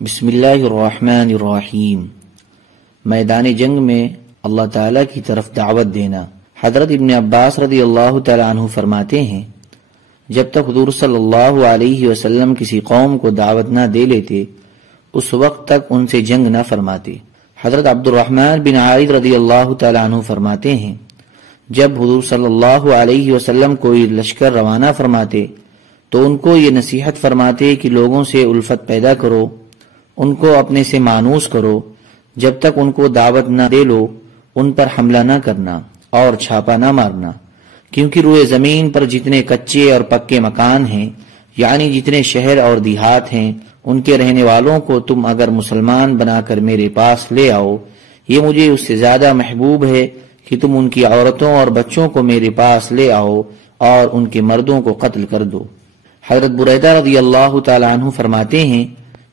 بسم اللہ الرحمن الرحیم۔ میدان جنگ میں اللہ تعالیٰ کی طرف دعوت دینا۔ حضرت ابن عباس رضی اللہ تعالیٰ عنہ فرماتے ہیں، جب تک حضور صلی اللہ علیہ وسلم کسی قوم کو دعوت نہ دے لیتے اس وقت تک ان سے جنگ نہ فرماتے۔ حضرت عبد الرحمن بن عارض رضی اللہ تعالیٰ عنہ فرماتے ہیں، جب حضور صلی اللہ علیہ وسلم کوئی لشکر روانہ فرماتے تو ان کو یہ نصیحت فرماتے کہ لوگوں سے الفت پیدا کرو، ان کو اپنے سے مانوس کرو، جب تک ان کو دعوت نہ دے لو ان پر حملہ نہ کرنا اور چھاپا نہ مارنا، کیونکہ روئے زمین پر جتنے کچے اور پکے مکان ہیں، یعنی جتنے شہر اور دیہات ہیں، ان کے رہنے والوں کو تم اگر مسلمان بنا کر میرے پاس لے آؤ، یہ مجھے اس سے زیادہ محبوب ہے کہ تم ان کی عورتوں اور بچوں کو میرے پاس لے آؤ اور ان کے مردوں کو قتل کر دو۔ حضرت بریدہ رضی اللہ تعالی عنہ فرماتے ہیں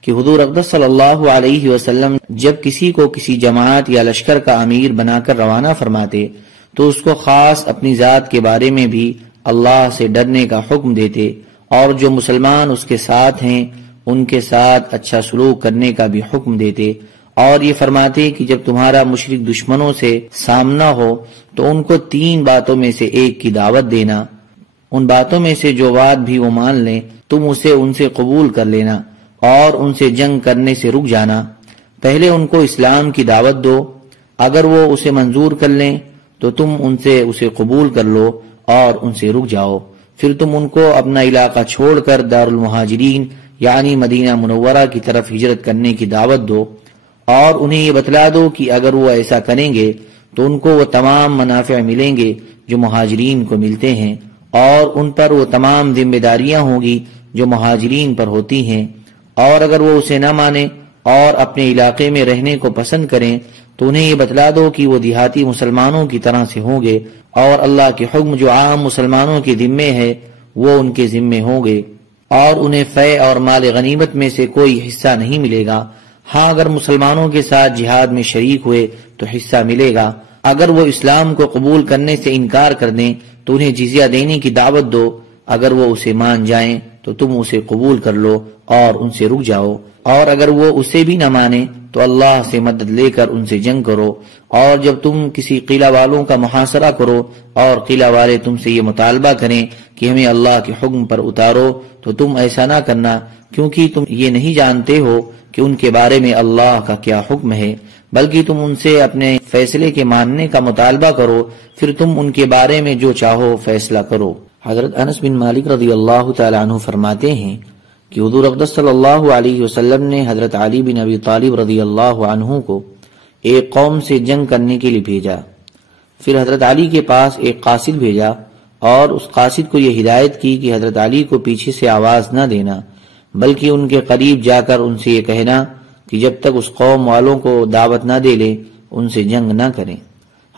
کہ حضور اقدس صلی اللہ علیہ وسلم جب کسی کو کسی جماعت یا لشکر کا امیر بنا کر روانہ فرماتے تو اس کو خاص اپنی ذات کے بارے میں بھی اللہ سے ڈرنے کا حکم دیتے، اور جو مسلمان اس کے ساتھ ہیں ان کے ساتھ اچھا سلوک کرنے کا بھی حکم دیتے، اور یہ فرماتے کہ جب تمہارا مشرک دشمنوں سے سامنا ہو تو ان کو 3 باتوں میں سے ایک کی دعوت دینا، ان باتوں میں سے جو بات بھی وہ مان لیں تم اسے ان سے قبول کر لینا اور ان سے جنگ کرنے سے رک جانا۔ پہلے ان کو اسلام کی دعوت دو، اگر وہ اسے منظور کر لیں تو تم ان سے اسے قبول کر لو اور ان سے رک جاؤ، پھر تم ان کو اپنا علاقہ چھوڑ کر دار المہاجرین یعنی مدینہ منورہ کی طرف ہجرت کرنے کی دعوت دو، اور انہیں یہ بتلا دو کہ اگر وہ ایسا کریں گے تو ان کو وہ تمام منافع ملیں گے جو مہاجرین کو ملتے ہیں، اور ان پر وہ تمام ذمہ داریاں ہوں گی جو مہاجرین پر ہوتی ہیں، اور اگر وہ اسے نہ مانیں اور اپنے علاقے میں رہنے کو پسند کریں تو انہیں یہ بتلا دو کہ وہ دیہاتی مسلمانوں کی طرح سے ہوں گے، اور اللہ کے حکم جو عام مسلمانوں کے ذمے ہے وہ ان کے ذمے ہوں گے، اور انہیں فے اور مال غنیمت میں سے کوئی حصہ نہیں ملے گا۔ ہاں اگر مسلمانوں کے ساتھ جہاد میں شریک ہوئے تو حصہ ملے گا۔ اگر وہ اسلام کو قبول کرنے سے انکار کر دیں تو انہیں جزیہ دینے کی دعوت دو، اگر وہ اسے مان جائیں تو تم اسے قبول کر لو اور ان سے رک جاؤ، اور اگر وہ اسے بھی نہ مانے تو اللہ سے مدد لے کر ان سے جنگ کرو، اور جب تم کسی قلعہ والوں کا محاصرہ کرو اور قلعہ والے تم سے یہ مطالبہ کریں کہ ہمیں اللہ کے حکم پر اتارو تو تم ایسا نہ کرنا، کیونکہ تم یہ نہیں جانتے ہو کہ ان کے بارے میں اللہ کا کیا حکم ہے، بلکہ تم ان سے اپنے فیصلے کے ماننے کا مطالبہ کرو، پھر تم ان کے بارے میں جو چاہو فیصلہ کرو۔ حضرت انس بن مالک رضی اللہ تعالی عنہ فرماتے ہیں کہ حضور اقدس صلی اللہ علیہ وسلم نے حضرت علی بن ابی طالب رضی اللہ عنہ کو ایک قوم سے جنگ کرنے کے لیے بھیجا، پھر حضرت علی کے پاس ایک قاصد بھیجا اور اس قاصد کو یہ ہدایت کی کہ حضرت علی کو پیچھے سے آواز نہ دینا، بلکہ ان کے قریب جا کر ان سے یہ کہنا کہ جب تک اس قوم والوں کو دعوت نہ دے لے ان سے جنگ نہ کریں۔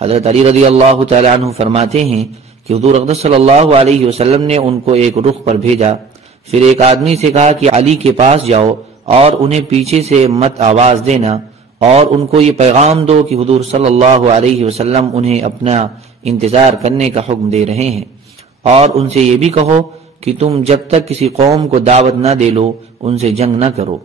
حضرت علی رضی اللہ تعالی عنہ فرماتے ہیں کہ حضور اقدس صلی اللہ علیہ وسلم نے ان کو ایک رخ پر بھیجا، پھر ایک آدمی سے کہا کہ علی کے پاس جاؤ اور انہیں پیچھے سے مت آواز دینا، اور ان کو یہ پیغام دو کہ حضور صلی اللہ علیہ وسلم انہیں اپنا انتظار کرنے کا حکم دے رہے ہیں، اور ان سے یہ بھی کہو کہ تم جب تک کسی قوم کو دعوت نہ دے لو ان سے جنگ نہ کرو۔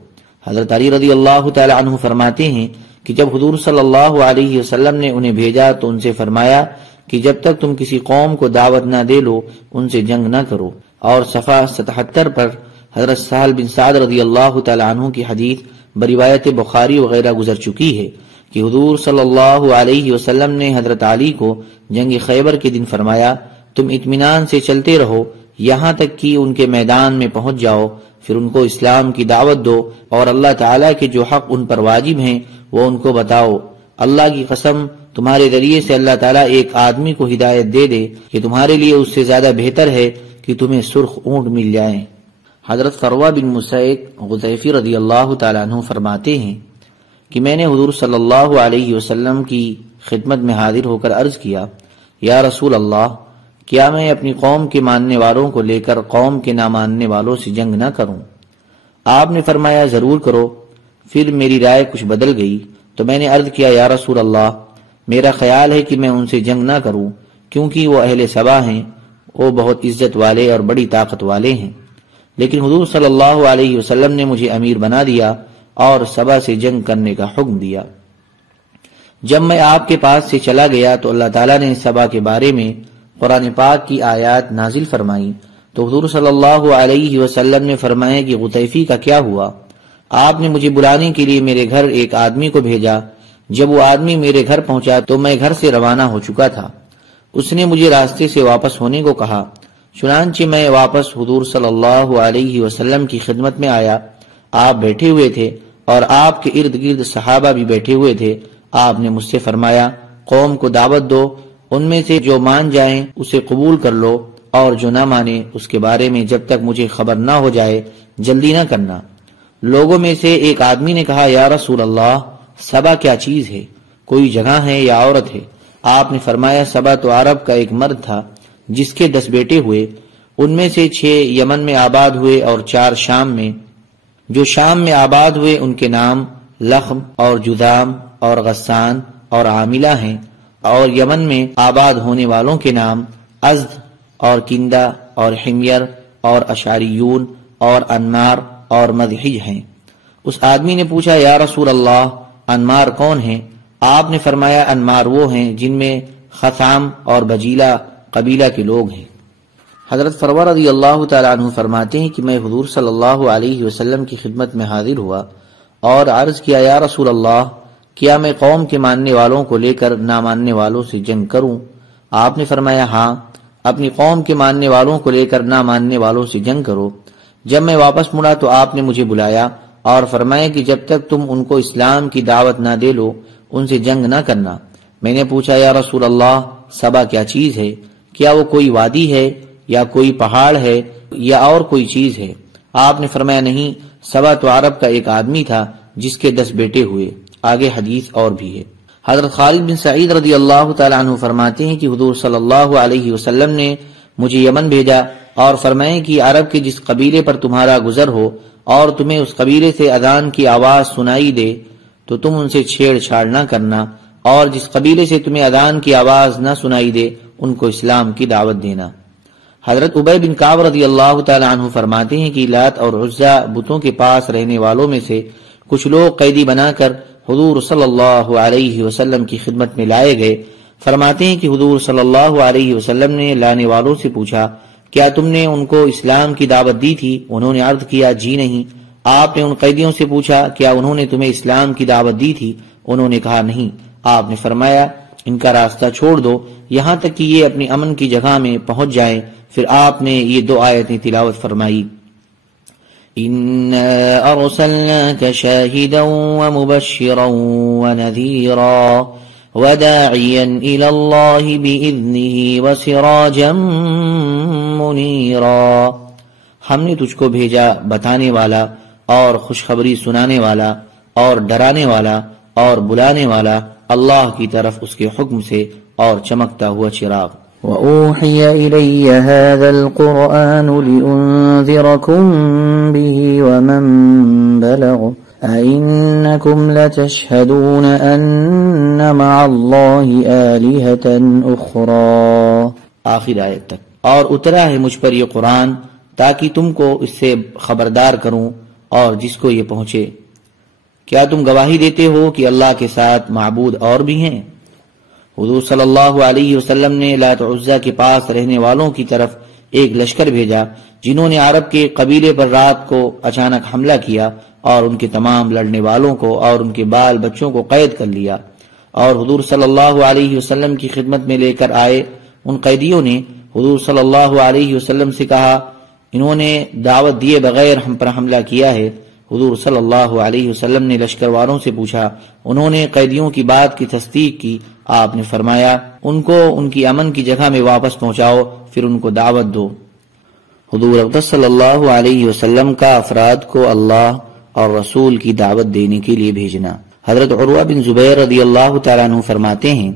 حضرت علی رضی اللہ تعالی عنہ فرماتے ہیں کہ جب حضور صلی اللہ علیہ وسلم نے انہیں بھیجا تو ان سے فرمایا کہ جب تک تم کسی قوم کو دعوت نہ دے لو ان سے جنگ نہ کرو۔ اور صفحہ 77 پر حضرت سہل بن سعد رضی اللہ تعالی عنہ کی حدیث بروایت بخاری وغیرہ گزر چکی ہے کہ حضور صلی اللہ علیہ وسلم نے حضرت علی کو جنگ خیبر کے دن فرمایا، تم اطمینان سے چلتے رہو یہاں تک کہ ان کے میدان میں پہنچ جاؤ، پھر ان کو اسلام کی دعوت دو اور اللہ تعالیٰ کے جو حق ان پر واجب ہیں وہ ان کو بتاؤ۔ اللہ کی قسم تمہارے ذریعے سے اللہ تعالیٰ ایک آدمی کو ہدایت دے دے کہ تمہارے لیے اس سے زیادہ بہتر ہے کہ تمہیں سرخ اونٹ مل جائیں۔ حضرت فروہ بن مسیق غطیفی رضی اللہ تعالیٰ عنہ فرماتے ہیں کہ میں نے حضور صلی اللہ علیہ وسلم کی خدمت میں حاضر ہو کر عرض کیا، یا رسول اللہ، کیا میں اپنی قوم کے ماننے والوں کو لے کر قوم کے نہ ماننے والوں سے جنگ نہ کروں؟ آپ نے فرمایا ضرور کرو۔ پھر میری رائے کچھ بدل گئی تو میں نے عرض کیا، یا رسول اللہ، میرا خیال ہے کہ میں ان سے جنگ نہ کروں، کیونکہ وہ اہل سبا ہیں، وہ بہت عزت والے اور بڑی طاقت والے ہیں، لیکن حضور صلی اللہ علیہ وسلم نے مجھے امیر بنا دیا اور سبا سے جنگ کرنے کا حکم دیا۔ جب میں آپ کے پاس سے چلا گیا تو اللہ تعالیٰ نے سبا کے بارے میں قرآن پاک کی آیات نازل فرمائی، تو حضور صلی اللہ علیہ وسلم نے فرمایا کہ غطیفی کا کیا ہوا؟ آپ نے مجھے بلانے کے لیے میرے گھر ایک آدمی کو بھیجا۔ جب وہ آدمی میرے گھر پہنچا تو میں گھر سے روانہ ہو چکا تھا۔ اس نے مجھے راستے سے واپس ہونے کو کہا، چنانچہ میں واپس حضور صلی اللہ علیہ وسلم کی خدمت میں آیا۔ آپ بیٹھے ہوئے تھے اور آپ کے ارد گرد صحابہ بھی بیٹھے ہوئے تھے۔ آپ نے مجھ سے فرمایا، قوم کو دعوت دو، ان میں سے جو مان جائیں اسے قبول کر لو، اور جو نہ مانے اس کے بارے میں جب تک مجھے خبر نہ ہو جائے جلدی نہ کرنا۔ لوگوں میں سے ایک آدمی نے کہا، یا رسول اللہ، سبا کیا چیز ہے؟ کوئی جگہ ہے یا عورت ہے؟ آپ نے فرمایا، سبا تو عرب کا ایک مرد تھا جس کے 10 بیٹے ہوئے، ان میں سے 6 یمن میں آباد ہوئے اور 4 شام میں۔ جو شام میں آباد ہوئے ان کے نام لخم اور جذام اور غسان اور عاملہ ہیں، اور یمن میں آباد ہونے والوں کے نام ازد اور کندہ اور حمیر اور اشعریون اور انمار اور مدحج ہیں۔ اس آدمی نے پوچھا، یا رسول اللہ، انمار کون ہیں؟ آپ نے فرمایا، انمار وہ ہیں جن میں خثام اور بجیلہ قبیلہ کے لوگ ہیں۔ حضرت فروہ رضی اللہ تعالیٰ عنہ فرماتے ہیں کہ میں حضور صلی اللہ علیہ وسلم کی خدمت میں حاضر ہوا اور عرض کیا، یا رسول اللہ، کیا میں قوم کے ماننے والوں کو لے کر نہ ماننے والوں سے جنگ کروں؟ آپ نے فرمایا، ہاں، اپنی قوم کے ماننے والوں کو لے کر نہ ماننے والوں سے جنگ کرو۔ جب میں واپس مڑا تو آپ نے مجھے بلایا اور فرمایا کہ جب تک تم ان کو اسلام کی دعوت نہ دے لو ان سے جنگ نہ کرنا۔ میں نے پوچھا، یا رسول اللہ، سبا کیا چیز ہے؟ کیا وہ کوئی وادی ہے یا کوئی پہاڑ ہے یا اور کوئی چیز ہے؟ آپ نے فرمایا، نہیں، سبا تو عرب کا ایک آدمی تھا جس کے 10 بیٹے ہوئے۔ آگے حدیث اور بھی ہے۔ حضرت خالد بن سعید رضی اللہ تعالیٰ عنہ فرماتے ہیں کہ حضور صلی اللہ علیہ وسلم نے مجھے یمن بھیجا اور فرمایا کہ عرب کے جس قبیلے پر تمہارا گزر ہو اور تمہیں اس قبیلے سے اذان کی آواز سنائی دے تو تم ان سے چھیڑ چھاڑ نہ کرنا، اور جس قبیلے سے تمہیں اذان کی آواز نہ سنائی دے ان کو اسلام کی دعوت دینا۔ حضرت ابی بن کعب رضی اللہ تعالیٰ عنہ فرماتے ہیں کہ لات اور عزا بتوں کے پاس رہنے والوں میں سے کچھ لوگ قیدی بنا کر حضور صلی اللہ علیہ وسلم کی خدمت میں لائے گئے۔ فرماتے ہیں کہ حضور صلی اللہ علیہ وسلم نے لانے والوں سے پوچھا، کیا تم نے ان کو اسلام کی دعوت دی تھی؟ انہوں نے عرض کیا، جی نہیں۔ آپ نے ان قیدیوں سے پوچھا، کیا انہوں نے تمہیں اسلام کی دعوت دی تھی؟ انہوں نے کہا، نہیں۔ آپ نے فرمایا، ان کا راستہ چھوڑ دو یہاں تک کہ یہ اپنی امن کی جگہ میں پہنچ جائیں۔ پھر آپ نے یہ 2 آیتیں تلاوت فرمائی، إِنَّا أَرْسَلْنَاكَ شَاهِدًا وَمُبَشِّرًا وَنَذِيرًا وَدَاعِيًا إِلَى اللَّهِ بِإِذْنِهِ وَسِرَاجًا مُنِيرًا۔ ہم نے تجھ کو بھیجا بتانے والا اور خوشخبری سنانے والا اور ڈرانے والا اور بلانے والا اللہ کی طرف اس کے حکم سے اور چمکتا ہوا چراغ۔ وَأُوحِيَ إِلَيَّ هَذَا الْقُرْآنُ لِأُنذِرَكُم بِهِ وَمَن بَلَغَ أَئِنَّكُمْ لَتَشْهَدُونَ أَنَّ مَعَ اللَّهِ آلِهَةً أُخْرَى۔ آخر آیت تک۔ اور اترا ہے مجھ پر یہ قرآن تاکہ تم کو اس سے خبردار کروں اور جس کو یہ پہنچے۔ کیا تم گواہی دیتے ہو کہ اللہ کے ساتھ معبود اور بھی ہیں؟ حضور صلی اللہ علیہ وسلم نے لات و عزا کے پاس رہنے والوں کی طرف ایک لشکر بھیجا جنہوں نے عرب کے قبیلے پر رات کو اچانک حملہ کیا اور ان کے تمام لڑنے والوں کو اور ان کے بال بچوں کو قید کر لیا، اور حضور صلی اللہ علیہ وسلم کی خدمت میں لے کر آئے۔ ان قیدیوں نے حضور صلی اللہ علیہ وسلم سے کہا، انہوں نے دعوت دیے بغیر ہم پر حملہ کیا ہے۔ حضور صلی اللہ علیہ وسلم نے لشکر والوں سے پوچھا، انہوں نے قیدیوں کی بات کی تصدیق کی۔ آپ نے فرمایا، ان کو ان کی امن کی جگہ میں واپس پہنچاؤ، پھر ان کو دعوت دو۔ حضور اقدس صلی اللہ علیہ وسلم کا افراد کو اللہ اور رسول کی دعوت دینے کے لیے بھیجنا۔ حضرت عروہ بن زبیر رضی اللہ تعالیٰ عنہ فرماتے ہیں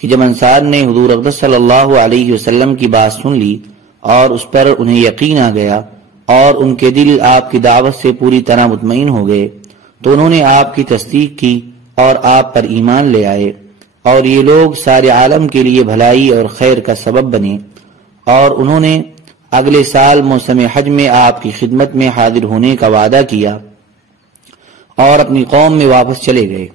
کہ جب انصار نے حضور اقدس صلی اللہ علیہ وسلم کی بات سن لی اور اس پر انہیں یقین آ گیا اور ان کے دل آپ کی دعوت سے پوری طرح مطمئن ہو گئے تو انہوں نے آپ کی تصدیق کی اور آپ پر ایمان لے آئے، اور یہ لوگ سارے عالم کے لیے بھلائی اور خیر کا سبب بنے، اور انہوں نے اگلے سال موسم حج میں آپ کی خدمت میں حاضر ہونے کا وعدہ کیا۔ اور اپنی قوم میں واپس چلے گئے،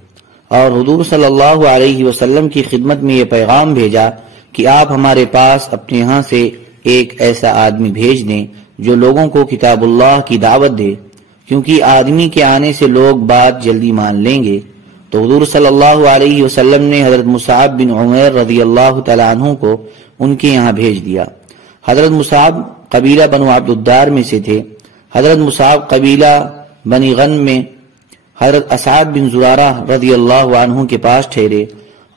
اور حضور صلی اللہ علیہ وسلم کی خدمت میں یہ پیغام بھیجا کہ آپ ہمارے پاس اپنے یہاں سے ایک ایسا آدمی بھیج دیں جو لوگوں کو کتاب اللہ کی دعوت دے، کیونکہ آدمی کے آنے سے لوگ بات جلدی مان لیں گے۔ تو حضور صلی اللہ علیہ وسلم نے حضرت مصعب بن عمیر رضی اللہ تعالیٰ عنہ کو ان کے یہاں بھیج دیا۔ حضرت مصعب قبیلہ بنو عبد الدار میں سے تھے۔ حضرت مصعب قبیلہ بنی غنم میں حضرت اسعد بن زرارہ رضی اللہ عنہ کے پاس ٹھہرے،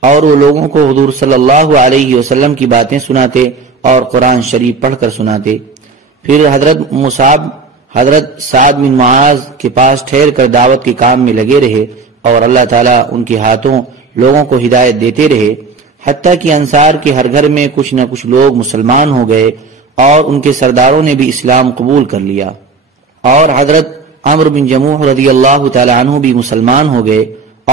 اور وہ لوگوں کو حضور صلی اللہ علیہ وسلم کی باتیں سناتے اور قرآن شریف پڑھ کر سناتے۔ پھر حضرت مصعب حضرت سعد بن معاذ کے پاس ٹھہر کر دعوت کے کام میں لگے رہے، اور اللہ تعالیٰ ان کے ہاتھوں لوگوں کو ہدایت دیتے رہے، حتیٰ کہ انصار کے ہر گھر میں کچھ نہ کچھ لوگ مسلمان ہو گئے، اور ان کے سرداروں نے بھی اسلام قبول کر لیا، اور حضرت عمرو بن جموح رضی اللہ تعالیٰ عنہ بھی مسلمان ہو گئے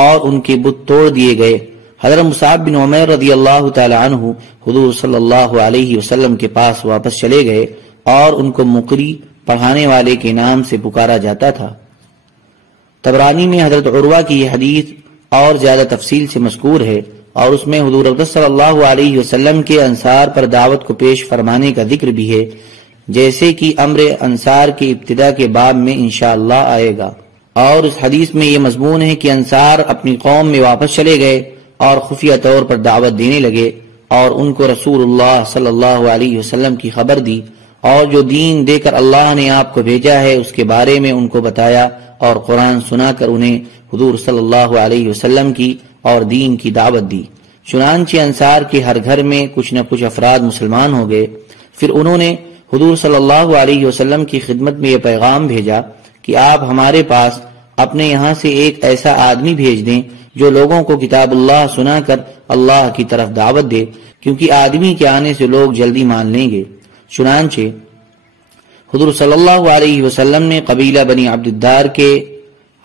اور ان کے بت توڑ دیے گئے۔ حضرت مصعب بن عمیر رضی اللہ تعالیٰ عنہ حضور صلی اللہ علیہ وسلم کے پاس واپس چلے گئے، اور ان کو مقری پڑھانے والے کے نام سے پکارا جاتا تھا۔ طبرانی میں حضرت عروہ کی یہ حدیث اور زیادہ تفصیل سے مذکور ہے، اور اس میں حضور اقدس صلی اللہ علیہ وسلم کے انصار پر دعوت کو پیش فرمانے کا ذکر بھی ہے، جیسے کہ امر انصار کے ابتدا کے باب میں انشاءاللہ آئے گا۔ اور اس حدیث میں یہ مضمون ہے کہ انصار اپنی قوم میں واپس چلے گئے اور خفیہ طور پر دعوت دینے لگے، اور ان کو رسول اللہ صلی اللہ علیہ وسلم کی خبر دی، اور جو دین دے کر اللہ نے آپ کو بھیجا ہے اس کے بارے میں ان کو بتایا، اور قرآن سنا کر انہیں حضور صلی اللہ علیہ وسلم کی اور دین کی دعوت دی۔ چنانچہ انصار کے ہر گھر میں کچھ نہ کچھ افراد مسلمان ہو گئے۔ پھر انہوں نے حضور صلی اللہ علیہ وسلم کی خدمت میں یہ پیغام بھیجا کہ آپ ہمارے پاس اپنے یہاں سے ایک ایسا آدمی بھیج دیں جو لوگوں کو کتاب اللہ سنا کر اللہ کی طرف دعوت دے، کیونکہ آدمی کے آنے سے لوگ جلدی مان لیں گے۔ چنانچہ حضور صلی اللہ علیہ وسلم نے قبیلہ بنی عبد الدار کے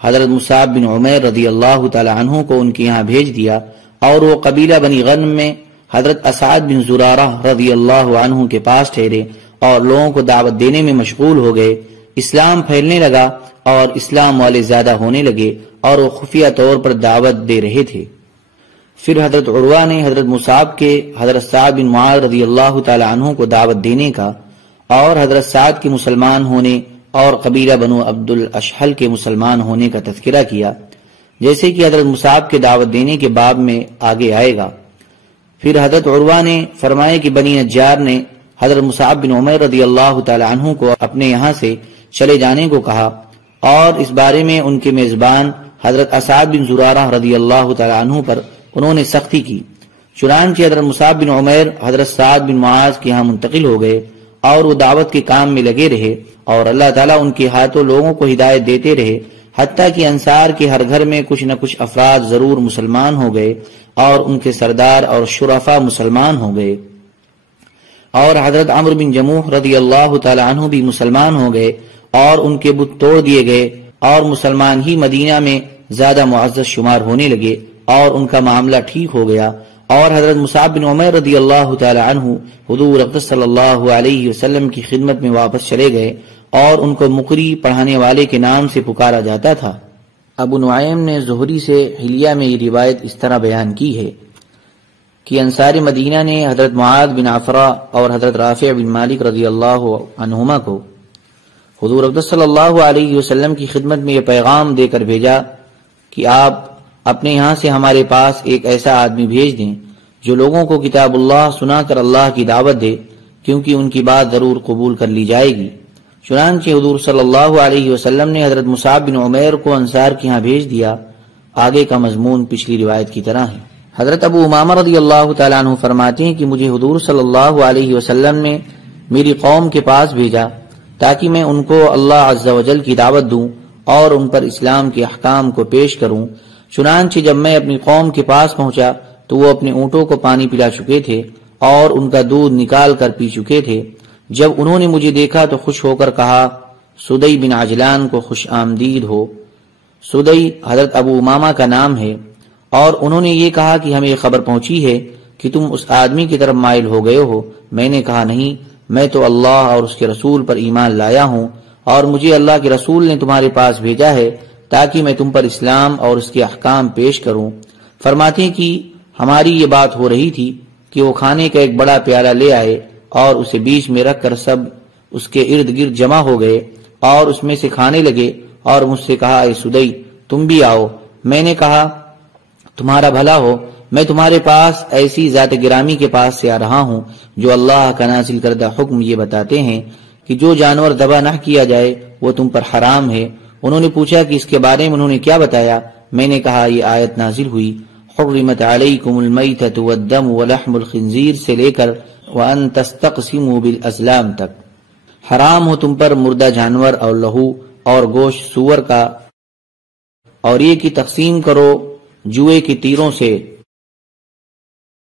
حضرت مصعب بن عمیر رضی اللہ تعالی عنہ کو ان کے یہاں بھیج دیا، اور وہ قبیلہ بنی غنم میں حضرت اسعد بن زرارہ رضی اللہ عنہ کے پاس ٹھہرے اور لوگوں کو دعوت دینے میں مشغول ہو گئے۔ اسلام پھیلنے لگا اور اسلام والے زیادہ ہونے لگے، اور وہ خفیہ طور پر دعوت دے رہے تھے۔ پھر حضرت عروہ نے حضرت مصعب کے حضرت سعد بن معاذ رضی اللہ تعالی عنہ کو دعوت دینے کا، اور حضرت سعد کے مسلمان ہونے اور قبیلہ بنو عبد الاشحل کے مسلمان ہونے کا تذکرہ کیا، جیسے کہ حضرت مصعب کے دعوت دینے کے باب میں آگے آئے گا۔ پھر حضرت عروہ نے فرمایا کہ بنی نجار نے حضرت مصعب بن عمیر رضی اللہ تعالی عنہ کو اپنے یہاں سے چلے جانے کو کہا، اور اس بارے میں ان کے میزبان حضرت اسعد بن زرارہ رضی اللہ تعالی عنہ پر انہوں نے سختی کی۔ چنانچہ حضرت مصعب بن عمیر حضرت سعد بن معاذ کے ہاں منتقل ہو گئے، اور وہ دعوت کے کام میں لگے رہے، اور اللہ تعالیٰ ان کے ہاتھوں لوگوں کو ہدایت دیتے رہے، حتیٰ کہ انصار کے ہر گھر میں کچھ نہ کچھ افراد ضرور مسلمان ہو گئے، اور ان کے سردار اور شرفا مسلمان ہو گئے، اور حضرت عمرو بن جموح رضی اللہ تعالی عنہ بھی مسلمان ہو گئے، اور ان کے بت توڑ دیے گئے، اور مسلمان ہی مدینہ میں زیادہ معزز شمار ہونے لگے، اور ان کا معاملہ ٹھیک ہو گیا۔ اور حضرت مصعب بن عمیر رضی اللہ تعالی عنہ حضور اقدس صلی اللہ علیہ وسلم کی خدمت میں واپس چلے گئے، اور ان کو مقری پڑھانے والے کے نام سے پکارا جاتا تھا۔ ابو نعیم نے زہری سے حلیہ میں یہ روایت اس طرح بیان کی ہے کہ انصار مدینہ نے حضرت معاذ بن عفرہ اور حضرت رافع بن مالک رضی اللہ عنہما کو حضور اقدس صلی اللہ علیہ وسلم کی خدمت میں یہ پیغام دے کر بھیجا کہ آپ اپنے یہاں سے ہمارے پاس ایک ایسا آدمی بھیج دیں جو لوگوں کو کتاب اللہ سنا کر اللہ کی دعوت دے، کیونکہ ان کی بات ضرور قبول کر لی جائے گی۔ چنانچہ حضور صلی اللہ علیہ وسلم نے حضرت مصعب بن عمیر کو انصار کے ہاں بھیج دیا۔ آگے کا مضمون پچھلی روایت کی طرح ہے۔ حضرت ابو امامہ رضی اللہ تعالیٰ عنہ فرماتے ہیں کہ مجھے حضور صلی اللہ علیہ وسلم نے میری قوم کے پاس بھیجا تاکہ میں ان کو اللہ عز و جل کی دعوت دوں اور ان پر اسلام کے احکام کو پیش کروں۔ چنانچہ جب میں اپنی قوم کے پاس پہنچا تو وہ اپنے اونٹوں کو پانی پلا چکے تھے اور ان کا دودھ نکال کر پی چکے تھے۔ جب انہوں نے مجھے دیکھا تو خوش ہو کر کہا، سدی بن عجلان کو خوش آمدید ہو۔ سدی حضرت ابو امامہ کا نام ہے، اور انہوں نے یہ کہا کہ ہمیں خبر پہنچی ہے کہ تم اس آدمی کی طرف مائل ہو گئے ہو۔ میں نے کہا، نہیں، میں تو اللہ اور اس کے رسول پر ایمان لایا ہوں، اور مجھے اللہ کے رسول نے تمہارے پاس بھیجا ہے تاکہ میں تم پر اسلام اور اس کے احکام پیش کروں۔ فرماتے ہیں کہ ہماری یہ بات ہو رہی تھی کہ وہ کھانے کا ایک بڑا پیالہ لے آئے اور اسے بیچ میں رکھ کر سب اس کے ارد گرد جمع ہو گئے اور اس میں سے کھانے لگے، اور مجھ سے کہا اے سدئی تم بھی آؤ۔ میں نے کہا تمہارا بھلا ہو، میں تمہارے پاس ایسی ذات گرامی کے پاس سے آ رہا ہوں جو اللہ کا نازل کردہ حکم یہ بتاتے ہیں کہ جو جانور ذبح نہ کیا جائے وہ تم پر حرام ہے۔ انہوں نے پوچھا کہ اس کے بارے میں انہوں نے کیا بتایا؟ میں نے کہا یہ آیت نازل ہوئی حرمت علیکم المیتۃ والدم ولحم الخنزیر سے لے کر وان تستقسموا بالازلام تک، حرام ہو تم پر مردہ جانور اور لہو اور گوشت سور کا، اور یہ کہ تقسیم کرو جوئے کے تیروں سے۔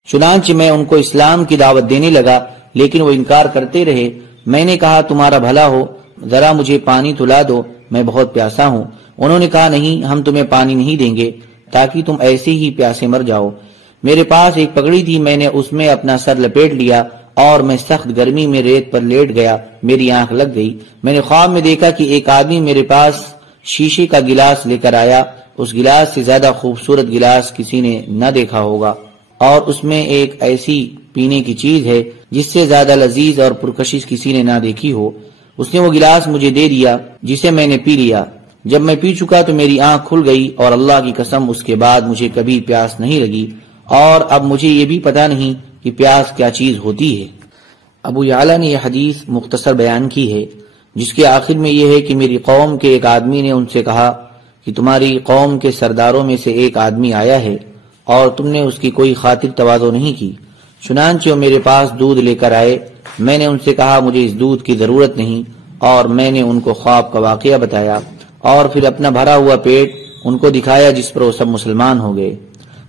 چنانچہ میں ان کو اسلام کی دعوت دینے لگا لیکن وہ انکار کرتے رہے۔ میں نے کہا تمہارا بھلا ہو، ذرا مجھے پانی تلا دو، میں بہت پیاسا ہوں۔ انہوں نے کہا نہیں، ہم تمہیں پانی نہیں دیں گے تاکہ تم ایسے ہی پیاسے مر جاؤ۔ میرے پاس ایک پگڑی تھی، میں نے اس میں اپنا سر لپیٹ لیا اور میں سخت گرمی میں ریت پر لیٹ گیا، میری آنکھ لگ گئی۔ میں نے خواب میں دیکھا کہ ایک آدمی میرے پاس شیشے کا گلاس لے کر آیا، اس گلاس سے زیادہ خوبصورت گلاس کسی نے نہ دیکھا ہوگا، اور اس میں ایک ایسی پینے کی چیز ہے جس سے زیادہ لذیذ اور پرکشش کسی نے نہ دیکھی ہو۔ اس نے وہ گلاس مجھے دے دیا جسے میں نے پی لیا۔ جب میں پی چکا تو میری آنکھ کھل گئی، اور اللہ کی قسم اس کے بعد مجھے کبھی پیاس نہیں لگی، اور اب مجھے یہ بھی پتا نہیں کہ پیاس کیا چیز ہوتی ہے۔ ابو یعلا نے یہ حدیث مختصر بیان کی ہے، جس کے آخر میں یہ ہے کہ میری قوم کے ایک آدمی نے ان سے کہا کہ تمہاری قوم کے سرداروں میں سے ایک آدمی آیا ہے اور تم نے اس کی کوئی خاطر تواضع نہیں کی، چنانچہ وہ میرے پاس دودھ لے کر آئے۔ میں نے ان سے کہا مجھے اس دودھ کی ضرورت نہیں، اور میں نے ان کو خواب کا واقعہ بتایا اور پھر اپنا بھرا ہوا پیٹ ان کو دکھایا، جس پر وہ سب مسلمان ہو گئے۔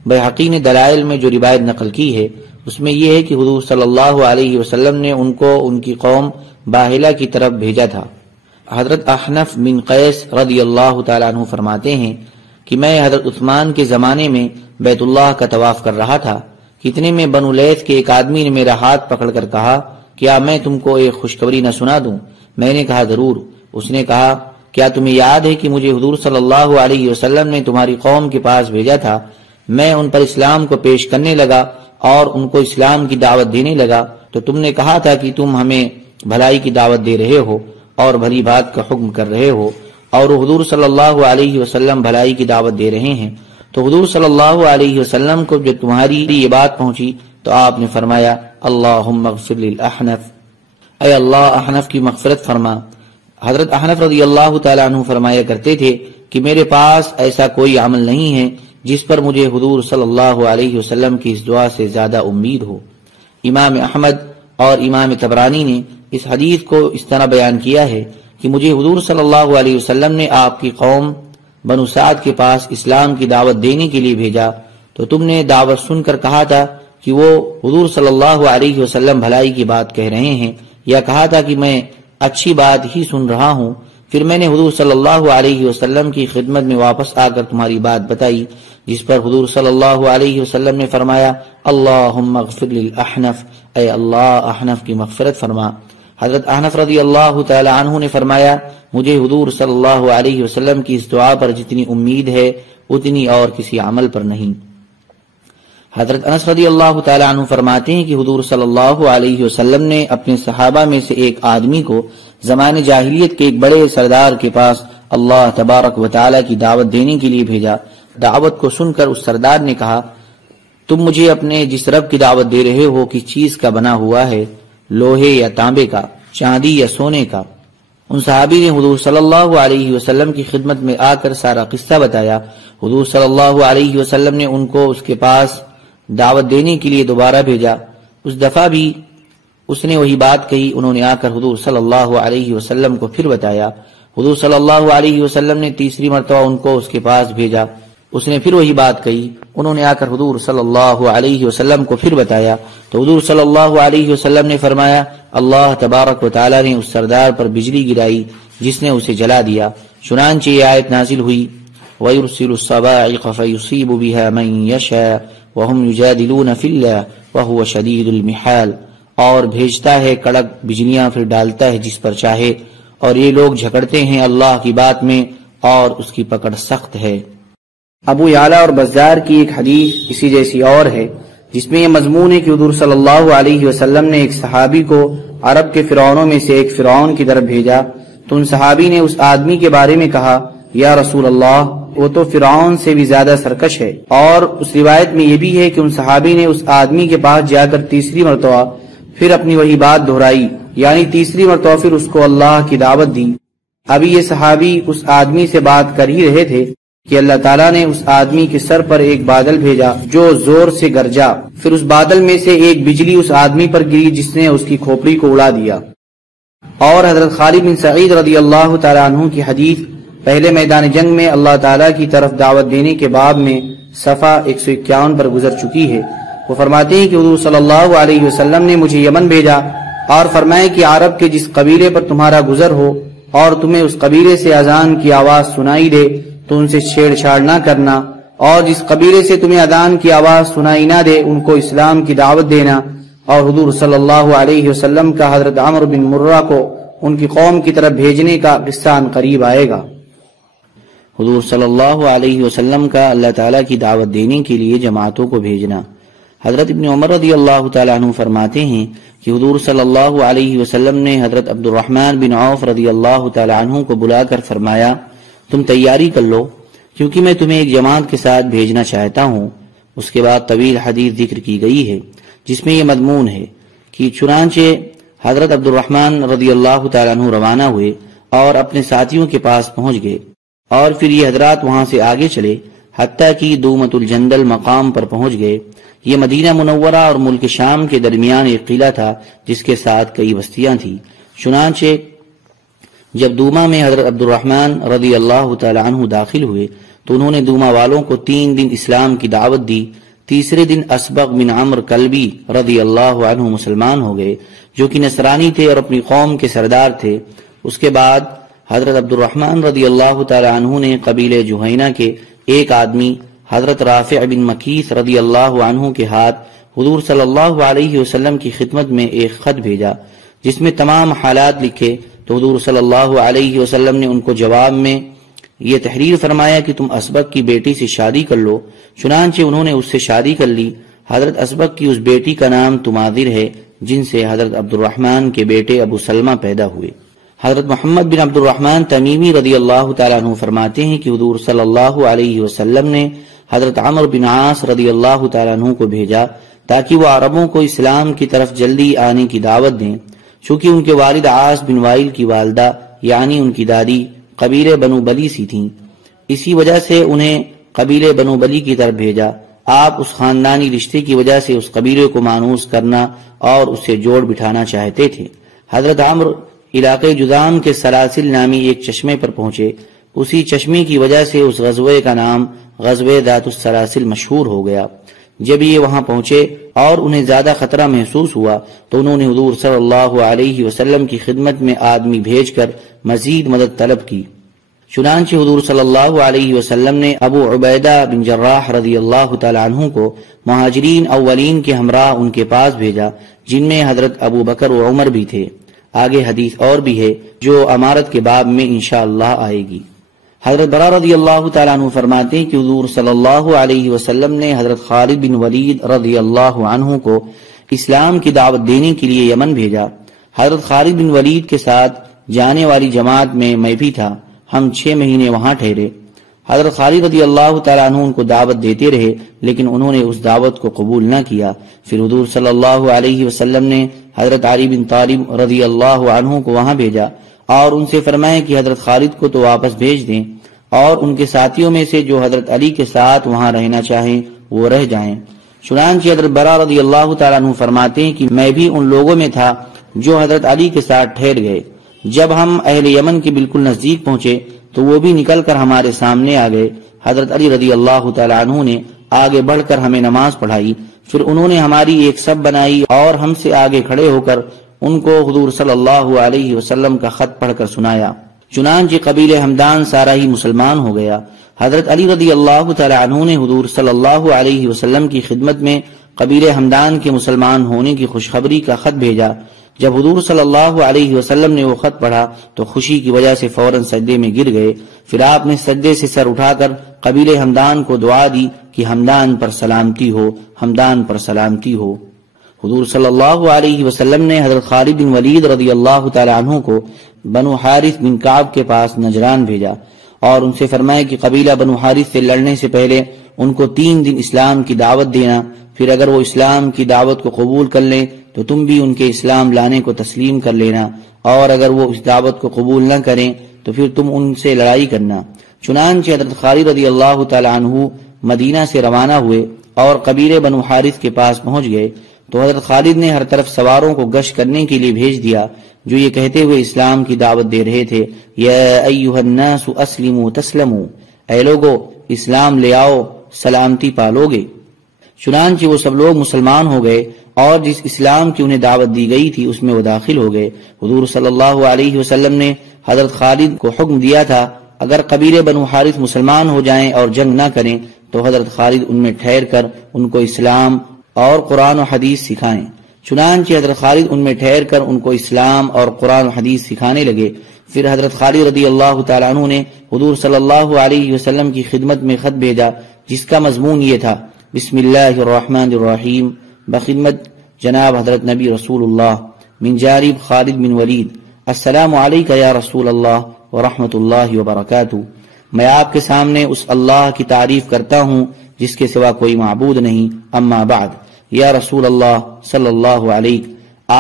بیہقی نے دلائل میں جو روایت نقل کی ہے اس میں یہ ہے کہ حضور صلی اللہ علیہ وسلم نے ان کو ان کی قوم باہلہ کی طرف بھیجا تھا۔ حضرت احنف بن قیس رضی اللہ تعالیٰ عنہ فرماتے ہیں کہ میں حضرت عثمان کے زمانے میں بیت اللہ کا طواف کر رہا تھا، کتنے میں بنو لیث کے ایک آدمی نے میرا ہاتھ پکڑ کر کہا کیا میں تم کو ایک خوشخبری نہ سنا دوں؟ میں نے کہا ضرور۔ اس نے کہا کیا تمہیں یاد ہے کہ مجھے حضور صلی اللہ علیہ وسلم نے تمہاری قوم کے پاس بھیجا تھا؟ میں ان پر اسلام کو پیش کرنے لگا اور ان کو اسلام کی دعوت دینے لگا، تو تم نے کہا تھا کہ تم ہمیں بھلائی کی دعوت دے رہے ہو اور بھلی بات کا حکم کر رہے ہو، اور حضور صلی اللہ علیہ وسلم بھلائی کی دعوت دے رہے ہیں۔ تو حضور صلی اللہ علیہ وسلم کو جب تمہاری یہ بات پہنچی تو آپ نے فرمایا اللہم اغفر للاحنف، اے اللہ احنف کی مغفرت فرما۔ حضرت احنف رضی اللہ تعالیٰ عنہ فرمایا کرتے تھے کہ میرے پاس ایسا کوئی عمل نہیں ہے جس پر مجھے حضور صلی اللہ علیہ وسلم کی اس دعا سے زیادہ امید ہو۔ امام احمد اور امام طبرانی نے اس حدیث کو اس طرح بیان کیا ہے کہ مجھے حضور صلی اللہ علیہ وسلم نے آپ کی قوم بنو سعد کے پاس اسلام کی دعوت دینے کے لیے بھیجا، تو تم نے دعوت سن کر کہا تھا کہ وہ حضور صلی اللہ علیہ وسلم بھلائی کی بات کہہ رہے ہیں، یا کہا تھا کہ میں اچھی بات ہی سن رہا ہوں۔ پھر میں نے حضور صلی اللہ علیہ وسلم کی خدمت میں واپس آ کر تمہاری بات بتائی، جس پر حضور صلی اللہ علیہ وسلم نے فرمایا اللہم اغفر للاحنف، اے اللہ احنف کی مغفرت فرما۔ حضرت احنف رضی اللہ تعالی عنہ نے فرمایا مجھے حضور صلی اللہ علیہ وسلم کی اس دعا پر جتنی امید ہے اتنی اور کسی عمل پر نہیں۔ حضرت انس رضی اللہ تعالی عنہ فرماتے ہیں کہ حضور صلی اللہ علیہ وسلم نے اپنے صحابہ میں سے ایک آدمی کو زمانے جاہلیت کے ایک بڑے سردار کے پاس اللہ تبارک و تعالی کی دعوت دینے کے لیے بھیجا۔ دعوت کو سن کر اس سردار نے کہا تم مجھے اپنے جس رب کی دعوت دے رہے ہو کس چیز کا بنا ہوا ہے، لوہے یا تانبے کا، چاندی یا سونے کا؟ ان صحابی نے حضور صلی اللہ علیہ وسلم کی خدمت میں آ کر سارا قصہ بتایا۔ حضور صلی اللہ علیہ وسلم نے ان کو اس کے پاس دعوت دینے کے لیے دوبارہ بھیجا۔ اس دفعہ بھی اس نے وہی بات کہی۔ انہوں نے آ کر حضور صلی اللہ علیہ وسلم کو پھر بتایا۔ حضور صلی اللہ علیہ وسلم نے تیسری مرتبہ ان کو اس کے پاس بھیجا۔ اس نے پھر وہی بات کہی۔ انہوں نے آ کر حضور صلی اللہ علیہ وسلم کو پھر بتایا تو حضور صلی اللہ علیہ وسلم نے فرمایا اللہ تبارک و تعالی نے اس سردار پر بجلی گرائی جس نے اسے جلا دیا۔ چنانچہ یہ آیت نازل ہوئی وَيُرْسِلُ الصَّوَاعِقَ فَيُصِيبُ بِهَا مَن يَشَاءُ وَهُمْ يُجَادِلُونَ فِي اللَّهِ وَهُوَ شَدِيدُ الْمِحَالِ، اور بھیجتا ہے کڑک بجلیاں پھر ڈالتا ہے جس پر چاہے، اور یہ لوگ جھگڑتے ہیں اللہ کی بات میں اور اس کی پکڑ سخت ہے۔ ابو یعلا اور بزار کی ایک حدیث اسی جیسی اور ہے، جس میں یہ مضمون ہے کہ حضور صلی اللہ علیہ وسلم نے ایک صحابی کو عرب کے فرعونوں میں سے ایک فرعون کی طرف بھیجا، تو ان صحابی نے اس آدمی کے بارے میں کہا، یا رسول اللہ، وہ تو فرعون سے بھی زیادہ سرکش ہے۔ اور اس روایت میں یہ بھی ہے کہ ان صحابی نے اس آدمی کے پاس جا کر تیسری مرتبہ پھر اپنی وہی بات دہرائی، یعنی تیسری مرتبہ پھر اس کو اللہ کی دعوت دی۔ ابھی یہ صحابی اس آدمی سے بات کر ہی رہے تھے کہ اللہ تعالیٰ نے اس آدمی کے سر پر ایک بادل بھیجا جو زور سے گرجا، پھر اس بادل میں سے ایک بجلی اس آدمی پر گری جس نے اس کی کھوپڑی کو اڑا دیا۔ اور حضرت خالد بن سعید رضی اللہ تعالیٰ عنہ کی حدیث پہلے میدان جنگ میں اللہ تعالیٰ کی طرف دعوت دینے کے باب میں صفحہ 151 پر گزر چکی ہے۔ وہ فرماتے ہیں کہ حضور صلی اللہ علیہ وسلم نے مجھے یمن بھیجا اور فرمائے کہ عرب کے جس قبیلے پر تمہارا گزر ہو اور تمہیں اس قبیلے سے اذان کی آواز سنائی دے تو ان سے چھیڑ چھاڑ نہ کرنا، اور جس قبیلے سے تمہیں اذان کی آواز سنائی نہ دے ان کو اسلام کی دعوت دینا۔ اور حضور صلی اللہ علیہ وسلم کا حضرت عمرو بن مرہ کو ان کی قوم کی طرف بھیجنے کا قصہ ان قریب آئے گا۔ حضور صلی اللہ علیہ وسلم کا اللہ تعالیٰ کی دعوت دینے کے لیے جماعتوں کو بھیجنا۔ حضرت ابن عمر رضی اللہ تعالیٰ عنہ فرماتے ہیں کہ حضور صلی اللہ علیہ وسلم نے حضرت عبد الرحمن بن عوف رضی اللہ تعالیٰ عنہ کو بلا کر فرمایا، تم تیاری کر لو کیونکہ میں تمہیں ایک جماعت کے ساتھ بھیجنا چاہتا ہوں۔ اس کے بعد طویل حدیث ذکر کی گئی ہے جس میں یہ مضمون ہے کہ چنانچہ حضرت عبد الرحمن رضی اللہ تعالیٰ عنہ روانہ ہوئے اور اپنے ساتھیوں کے پاس پہنچ گئے، اور پھر یہ حضرات وہاں سے آگے چلے حتیٰ کہ دومت الجندل مقام پر پہنچ گئے۔ یہ مدینہ منورہ اور ملک شام کے درمیان ایک قلعہ تھا جس کے ساتھ کئی بستیاں تھیں۔ چنانچہ جب دوما میں حضرت عبد الرحمن رضی اللہ تعالی عنہ داخل ہوئے تو انہوں نے دوما والوں کو 3 دن اسلام کی دعوت دی۔ تیسرے دن اسبغ بن عمرو کلبی رضی اللہ عنہ مسلمان ہو گئے جو کہ نصرانی تھے اور اپنی قوم کے سردار تھے۔ اس کے بعد حضرت عبد الرحمن رضی اللہ تعالی عنہ نے قبیلہ جوہینہ کے ایک آدمی حضرت رافع بن مکیث رضی اللہ عنہ کے ہاتھ حضور صلی اللہ علیہ وسلم کی خدمت میں ایک خط بھیجا جس میں تمام حالات لکھے، تو حضور صلی اللہ علیہ وسلم نے ان کو جواب میں یہ تحریر فرمایا کہ تم اسبغ کی بیٹی سے شادی کر لو۔ چنانچہ انہوں نے اس سے شادی کر لی۔ حضرت اسبغ کی اس بیٹی کا نام تماذر ہے جن سے حضرت عبد الرحمن کے بیٹے ابو سلمہ پیدا ہوئے۔ حضرت محمد بن عبد الرحمن تمیمی رضی اللہ تعالیٰ عنہ فرماتے ہیں کہ حضور صلی اللہ علیہ وسلم نے حضرت عمرو بن عاص رضی اللہ تعالیٰ عنہ کو بھیجا تاکہ وہ عربوں کو اسلام کی طرف جلدی آنے کی دعوت دیں، چونکہ ان کے والد عاص بن وائل کی والدہ یعنی ان کی دادی قبیلے بنو بلی سی تھیں، اسی وجہ سے انہیں قبیلے بنو بلی کی طرف بھیجا۔ آپ اس خاندانی رشتے کی وجہ سے اس قبیلے کو مانوس کرنا اور اسے جوڑ بٹھانا چاہتے تھے۔ حضرت عمرو علاقے جذام کے سلاسل نامی ایک چشمے پر پہنچے، اسی چشمے کی وجہ سے اس غزوے کا نام غزوہ ذات السلاسل مشہور ہو گیا۔ جب یہ وہاں پہنچے اور انہیں زیادہ خطرہ محسوس ہوا تو انہوں نے حضور صلی اللہ علیہ وسلم کی خدمت میں آدمی بھیج کر مزید مدد طلب کی۔ چنانچہ حضور صلی اللہ علیہ وسلم نے ابو عبیدہ بن جراح رضی اللہ تعالی عنہ کو مہاجرین اولین کے ہمراہ ان کے پاس بھیجا، جن میں حضرت ابو بکر و عمر بھی تھے۔ آگے حدیث اور بھی ہے جو امارت کے باب میں انشاءاللہ آئے گی۔ حضرت برا رضی اللہ تعالیٰ عنہ فرماتے ہیں کہ حضور صلی اللہ علیہ وسلم نے حضرت خالد بن ولید رضی اللہ عنہ کو اسلام کی دعوت دینے کے لیے یمن بھیجا۔ حضرت خالد بن ولید کے ساتھ جانے والی جماعت میں میں بھی تھا۔ ہم 6 مہینے وہاں ٹھہرے۔ حضرت خالد رضی اللہ تعالیٰ عنہ ان کو دعوت دیتے رہے لیکن انہوں نے اس دعوت کو قبول نہ کیا۔ پھر حضور صلی اللہ علیہ وسلم نے حضرت علی بن طالب رضی اللہ عنہ کو وہاں بھیجا اور ان سے فرمایا کہ حضرت خالد کو تو واپس بھیج دیں اور ان کے ساتھیوں میں سے جو حضرت علی کے ساتھ وہاں رہنا چاہیں وہ رہ جائیں۔ چنانچہ حضرت برا رضی اللہ تعالیٰ عنہ فرماتے ہیں کہ میں بھی ان لوگوں میں تھا جو حضرت علی کے ساتھ ٹھہر گئے۔ جب ہم اہل یمن کے بالکل نزدیک پہنچے تو وہ بھی نکل کر ہمارے سامنے آ گئے۔ حضرت علی رضی اللہ تعالیٰ عنہ نے آگے بڑھ کر ہمیں نماز پڑھائی، پھر انہوں نے ہماری ایک صف بنائی اور ہم سے آگے کھڑے ہو کر ان کو حضور صلی اللہ علیہ وسلم کا خط پڑھ کر سنایا۔ چنانچہ قبیلہ ہمدان سارا ہی مسلمان ہو گیا۔ حضرت علی رضی اللہ تعالی عنہ نے حضور صلی اللہ علیہ وسلم کی خدمت میں قبیلہ ہمدان کے مسلمان ہونے کی خوشخبری کا خط بھیجا۔ جب حضور صلی اللہ علیہ وسلم نے وہ خط پڑھا تو خوشی کی وجہ سے فوراً سجدے میں گر گئے. پھر آپ نے سجدے سے سر اٹھا کر قبیلہ ہمدان کو دعا دی کہ ہمدان پر سلامتی ہو، ہمدان پر سلامتی ہو. حضور صلی اللہ علیہ وسلم نے حضرت خالد بن ولید رضی اللہ تعالی عنہ کو بنو حارث بن کعب کے پاس نجران بھیجا اور ان سے فرمایا کہ قبیلہ بنو حارث سے لڑنے سے پہلے ان کو 3 دن اسلام کی دعوت دینا، پھر اگر وہ اسلام کی دعوت کو قبول کر لیں تو تم بھی ان کے اسلام لانے کو تسلیم کر لینا، اور اگر وہ اس دعوت کو قبول نہ کریں تو پھر تم ان سے لڑائی کرنا. چنانچہ حضرت خالد رضی اللہ تعالی عنہ مدینہ سے روانہ ہوئے اور قبیلے بنو حارث کے پاس پہنچ گئے تو حضرت خالد نے ہر طرف سواروں کو گشت کرنے کے لیے بھیج دیا جو یہ کہتے ہوئے اسلام کی دعوت دے رہے تھے، یا ایھا الناس اسلموا تسلموا، اے لوگو اسلام لے آؤ سلامتی پالو گے. چنانچہ وہ سب لوگ مسلمان ہو گئے اور جس اسلام کی انہیں دعوت دی گئی تھی اس میں وہ داخل ہو گئے. حضور صلی اللہ علیہ وسلم نے حضرت خالد کو حکم دیا تھا اگر قبیلے بنو حارث مسلمان ہو جائیں اور جنگ نہ کریں تو حضرت خالد ان میں ٹھہر کر ان کو اسلام اور قرآن و حدیث سکھائیں. چنانچہ حضرت خالد ان میں ٹھہر کر ان کو اسلام اور قرآن و حدیث سکھانے لگے. پھر حضرت خالد رضی اللہ تعالیٰ عنہ نے حضور صلی اللہ علیہ وسلم کی خدمت میں خط بھیجا جس کا مضمون یہ تھا: بسم اللہ الرحمن الرحیم، بخدمت جناب حضرت نبی رسول اللہ، من جانب خالد بن ولید، السلام علیکہ یا رسول اللہ ورحمۃ اللہ وبرکاتہ. میں آپ کے سامنے اس اللہ کی تعریف کرتا ہوں جس کے سوا کوئی معبود نہیں، اما بعد، یا رسول اللہ صلی اللہ علیہ،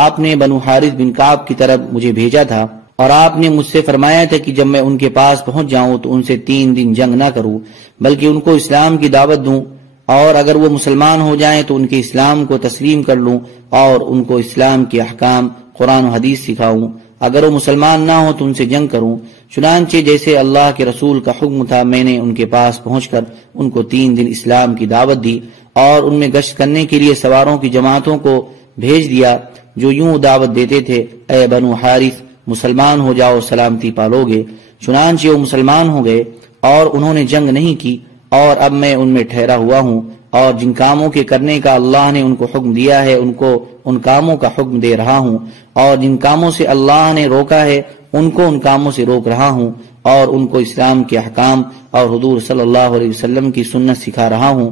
آپ نے بنو حارث بن کعب کی طرف مجھے بھیجا تھا اور آپ نے مجھ سے فرمایا تھا کہ جب میں ان کے پاس پہنچ جاؤں تو ان سے 3 دن جنگ نہ کروں بلکہ ان کو اسلام کی دعوت دوں، اور اگر وہ مسلمان ہو جائیں تو ان کے اسلام کو تسلیم کر لوں اور ان کو اسلام کے احکام قرآن و حدیث سکھاؤں، اگر وہ مسلمان نہ ہو تو ان سے جنگ کروں. چنانچہ جیسے اللہ کے رسول کا حکم تھا میں نے ان کے پاس پہنچ کر ان کو 3 دن اسلام کی دعوت دی اور ان میں گشت کرنے کے لیے سواروں کی جماعتوں کو بھیج دیا جو یوں دعوت دیتے تھے: اے بنو حارث مسلمان ہو جاؤ سلامتی پالو گے. چنانچہ وہ مسلمان ہو گئے اور انہوں نے جنگ نہیں کی، اور اب میں ان میں ٹھہرا ہوا ہوں اور جن کاموں کے کرنے کا اللہ نے ان کو حکم دیا ہے ان کو ان کاموں کا حکم دے رہا ہوں، اور جن کاموں سے اللہ نے روکا ہے ان کو ان کاموں سے روک رہا ہوں، اور ان کو اسلام کے احکام اور حضور صلی اللہ علیہ وسلم کی سنت سکھا رہا ہوں.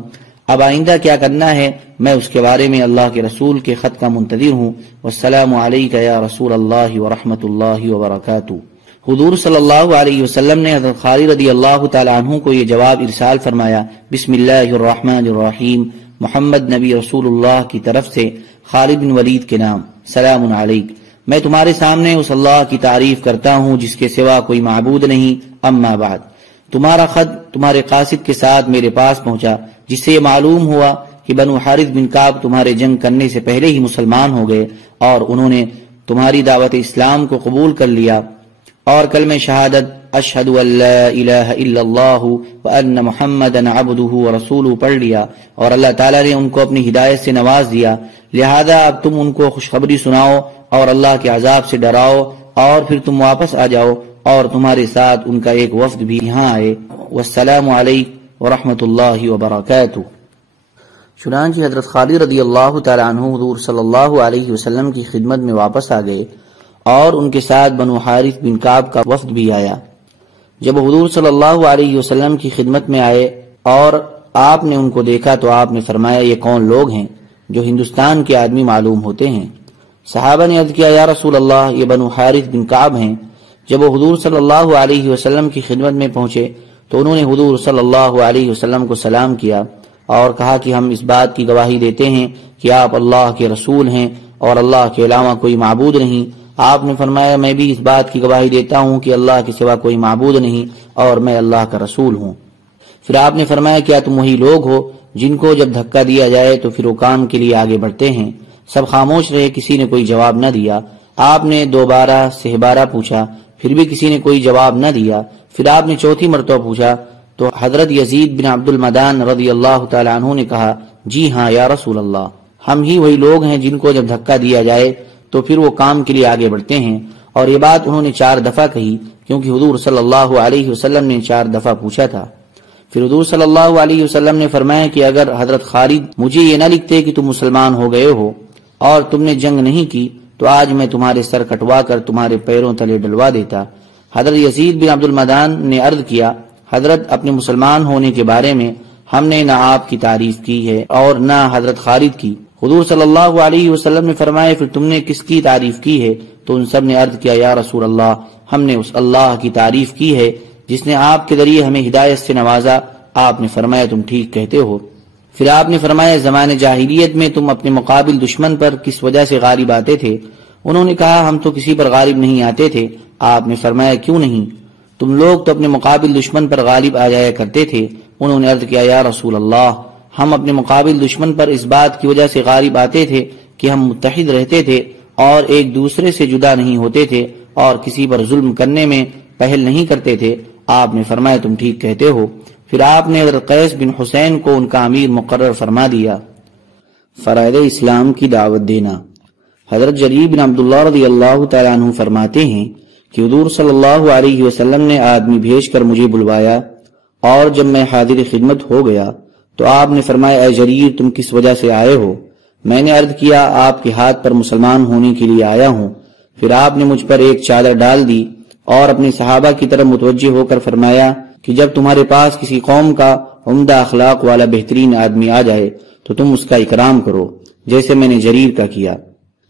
اب آئندہ کیا کرنا ہے میں اس کے بارے میں اللہ کے رسول کے خط کا منتظر ہوں. والسلام علیکہ یا رسول اللہ ورحمۃ اللہ وبرکاتہ. حضور صلی اللہ علیہ وسلم نے حضرت خالد رضی اللہ تعالی عنہ کو یہ جواب ارسال فرمایا: بسم اللہ الرحمن الرحیم، محمد نبی رسول اللہ کی طرف سے خالد بن ولید کے نام، سلام علیک. میں تمہارے سامنے اس اللہ کی تعریف کرتا ہوں جس کے سوا کوئی معبود نہیں، اما بعد. تمہارا خط تمہارے قاصد کے ساتھ میرے پاس پہنچا جس سے یہ معلوم ہوا کہ بنو حارث بن کعب تمہارے جنگ کرنے سے پہلے ہی مسلمان ہو گئے اور انہوں نے تمہاری دعوت اسلام کو قبول کر لیا اور کلمہ شہادت اشہد ان لا الہ الا اللہ وان محمدا عبدہ ورسولہ پڑھ لیا، اور اللہ تعالیٰ نے ان کو اپنی ہدایت سے نواز دیا. لہذا اب تم ان کو خوشخبری سناؤ اور اللہ کے عذاب سے ڈراؤ، اور پھر تم واپس آ جاؤ اور تمہارے ساتھ ان کا ایک وفد بھی یہاں آئے. والسلام علیکم ورحمۃ اللہ وبرکاتہ. چنانچہ حضرت خالد رضی اللہ تعالی عنہ حضور صلی اللہ علیہ وسلم کی خدمت میں واپس آ گئے اور ان کے ساتھ بنو حارث بن کعب کا وفد بھی آیا. جب حضور صلی اللہ علیہ وسلم کی خدمت میں آئے اور آپ نے ان کو دیکھا تو آپ نے فرمایا: یہ کون لوگ ہیں جو ہندوستان کے آدمی معلوم ہوتے ہیں؟ صحابہ نے عرض کیا: یا رسول اللہ، یہ بنو حارث بن کعب ہیں. جب وہ حضور صلی اللہ علیہ وسلم کی خدمت میں پہنچے تو انہوں نے حضور صلی اللہ علیہ وسلم کو سلام کیا اور کہا کہ ہم اس بات کی گواہی دیتے ہیں کہ آپ اللہ کے رسول ہیں اور اللہ کے علاوہ کوئی معبود نہیں. آپ نے فرمایا: میں بھی اس بات کی گواہی دیتا ہوں کہ اللہ کے سوا کوئی معبود نہیں اور میں اللہ کا رسول ہوں. پھر آپ نے فرمایا: کیا تم وہی لوگ ہو جن کو جب دھکا دیا جائے تو پھر وہ کام کے لیے آگے بڑھتے ہیں؟ سب خاموش رہے، کسی نے کوئی جواب نہ دیا. آپ نے 2 بارہ سہ پوچھا، پھر بھی کسی نے کوئی جواب نہ دیا. پھر آپ نے 4تھی مرتبہ پوچھا تو حضرت یزید بن عبد المدان رضی اللہ تعالی عنہ نے کہا: جی ہاں یا رسول اللہ، ہم ہی وہی لوگ ہیں جن کو جب دھکا دیا جائے تو پھر وہ کام کے لیے آگے بڑھتے ہیں. اور یہ بات انہوں نے 4 دفعہ کہی کیونکہ حضور صلی اللہ علیہ وسلم نے 4 دفعہ پوچھا تھا. پھر حضور صلی اللہ علیہ وسلم نے فرمایا کہ اگر حضرت خالد مجھے یہ نہ لکھتے کہ تم مسلمان ہو گئے ہو اور تم نے جنگ نہیں کی تو آج میں تمہارے سر کٹوا کر تمہارے پیروں تلے ڈلوا دیتا۔ حضرت یزید بن عبد المدان نے عرض کیا، حضرت اپنے مسلمان ہونے کے بارے میں ہم نے نہ آپ کی تعریف کی ہے اور نہ حضرت خالد کی۔ حضور صلی اللہ علیہ وسلم نے فرمایا، پھر تم نے کس کی تعریف کی ہے؟ تو ان سب نے عرض کیا، یا رسول اللہ، ہم نے اس اللہ کی تعریف کی ہے جس نے آپ کے ذریعے ہمیں ہدایت سے نوازا۔ آپ نے فرمایا، تم ٹھیک کہتے ہو۔ پھر آپ نے فرمایا، زمانے جاہلیت میں تم اپنے مقابل دشمن پر کس وجہ سے غالب آتے تھے؟ انہوں نے کہا، ہم تو کسی پر غالب نہیں آتے تھے۔ آپ نے فرمایا، کیوں نہیں؟ تم لوگ تو اپنے مقابل دشمن پر غالب آ جایا کرتے تھے۔ انہوں نے عرض کیا، یا رسول اللہ، ہم اپنے مقابل دشمن پر اس بات کی وجہ سے غالب آتے تھے کہ ہم متحد رہتے تھے اور ایک دوسرے سے جدا نہیں ہوتے تھے اور کسی پر ظلم کرنے میں پہل نہیں کرتے تھے۔ آپ نے فرمایا، تم ٹھیک کہتے ہو۔ پھر آپ نے حضرت قیس بن حسین کو ان کا امیر مقرر فرما دیا۔ فرائض اسلام کی دعوت دینا۔ حضرت جریر بن عبداللہ رضی اللہ تعالیٰ عنہ فرماتے ہیں کہ حضور صلی اللہ علیہ وسلم نے آدمی بھیج کر مجھے بلوایا، اور جب میں حاضر خدمت ہو گیا تو آپ نے فرمایا، اے جریر، تم کس وجہ سے آئے ہو؟ میں نے عرض کیا، آپ کے ہاتھ پر مسلمان ہونے کے لیے آیا ہوں۔ پھر آپ نے مجھ پر ایک چادر ڈال دی اور اپنے صحابہ کی طرف متوجہ ہو کر فرمایا کہ جب تمہارے پاس کسی قوم کا عمدہ اخلاق والا بہترین آدمی آ جائے تو تم اس کا اکرام کرو، جیسے میں نے جریر کا کیا۔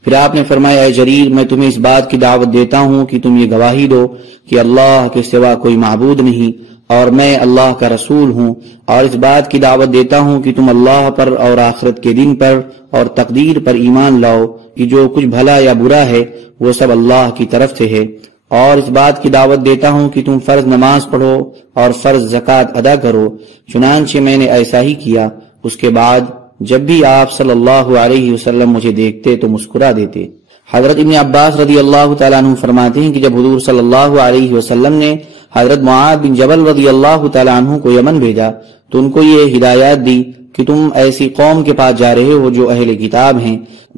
پھر آپ نے فرمایا، اے جریر، میں تمہیں اس بات کی دعوت دیتا ہوں کہ تم یہ گواہی دو کہ اللہ کے سوا کوئی معبود نہیں اور میں اللہ کا رسول ہوں، اور اس بات کی دعوت دیتا ہوں کہ تم اللہ پر اور آخرت کے دن پر اور تقدیر پر ایمان لاؤ کہ جو کچھ بھلا یا برا ہے وہ سب اللہ کی طرف سے ہے، اور اس بات کی دعوت دیتا ہوں کہ تم فرض نماز پڑھو اور فرض زکوٰۃ ادا کرو۔ چنانچہ میں نے ایسا ہی کیا۔ اس کے بعد جب بھی آپ صلی اللہ علیہ وسلم مجھے دیکھتے تو مسکرا دیتے۔ حضرت ابن عباس رضی اللہ تعالیٰ عنہ فرماتے ہیں کہ جب حضور صلی اللہ علیہ وسلم نے حضرت معاذ بن جبل رضی اللہ تعالیٰ عنہ کو یمن بھیجا تو ان کو یہ ہدایات دی کہ تم ایسی قوم کے پاس جا رہے ہو جو اہل کتاب ہیں،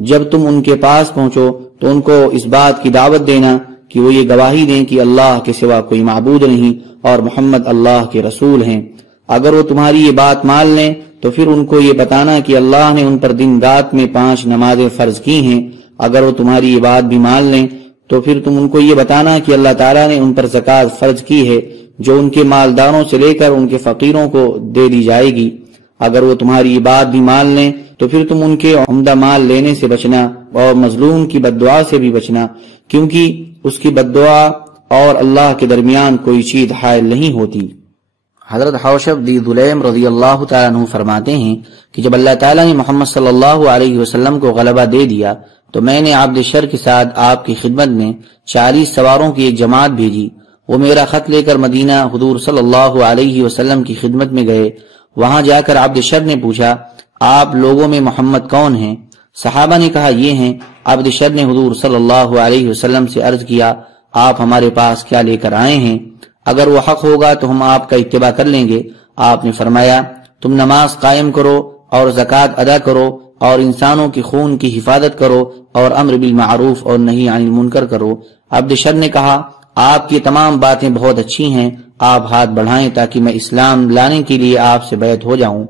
جب تم ان کے پاس پہنچو تو ان کو اس بات کی دعوت دینا کہ وہ یہ گواہی دیں کہ اللہ کے سوا کوئی معبود نہیں اور محمد اللہ کے رسول ہیں۔ اگر وہ تمہاری یہ بات مان لیں تو پھر ان کو یہ بتانا کہ اللہ نے ان پر دن رات میں 5 نمازیں فرض کی ہیں۔ اگر وہ تمہاری یہ بات بھی مان لیں تو پھر تم ان کو یہ بتانا کہ اللہ تعالیٰ نے ان پر زکوٰۃ فرض کی ہے جو ان کے مالداروں سے لے کر ان کے فقیروں کو دے دی جائے گی۔ اگر وہ تمہاری یہ بات بھی مان لیں تو پھر تم ان کے عمدہ مال لینے سے بچنا اور مظلوم کی بددعا سے بھی بچنا، کیونکہ اس کی بددعا اور اللہ کے درمیان کوئی چیز حائل نہیں ہوتی۔ حضرت حوشب ذی ذلیم رضی اللہ تعالیٰ عنہ فرماتے ہیں کہ جب اللہ تعالیٰ نے محمد صلی اللہ علیہ وسلم کو غلبہ دے دیا تو میں نے عبد شر کے ساتھ آپ کی خدمت میں 40 سواروں کی ایک جماعت بھیجی۔ وہ میرا خط لے کر مدینہ حضور صلی اللہ علیہ وسلم کی خدمت میں گئے۔ وہاں جا کر عبد شر نے پوچھا، آپ لوگوں میں محمد کون ہیں؟ صحابہ نے کہا، یہ ہیں۔ عبد شر نے حضور صلی اللہ علیہ وسلم سے عرض کیا، آپ ہمارے پاس کیا لے کر آئے ہیں؟ اگر وہ حق ہوگا تو ہم آپ کا اتباع کر لیں گے۔ آپ نے فرمایا، تم نماز قائم کرو اور زکوٰۃ ادا کرو اور انسانوں کی خون کی حفاظت کرو اور امر بالمعروف اور نہی عن المنکر کرو۔ عبد شر نے کہا، آپ کی تمام باتیں بہت اچھی ہیں، آپ ہاتھ بڑھائیں تاکہ میں اسلام لانے کے لیے آپ سے بیعت ہو جاؤں۔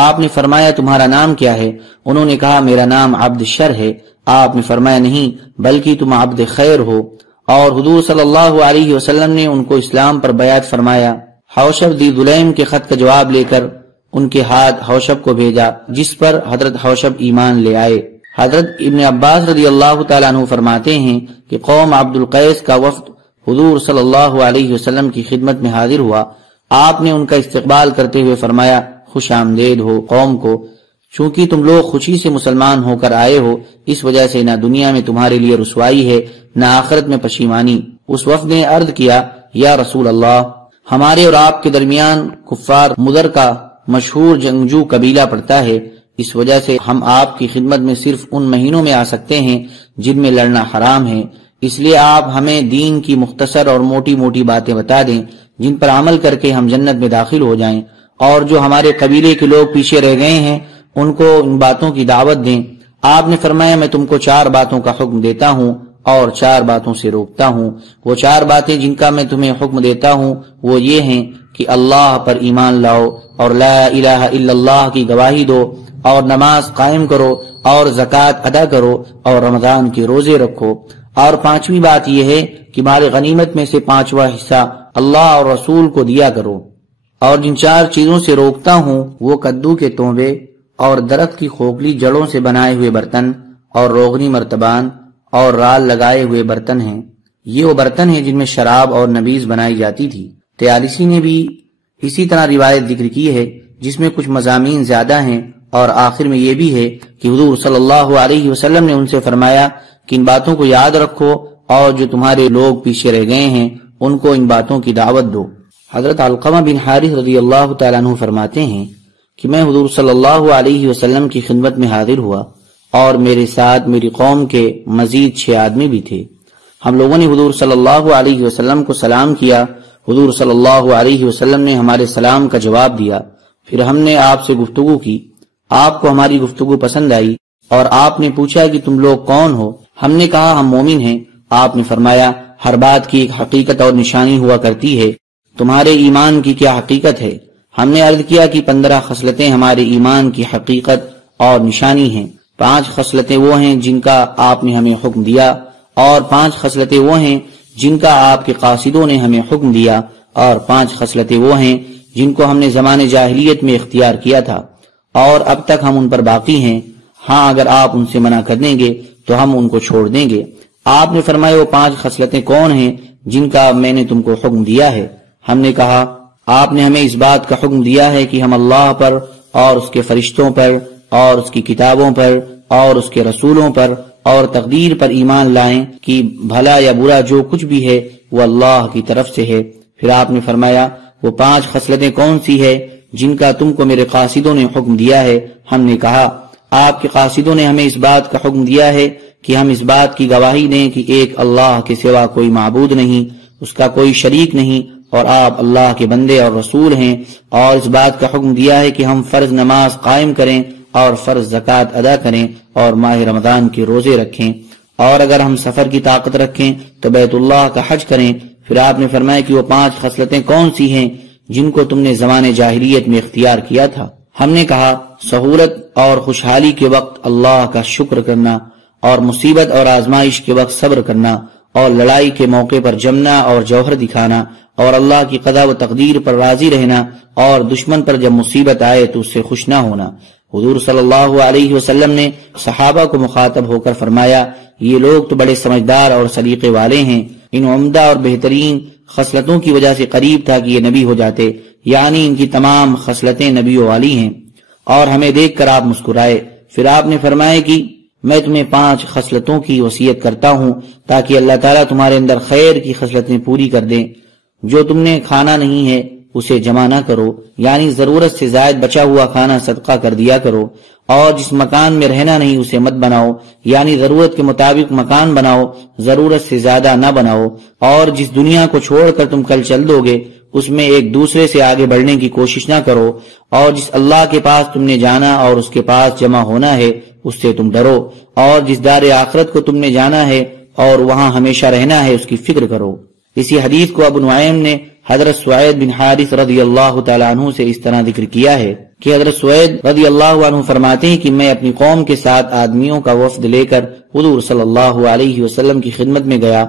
آپ نے فرمایا، تمہارا نام کیا ہے؟ انہوں نے کہا، میرا نام عبد شر ہے۔ آپ نے فرمایا، نہیں بلکہ تم عبد خیر ہو، اور حضور صلی اللہ علیہ وسلم نے ان کو اسلام پر بیعت فرمایا۔ حوشب ذی ذلیم کے خط کا جواب لے کر ان کے ہاتھ حوشب کو بھیجا، جس پر حضرت حوشب ایمان لے آئے۔ حضرت ابن عباس رضی اللہ تعالیٰ عنہ فرماتے ہیں کہ قوم عبد القیس کا وفد حضور صلی اللہ علیہ وسلم کی خدمت میں حاضر ہوا۔ آپ نے ان کا استقبال کرتے ہوئے فرمایا، خوش آمدید ہو قوم کو، چونکہ تم لوگ خوشی سے مسلمان ہو کر آئے ہو، اس وجہ سے نہ دنیا میں تمہارے لیے رسوائی ہے نہ آخرت میں پشیمانی۔ اس وفد نے عرض کیا، یا رسول اللہ، ہمارے اور آپ کے درمیان کفار مدر کا مشہور جنگجو قبیلہ پڑتا ہے، اس وجہ سے ہم آپ کی خدمت میں صرف ان مہینوں میں آ سکتے ہیں جن میں لڑنا حرام ہے، اس لیے آپ ہمیں دین کی مختصر اور موٹی موٹی باتیں بتا دیں جن پر عمل کر کے ہم جنت میں داخل ہو جائیں، اور جو ہمارے قبیلے کے لوگ پیچھے رہ گئے ہیں ان کو ان باتوں کی دعوت دیں۔ آپ نے فرمایا، میں تم کو 4 باتوں کا حکم دیتا ہوں اور 4 باتوں سے روکتا ہوں۔ وہ 4 باتیں جن کا میں تمہیں حکم دیتا ہوں وہ یہ ہیں کہ اللہ پر ایمان لاؤ اور لا الہ الا اللہ کی گواہی دو اور نماز قائم کرو اور زکوٰۃ ادا کرو اور رمضان کے روزے رکھو، اور پانچویں بات یہ ہے کہ مال غنیمت میں سے 5واں حصہ اللہ اور رسول کو دیا کرو، اور جن 4 چیزوں سے روکتا ہوں وہ کدو کے تونبے اور درخت کی کھوکھلی جڑوں سے بنائے ہوئے برتن اور روغنی مرتبان اور رال لگائے ہوئے برتن ہیں۔ یہ وہ برتن ہیں جن میں شراب اور نبیذ بنائی جاتی تھی۔ طیالسی نے بھی اسی طرح روایت ذکر کی ہے جس میں کچھ مضامین زیادہ ہیں، اور آخر میں یہ بھی ہے کہ حضور صلی اللہ علیہ وسلم نے ان سے فرمایا کہ ان باتوں کو یاد رکھو اور جو تمہارے لوگ پیچھے رہ گئے ہیں ان کو ان باتوں کی دعوت دو۔ حضرت علقمہ بن حارث رضی اللہ تعالیٰ عنہ فرماتے ہیں کہ میں حضور صلی اللہ علیہ وسلم کی خدمت میں حاضر ہوا اور میرے ساتھ میری قوم کے مزید 6 آدمی بھی تھے۔ ہم لوگوں نے حضور صلی اللہ علیہ وسلم کو سلام کیا، حضور صلی اللہ علیہ وسلم نے ہمارے سلام کا جواب دیا، پھر ہم نے آپ سے گفتگو کی، آپ کو ہماری گفتگو پسند آئی اور آپ نے پوچھا کہ تم لوگ کون ہو؟ ہم نے کہا ہم مومن ہیں۔ آپ نے فرمایا ہر بات کی ایک حقیقت اور نشانی ہوا کرتی ہے، تمہارے ایمان کی کیا حقیقت ہے؟ ہم نے عرض کیا کہ 15 خصلتیں ہمارے ایمان کی حقیقت اور نشانی ہیں۔ 5 خصلتیں وہ ہیں جن کا آپ نے ہمیں حکم دیا، اور 5 خصلتیں وہ ہیں جن کا آپ کے قاصدوں نے ہمیں حکم دیا، اور 5 خصلتیں وہ ہیں جن کو ہم نے زمانے جاہلیت میں اختیار کیا تھا اور اب تک ہم ان پر باقی ہیں۔ ہاں اگر آپ ان سے منع کر دیں گے تو ہم ان کو چھوڑ دیں گے۔ آپ نے فرمایا وہ 5 خصلتیں کون ہیں جن کا میں نے تم کو حکم دیا ہے؟ ہم نے کہا آپ نے ہمیں اس بات کا حکم دیا ہے کہ ہم اللہ پر اور اس کے فرشتوں پر اور اس کی کتابوں پر اور اس کے رسولوں پر اور تقدیر پر ایمان لائیں کہ بھلا یا برا جو کچھ بھی ہے وہ اللہ کی طرف سے ہے۔ پھر آپ نے فرمایا وہ 5 خصلتیں کون سی ہے جن کا تم کو میرے قاصدوں نے حکم دیا ہے؟ ہم نے کہا آپ کے قاصدوں نے ہمیں اس بات کا حکم دیا ہے کہ ہم اس بات کی گواہی دیں کہ ایک اللہ کے سوا کوئی معبود نہیں، اس کا کوئی شریک نہیں، اور آپ اللہ کے بندے اور رسول ہیں، اور اس بات کا حکم دیا ہے کہ ہم فرض نماز قائم کریں اور فرض زکوٰۃ ادا کریں اور ماہ رمضان کے روزے رکھیں، اور اگر ہم سفر کی طاقت رکھیں تو بیت اللہ کا حج کریں۔ پھر آپ نے فرمایا کہ وہ 5 خصلتیں کون سی ہیں جن کو تم نے زمانے جاہلیت میں اختیار کیا تھا؟ ہم نے کہا سہولت اور خوشحالی کے وقت اللہ کا شکر کرنا، اور مصیبت اور آزمائش کے وقت صبر کرنا، اور لڑائی کے موقع پر جمنا اور جوہر دکھانا، اور اللہ کی قضا و تقدیر پر راضی رہنا، اور دشمن پر جب مصیبت آئے تو اس سے خوش نہ ہونا۔ حضور صلی اللہ علیہ وسلم نے صحابہ کو مخاطب ہو کر فرمایا یہ لوگ تو بڑے سمجھدار اور سلیقے والے ہیں، ان عمدہ اور بہترین خصلتوں کی وجہ سے قریب تھا کہ یہ نبی ہو جاتے، یعنی ان کی تمام خصلتیں نبیوں والی ہیں۔ اور ہمیں دیکھ کر آپ مسکرائے۔ پھر آپ نے فرمایا کہ میں تمہیں 5 خصلتوں کی وصیت کرتا ہوں تاکہ اللہ تعالیٰ تمہارے اندر خیر کی خصلتیں پوری کر دیں۔ جو تم نے کھانا نہیں ہے اسے جمع نہ کرو، یعنی ضرورت سے زائد بچا ہوا کھانا صدقہ کر دیا کرو، اور جس مکان میں رہنا نہیں اسے مت بناؤ، یعنی ضرورت کے مطابق مکان بناؤ، ضرورت سے زیادہ نہ بناؤ، اور جس دنیا کو چھوڑ کر تم کل چل دو گے اس میں ایک دوسرے سے آگے بڑھنے کی کوشش نہ کرو، اور جس اللہ کے پاس تم نے جانا اور اس کے پاس جمع ہونا ہے اس سے تم ڈرو، اور جس دار آخرت کو تم نے جانا ہے اور وہاں ہمیشہ رہنا ہے اس کی فکر کرو۔ اسی حدیث کو ابو نعیم نے حضرت سعید بن حارث رضی اللہ تعالیٰ عنہ سے اس طرح ذکر کیا ہے کہ حضرت سعید رضی اللہ عنہ فرماتے ہیں کہ میں اپنی قوم کے 7 آدمیوں کا وفد لے کر حضور صلی اللہ علیہ وسلم کی خدمت میں گیا۔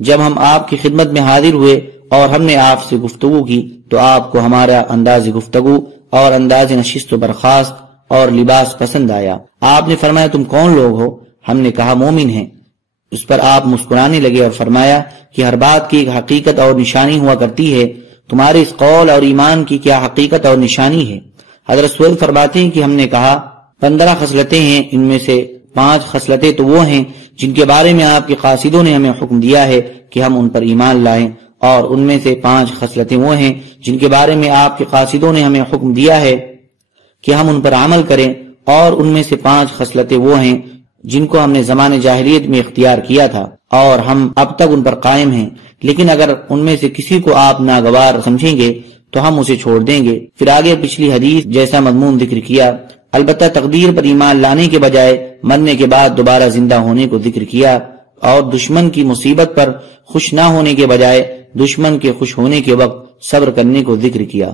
جب ہم آپ کی خدمت میں حاضر ہوئے اور ہم نے آپ سے گفتگو کی تو آپ کو ہمارا انداز گفتگو اور انداز نشست و برخاست اور لباس پسند آیا۔ آپ نے فرمایا تم کون لوگ ہو؟ ہم نے کہا مومن ہیں۔ اس پر آپ مسکرانے لگے اور فرمایا کہ ہر بات کی ایک حقیقت اور نشانی ہوا کرتی ہے، تمہارے اس قول اور ایمان کی کیا حقیقت اور نشانی ہے؟ حضرت سہیل فرماتے ہیں کہ ہم نے کہا 15 خصلتیں ہیں، ان میں سے 5 خصلتیں تو وہ ہیں جن کے بارے میں آپ کے قاصدوں نے ہمیں حکم دیا ہے کہ ہم ان پر ایمان لائیں، اور ان میں سے 5 خصلتیں وہ ہیں جن کے بارے میں آپ کے قاصدوں نے ہمیں حکم دیا ہے کہ ہم ان پر عمل کریں، اور ان میں سے 5 خصلتیں وہ ہیں جن کو ہم نے زمانے جاہلیت میں اختیار کیا تھا اور ہم اب تک ان پر قائم ہیں، لیکن اگر ان میں سے کسی کو آپ ناگوار سمجھیں گے تو ہم اسے چھوڑ دیں گے۔ پھر آگے پچھلی حدیث جیسا مضمون ذکر کیا، البتہ تقدیر پر ایمان لانے کے بجائے مرنے کے بعد دوبارہ زندہ ہونے کو ذکر کیا، اور دشمن کی مصیبت پر خوش نہ ہونے کے بجائے دشمن کے خوش ہونے کے وقت صبر کرنے کو ذکر کیا۔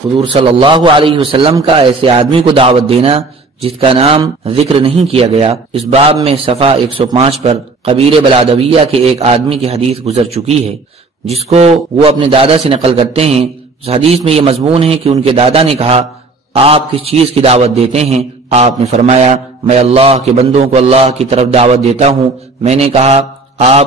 حضور صلی اللہ علیہ وسلم کا ایسے آدمی کو دعوت دینا جس کا نام ذکر نہیں کیا گیا، اس باب میں صفحہ 105 پر قبیلہ بلادویہ کے ایک آدمی کی حدیث گزر چکی ہے، جس کو وہ اپنے دادا سے نقل کرتے ہیں۔ اس حدیث میں یہ مضمون ہے کہ ان کے دادا نے کہا، آپ کس چیز کی دعوت دیتے ہیں؟ آپ نے فرمایا، میں اللہ کے بندوں کو اللہ کی طرف دعوت دیتا ہوں۔ میں نے کہا، آپ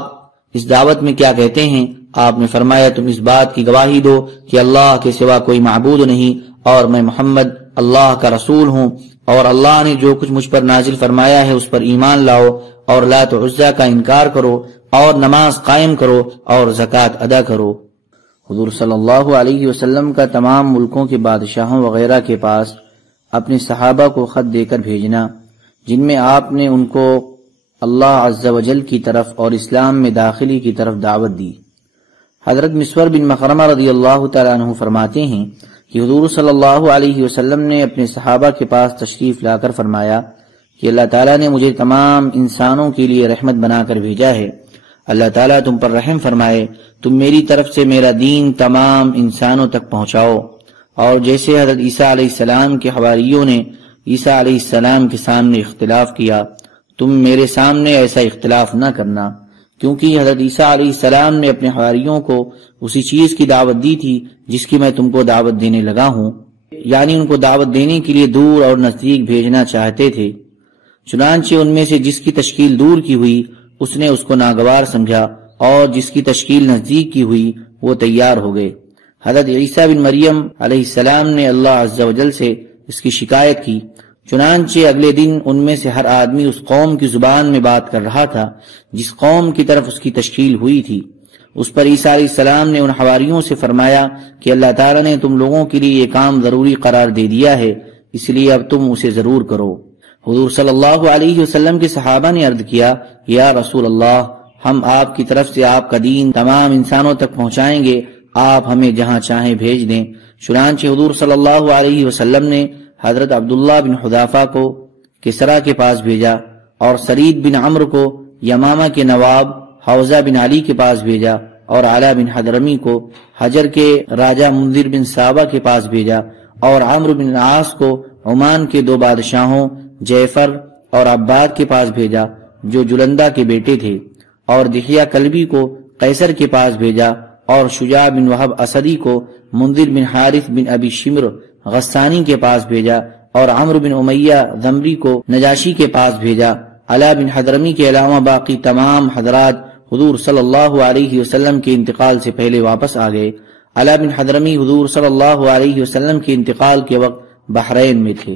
اس دعوت میں کیا کہتے ہیں؟ آپ نے فرمایا، تم اس بات کی گواہی دو کہ اللہ کے سوا کوئی معبود نہیں اور میں محمد اللہ کا رسول ہوں، اور اللہ نے جو کچھ مجھ پر نازل فرمایا ہے اس پر ایمان لاؤ، اور لات و عزا کا انکار کرو، اور نماز قائم کرو، اور زکوٰۃ ادا کرو۔ حضور صلی اللہ علیہ وسلم کا تمام ملکوں کے بادشاہوں وغیرہ کے پاس اپنے صحابہ کو خط دے کر بھیجنا، جن میں آپ نے ان کو اللہ عز و جل کی طرف اور اسلام میں داخلی کی طرف دعوت دی۔ حضرت مسور بن مخرمہ رضی اللہ تعالیٰ عنہ فرماتے ہیں کہ حضور صلی اللہ علیہ وسلم نے اپنے صحابہ کے پاس تشریف لا کر فرمایا کہ اللہ تعالیٰ نے مجھے تمام انسانوں کے لیے رحمت بنا کر بھیجا ہے، اللہ تعالیٰ تم پر رحم فرمائے، تم میری طرف سے میرا دین تمام انسانوں تک پہنچاؤ۔ اور جیسے حضرت عیسیٰ علیہ السلام کے حواریوں نے عیسیٰ علیہ السلام کے سامنے اختلاف کیا، تم میرے سامنے ایسا اختلاف نہ کرنا، کیونکہ حضرت عیسیٰ علیہ السلام نے اپنے حواریوں کو اسی چیز کی دعوت دی تھی جس کی میں تم کو دعوت دینے لگا ہوں، یعنی ان کو دعوت دینے کے لیے دور اور نزدیک بھیجنا چاہتے تھے۔ چنانچہ ان میں سے جس کی تشکیل دور کی ہوئی اس نے اس کو ناگوار سمجھا، اور جس کی تشکیل نزدیک کی ہوئی وہ تیار ہو گئے۔ حضرت عیسیٰ بن مریم علیہ السلام نے اللہ عز و جل سے اس کی شکایت کی، چنانچہ اگلے دن ان میں سے ہر آدمی اس قوم کی زبان میں بات کر رہا تھا جس قوم کی طرف اس کی تشکیل ہوئی تھی۔ اس پر عیسیٰ علیہ السلام نے ان حواریوں سے فرمایا کہ اللہ تعالیٰ نے تم لوگوں کے لیے یہ کام ضروری قرار دے دیا ہے، اس لیے اب تم اسے ضرور کرو۔ حضور صلی اللہ علیہ وسلم کے صحابہ نے عرض کیا، یا رسول اللہ، ہم آپ کی طرف سے آپ کا دین تمام انسانوں تک پہنچائیں گے، آپ ہمیں جہاں چاہیں بھیج دیں۔ چنانچہ حضور صلی اللہ علیہ وسلم نے حضرت عبداللہ بن حذافہ کو کسرا کے پاس بھیجا، اور سرید بن عمرو کو یمامہ کے نواب حوزہ بن علی کے پاس بھیجا، اور علا بن حضرمی کو حجر کے راجہ منذر بن صابہ کے پاس بھیجا، اور عمرو بن العاص کو عمان کے دو بادشاہوں جعفر اور عباد کے پاس بھیجا جو جلندہ کے بیٹے تھے، اور دحیہ کلبی کو قیصر کے پاس بھیجا، اور شجاع بن وہب اسدی کو منذر بن حارث بن ابی شمر غسانی کے پاس بھیجا، اور عمرو بن امیہ ذمری کو نجاشی کے پاس بھیجا۔ علا بن حضرمی کے علاوہ باقی تمام حضرات حضور صلی اللہ علیہ وسلم کے انتقال سے پہلے واپس آ گئے۔ علا بن حضرمی حضور صلی اللہ علیہ وسلم کے انتقال کے وقت بحرین میں تھے۔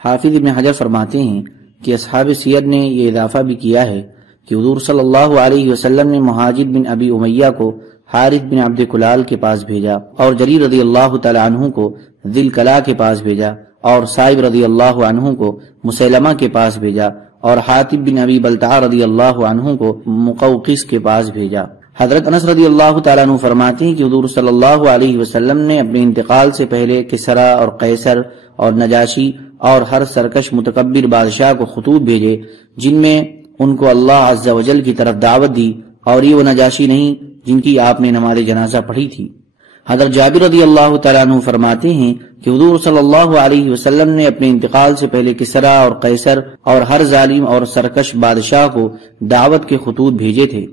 حافظ ابن حجر فرماتے ہیں کہ اصحاب سیر نے یہ اضافہ بھی کیا ہے کہ حضور صلی اللہ علیہ وسلم نے مہاجر بن ابی امیہ کو حارث بن عبد کلال کے پاس بھیجا، اور جریر رضی اللہ تعالی عنہ کو ذل کلا کے پاس بھیجا، اور صائب رضی اللہ عنہ کو مسیلمہ کے پاس بھیجا، اور حاتب بن ابی بلتع رضی اللہ عنہ کو مقوقس کے پاس بھیجا۔ حضرت انس رضی اللہ تعالیٰ عنہ فرماتے ہیں کہ حضور صلی اللہ علیہ وسلم نے اپنے انتقال سے پہلے کسرا اور قیصر اور نجاشی اور ہر سرکش متکبر بادشاہ کو خطوط بھیجے، جن میں ان کو اللہ عز و جل کی طرف دعوت دی، اور یہ وہ نجاشی نہیں جن کی آپ نے نماز جنازہ پڑھی تھی۔ حضرت جابر رضی اللہ تعالیٰ عنہ فرماتے ہیں کہ حضور صلی اللہ علیہ وسلم نے اپنے انتقال سے پہلے کسرا اور قیصر اور ہر ظالم اور سرکش بادشاہ کو دعوت کے خطوط بھیجے تھے۔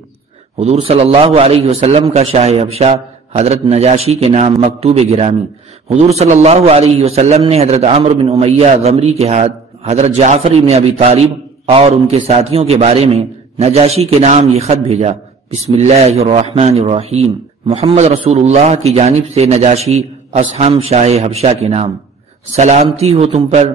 حضور صلی اللہ علیہ وسلم کا شاہ حبشہ حضرت نجاشی کے نام مکتوب گرامی۔ حضور صلی اللہ علیہ وسلم نے حضرت عمرو بن امیہ ذمری کے ہاتھ حضرت جعفر بن ابی طالب اور ان کے ساتھیوں کے بارے میں نجاشی کے نام یہ خط بھیجا، بسم اللہ الرحمن الرحیم، محمد رسول اللہ کی جانب سے نجاشی اصحم شاہ حبشہ کے نام۔ سلامتی ہو تم پر،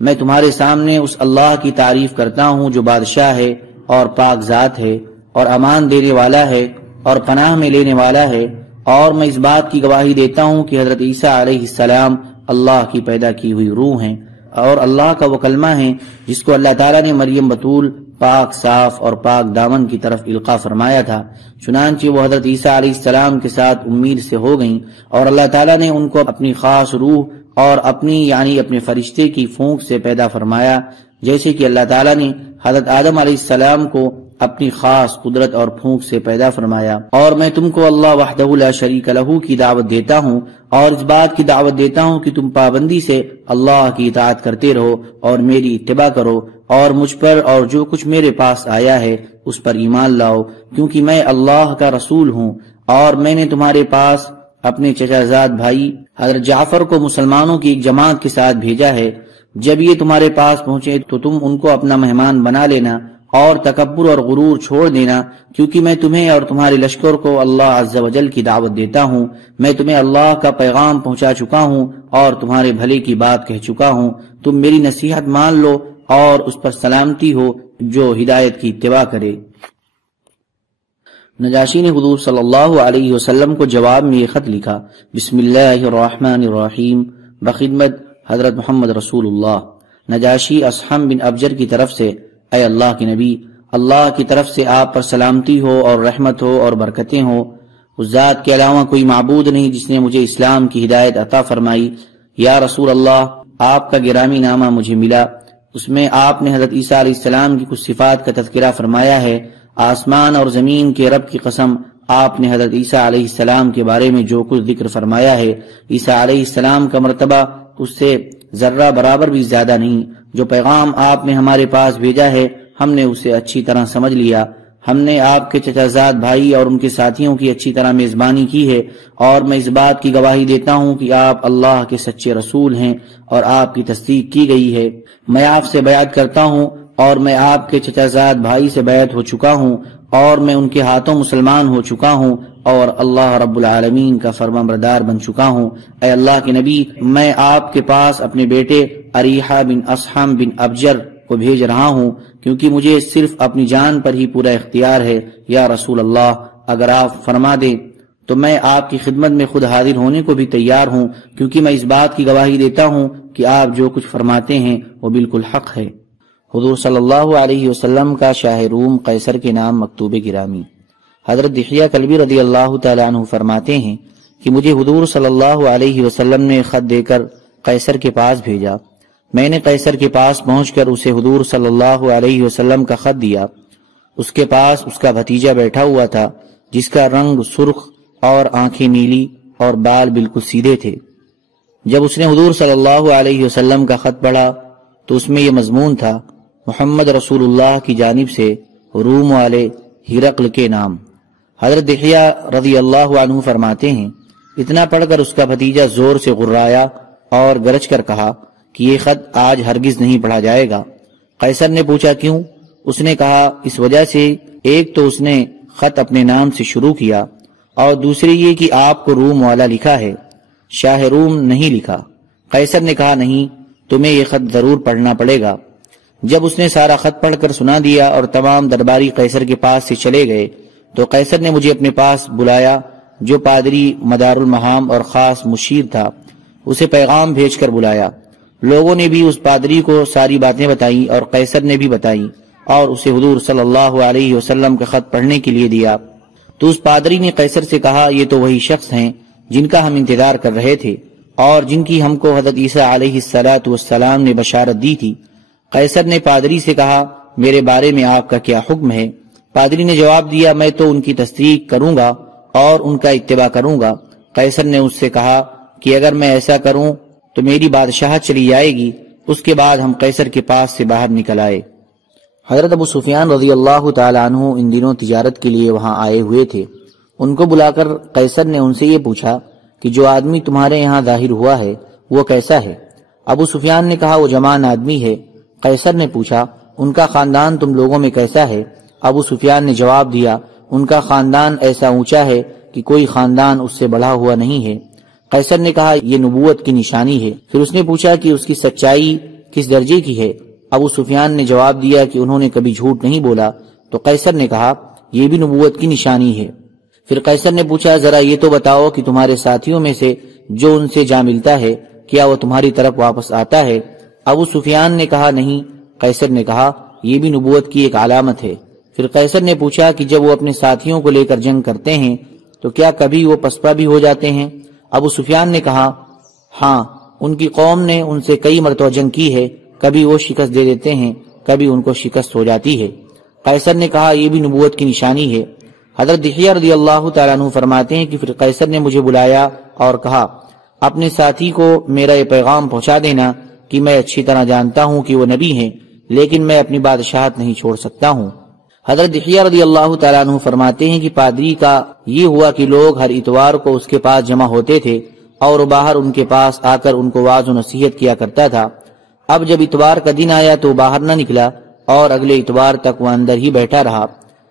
میں تمہارے سامنے اس اللہ کی تعریف کرتا ہوں جو بادشاہ ہے اور پاک ذات ہے اور امان دینے والا ہے اور پناہ میں لینے والا ہے، اور میں اس بات کی گواہی دیتا ہوں کہ حضرت عیسیٰ علیہ السلام اللہ کی پیدا کی ہوئی روح ہیں اور اللہ کا وہ کلمہ ہے جس کو اللہ تعالیٰ نے مریم بطول پاک صاف اور پاک دامن کی طرف القا فرمایا تھا، چنانچہ وہ حضرت عیسیٰ علیہ السلام کے ساتھ امید سے ہو گئیں، اور اللہ تعالیٰ نے ان کو اپنی خاص روح اور اپنی یعنی اپنے فرشتے کی پھونک سے پیدا فرمایا، جیسے کہ اللہ تعالیٰ نے حضرت آدم علیہ السلام کو اپنی خاص قدرت اور پھونک سے پیدا فرمایا۔ اور میں تم کو اللہ وحدہ لا شریک لہ کی دعوت دیتا ہوں اور اس بات کی دعوت دیتا ہوں کہ تم پابندی سے اللہ کی اطاعت کرتے رہو اور میری اتباع کرو اور مجھ پر اور جو کچھ میرے پاس آیا ہے اس پر ایمان لاؤ، کیونکہ میں اللہ کا رسول ہوں اور میں نے تمہارے پاس اپنے چچا زاد بھائی حضرت جعفر کو مسلمانوں کی ایک جماعت کے ساتھ بھیجا ہے۔ جب یہ تمہارے پاس پہنچے تو تم ان کو اپنا مہمان بنا لینا اور تکبر اور غرور چھوڑ دینا، کیونکہ میں تمہیں اور تمہارے لشکر کو اللہ عز و جل کی دعوت دیتا ہوں۔ میں تمہیں اللہ کا پیغام پہنچا چکا ہوں اور تمہارے بھلے کی بات کہہ چکا ہوں، تم میری نصیحت مان لو اور اس پر سلامتی ہو جو ہدایت کی اتباع کرے۔ نجاشی نے حضور صلی اللہ علیہ وسلم کو جواب میں یہ خط لکھا: بسم اللہ الرحمن الرحیم، بخدمت حضرت محمد رسول اللہ۔ نجاشی اصحم بن ابجر کی طرف سے: اے اللہ کے نبی، اللہ کی طرف سے آپ پر سلامتی ہو اور رحمت ہو اور برکتیں ہو۔ اس ذات کے علاوہ کوئی معبود نہیں جس نے مجھے اسلام کی ہدایت عطا فرمائی۔ یا رسول اللہ، آپ کا گرامی نامہ مجھے ملا، اس میں آپ نے حضرت عیسیٰ علیہ السلام کی کچھ صفات کا تذکرہ فرمایا ہے۔ آسمان اور زمین کے رب کی قسم، آپ نے حضرت عیسیٰ علیہ السلام کے بارے میں جو کچھ ذکر فرمایا ہے، عیسیٰ علیہ السلام کا مرتبہ اس سے ذرہ برابر بھی زیادہ نہیں۔ جو پیغام آپ نے ہمارے پاس بھیجا ہے ہم نے اسے اچھی طرح سمجھ لیا۔ ہم نے آپ کے چچا زاد بھائی اور ان کے ساتھیوں کی اچھی طرح میزبانی کی ہے، اور میں اس بات کی گواہی دیتا ہوں کہ آپ اللہ کے سچے رسول ہیں اور آپ کی تصدیق کی گئی ہے۔ میں آپ سے بیعت کرتا ہوں اور میں آپ کے چچا زاد بھائی سے بیعت ہو چکا ہوں اور میں ان کے ہاتھوں مسلمان ہو چکا ہوں اور اللہ رب العالمین کا فرمانبردار بن چکا ہوں۔ اے اللہ کے نبی، میں آپ کے پاس اپنے بیٹے اریحہ بن اصحم بن ابجر کو بھیج رہا ہوں، کیونکہ مجھے صرف اپنی جان پر ہی پورا اختیار ہے۔ یا رسول اللہ، اگر آپ فرما دیں تو میں آپ کی خدمت میں خود حاضر ہونے کو بھی تیار ہوں، کیونکہ میں اس بات کی گواہی دیتا ہوں کہ آپ جو کچھ فرماتے ہیں وہ بالکل حق ہے۔ حضور صلی اللہ علیہ وسلم کا شاہ روم قیصر کے نام مکتوب گرامی۔ حضرت دحیہ کلبی رضی اللہ تعالیٰ عنہ فرماتے ہیں کہ مجھے حضور صلی اللہ علیہ وسلم نے خط دے کر قیصر کے پاس بھیجا۔ میں نے قیصر کے پاس پہنچ کر اسے حضور صلی اللہ علیہ وسلم کا خط دیا۔ اس کے پاس اس کا بھتیجا بیٹھا ہوا تھا جس کا رنگ سرخ اور آنکھیں نیلی اور بال بالکل سیدھے تھے۔ جب اس نے حضور صلی اللہ علیہ وسلم کا خط پڑھا تو اس میں یہ مضمون تھا: محمد رسول اللہ کی جانب سے روم والے ہرقل کے نام۔ حضرت دحیہ رضی اللہ عنہ فرماتے ہیں اتنا پڑھ کر اس کا بھتیجا زور سے غررایا اور گرج کر کہا کہ یہ خط آج ہرگز نہیں پڑھا جائے گا۔ قیصر نے پوچھا کیوں؟ اس نے کہا اس وجہ سے، ایک تو اس نے خط اپنے نام سے شروع کیا اور دوسری یہ کہ آپ کو روم والا لکھا ہے، شاہ روم نہیں لکھا۔ قیصر نے کہا نہیں، تمہیں یہ خط ضرور پڑھنا پڑے گا۔ جب اس نے سارا خط پڑھ کر سنا دیا اور تمام درباری قیصر کے پاس سے چلے گئے تو قیصر نے مجھے اپنے پاس بلایا جو پادری مدار المہام اور خاص مشیر تھا، اسے پیغام بھیج کر بلایا۔ لوگوں نے بھی اس پادری کو ساری باتیں بتائیں اور قیصر نے بھی بتائیں اور اسے حضور صلی اللہ علیہ وسلم کا خط پڑھنے کے لیے دیا۔ تو اس پادری نے قیصر سے کہا یہ تو وہی شخص ہیں جن کا ہم انتظار کر رہے تھے اور جن کی ہم کو حضرت عیسیٰ علیہ السلام نے بشارت دی تھی۔ قیصر نے پادری سے کہا میرے بارے میں آپ کا کیا حکم ہے؟ پادری نے جواب دیا میں تو ان کی تصدیق کروں گا اور ان کا اتباع کروں گا۔ قیصر نے اس سے کہا کہ اگر میں ایسا کروں تو میری بادشاہت چلی جائے گی۔ اس کے بعد ہم قیصر کے پاس سے باہر نکل آئے۔ حضرت ابو سفیان رضی اللہ تعالیٰ عنہ ان دنوں تجارت کے لیے وہاں آئے ہوئے تھے۔ ان کو بلا کر قیصر نے ان سے یہ پوچھا کہ جو آدمی تمہارے یہاں ظاہر ہوا ہے وہ کیسا ہے؟ ابو سفیان نے کہا وہ جوان آدمی ہے۔ قیصر نے پوچھا ان کا خاندان تم لوگوں میں کیسا ہے؟ ابو سفیان نے جواب دیا ان کا خاندان ایسا اونچا ہے کہ کوئی خاندان اس سے بڑھا ہوا نہیں ہے۔ قیصر نے کہا یہ نبوت کی نشانی ہے۔ پھر اس نے پوچھا کہ اس کی سچائی کس درجے کی ہے؟ ابو سفیان نے جواب دیا کہ انہوں نے کبھی جھوٹ نہیں بولا۔ تو قیصر نے کہا یہ بھی نبوت کی نشانی ہے۔ پھر قیصر نے پوچھا ذرا یہ تو بتاؤ کہ تمہارے ساتھیوں میں سے جو ان سے جا ملتا ہے کیا وہ تمہاری طرف واپس آتا ہے؟ ابو سفیان نے کہا نہیں۔ قیصر نے کہا یہ بھی نبوت کی ایک علامت ہے۔ پھر قیصر نے پوچھا کہ جب وہ اپنے ساتھیوں کو لے کر جنگ کرتے ہیں تو کیا کبھی وہ پسپا بھی ہو جاتے ہیں؟ ابو سفیان نے کہا ہاں، ان کی قوم نے ان سے کئی مرتبہ جنگ کی ہے، کبھی وہ شکست دے دیتے ہیں، کبھی ان کو شکست ہو جاتی ہے۔ قیصر نے کہا یہ بھی نبوت کی نشانی ہے۔ حضرت دحیہ رضی اللہ تعالیٰ عنہ فرماتے ہیں کہ پھر قیصر نے مجھے بلایا اور کہا اپنے ساتھی کو میرا یہ پیغام پہنچا دینا کہ میں اچھی طرح جانتا ہوں کہ وہ نبی ہیں، لیکن میں اپنی بادشاہت نہیں چھوڑ سکتا ہوں۔ حضرت دحیہ رضی اللہ تعالیٰ عنہ فرماتے ہیں کہ پادری کا یہ ہوا کہ لوگ ہر اتوار کو اس کے پاس جمع ہوتے تھے اور وہ باہر ان کے پاس آ کر ان کو واعظ و نصیحت کیا کرتا تھا۔ اب جب اتوار کا دن آیا تو باہر نہ نکلا اور اگلے اتوار تک وہ اندر ہی بیٹھا رہا،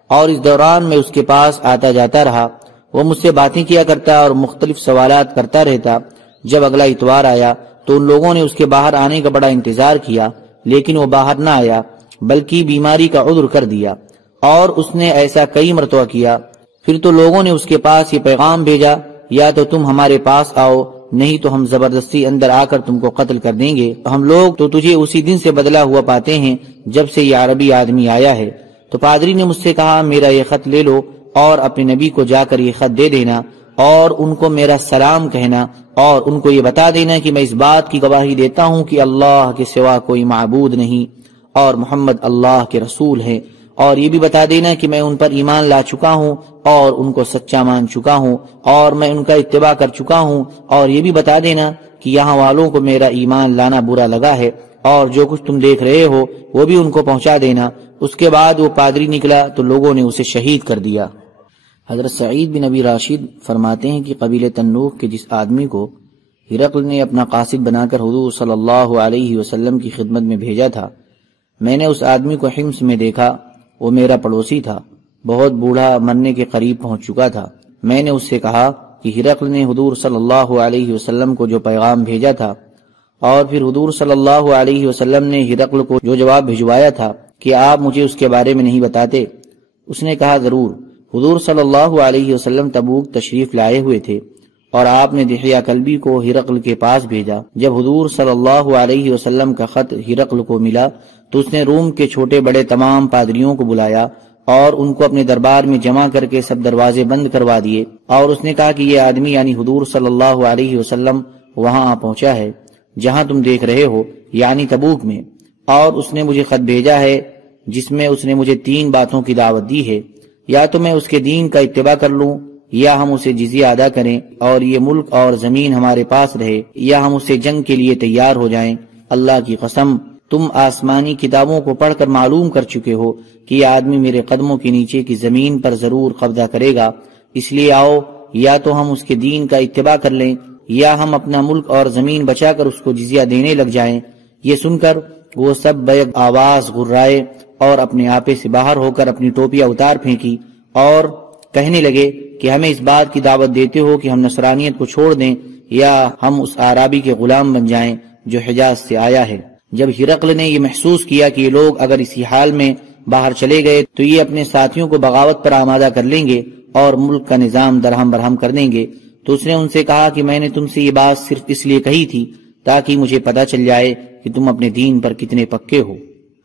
اور اس دوران میں اس کے پاس آتا جاتا رہا۔ وہ مجھ سے باتیں کیا کرتا اور مختلف سوالات کرتا رہتا۔ جب اگلا اتوار آیا تو ان لوگوں نے اس کے باہر آنے کا بڑا انتظار کیا، لیکن وہ باہر نہ آیا بلکہ بیماری کا عذر کر دیا، اور اس نے ایسا کئی مرتبہ کیا۔ پھر تو لوگوں نے اس کے پاس یہ پیغام بھیجا یا تو تم ہمارے پاس آؤ، نہیں تو ہم زبردستی اندر آ کر تم کو قتل کر دیں گے۔ ہم لوگ تو تجھے اسی دن سے بدلا ہوا پاتے ہیں جب سے یہ عربی آدمی آیا ہے۔ تو پادری نے مجھ سے کہا میرا یہ خط لے لو اور اپنے نبی کو جا کر یہ خط دے دینا اور ان کو میرا سلام کہنا، اور ان کو یہ بتا دینا کہ میں اس بات کی گواہی دیتا ہوں کہ اللہ کے سوا کوئی معبود نہیں اور محمد اللہ کے رسول ہیں، اور یہ بھی بتا دینا کہ میں ان پر ایمان لا چکا ہوں اور ان کو سچا مان چکا ہوں اور میں ان کا اتباع کر چکا ہوں، اور یہ بھی بتا دینا کہ یہاں والوں کو میرا ایمان لانا برا لگا ہے، اور جو کچھ تم دیکھ رہے ہو وہ بھی ان کو پہنچا دینا۔ اس کے بعد وہ پادری نکلا تو لوگوں نے اسے شہید کر دیا۔ حضرت سعید بن ابی راشد فرماتے ہیں کہ قبیلہ تنوخ کے جس آدمی کو ہرقل نے اپنا قاصد بنا کر حضور صلی اللہ علیہ وسلم کی خدمت میں بھیجا تھا، میں نے اس آدمی کو حمص میں دیکھا۔ وہ میرا پڑوسی تھا، بہت بوڑھا، مرنے کے قریب پہنچ چکا تھا۔ میں نے اس سے کہا کہ ہرقل نے حضور صلی اللہ علیہ وسلم کو جو پیغام بھیجا تھا، اور پھر حضور صلی اللہ علیہ وسلم نے ہرقل کو جو جواب بھجوایا تھا کہ آپ مجھے اس کے بارے میں نہیں بتاتے۔ اس نے کہا ضرور۔ حضور صلی اللہ علیہ وسلم تبوک تشریف لائے ہوئے تھے اور آپ نے دحیہ کلبی کو ہرقل کے پاس بھیجا۔ جب حضور صلی اللہ علیہ وسلم کا خط ہرقل کو ملا تو اس نے روم کے چھوٹے بڑے تمام پادریوں کو بلایا اور ان کو اپنے دربار میں جمع کر کے سب دروازے بند کروا دیے، اور اس نے کہا کہ یہ آدمی یعنی حضور صلی اللہ علیہ وسلم وہاں آ پہنچا ہے جہاں تم دیکھ رہے ہو، یعنی تبوک میں، اور اس نے مجھے خط بھیجا ہے جس میں اس نے مجھے 3 باتوں کی دعوت دی ہے، یا تو میں اس کے دین کا اتباع کر لوں، یا ہم اسے جزیہ ادا کریں اور یہ ملک اور زمین ہمارے پاس رہے، یا ہم اسے جنگ کے لیے تیار ہو جائیں۔ اللہ کی قسم تم آسمانی کتابوں کو پڑھ کر معلوم کر چکے ہو کہ یہ آدمی میرے قدموں کے نیچے کی زمین پر ضرور قبضہ کرے گا، اس لیے آؤ یا تو ہم اس کے دین کا اتباع کر لیں یا ہم اپنا ملک اور زمین بچا کر اس کو جزیہ دینے لگ جائیں۔ یہ سن کر وہ سب بیک آواز غرائے اور اپنے آپے سے باہر ہو کر اپنی ٹوپیاں اتار پھینکی اور کہنے لگے کہ ہمیں اس بات کی دعوت دیتے ہو کہ ہم نصرانیت کو چھوڑ دیں یا ہم اس اعرابی کے غلام بن جائیں جو حجاز سے آیا ہے۔ جب ہرقل نے یہ محسوس کیا کہ یہ لوگ اگر اسی حال میں باہر چلے گئے تو یہ اپنے ساتھیوں کو بغاوت پر آمادہ کر لیں گے اور ملک کا نظام درہم برہم کر دیں گے، تو اس نے ان سے کہا کہ میں نے تم سے یہ بات صرف اس لیے کہی تھی تاکہ مجھے پتہ چل جائے کہ تم اپنے دین پر کتنے پکے ہو۔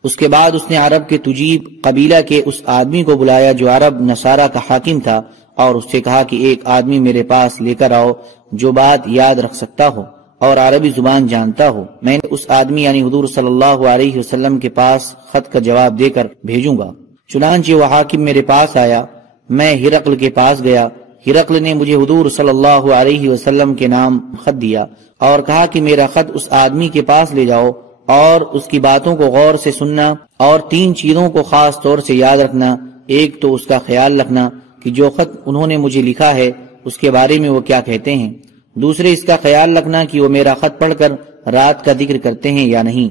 اس کے بعد اس نے عرب کے تجیب قبیلہ کے اس آدمی کو بلایا جو عرب نصارہ کا حاکم تھا، اور اس سے کہا کہ ایک آدمی میرے پاس لے کر آؤ جو بات یاد رکھ سکتا ہو اور عربی زبان جانتا ہو۔ میں نے اس آدمی یعنی حضور صلی اللہ علیہ وسلم کے پاس خط کا جواب دے کر بھیجوں گا۔ چنانچہ وہ حاکم میرے پاس آیا، میں ہرقل کے پاس گیا۔ ہرقل نے مجھے حضور صلی اللہ علیہ وسلم کے نام خط دیا اور کہا کہ میرا خط اس آدمی کے پاس لے جاؤ اور اس کی باتوں کو غور سے سننا، اور 3 چیزوں کو خاص طور سے یاد رکھنا۔ ایک تو اس کا خیال رکھنا کہ جو خط انہوں نے مجھے لکھا ہے اس کے بارے میں وہ کیا کہتے ہیں۔ دوسرے اس کا خیال رکھنا کہ وہ میرا خط پڑھ کر رات کا ذکر کرتے ہیں یا نہیں۔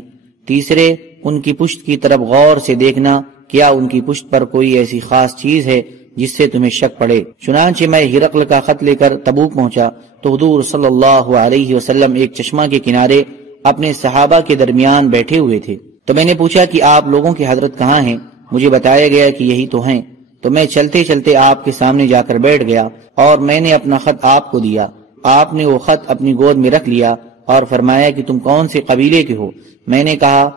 تیسرے ان کی پشت کی طرف غور سے دیکھنا، کیا ان کی پشت پر کوئی ایسی خاص چیز ہے جس سے تمہیں شک پڑے۔ چنانچہ میں ہرقل کا خط لے کر تبوک پہنچا تو حضور صلی اللہ علیہ وسلم ایک چشمہ کے کنارے اپنے صحابہ کے درمیان بیٹھے ہوئے تھے۔ تو میں نے پوچھا کہ آپ لوگوں کی حضرت کہاں ہیں؟ مجھے بتایا گیا کہ یہی تو ہیں۔ تو میں چلتے چلتے آپ کے سامنے جا کر بیٹھ گیا اور میں نے اپنا خط آپ کو دیا۔ آپ نے وہ خط اپنی گود میں رکھ لیا اور فرمایا کہ تم کون سے قبیلے کے ہو؟ میں نے کہا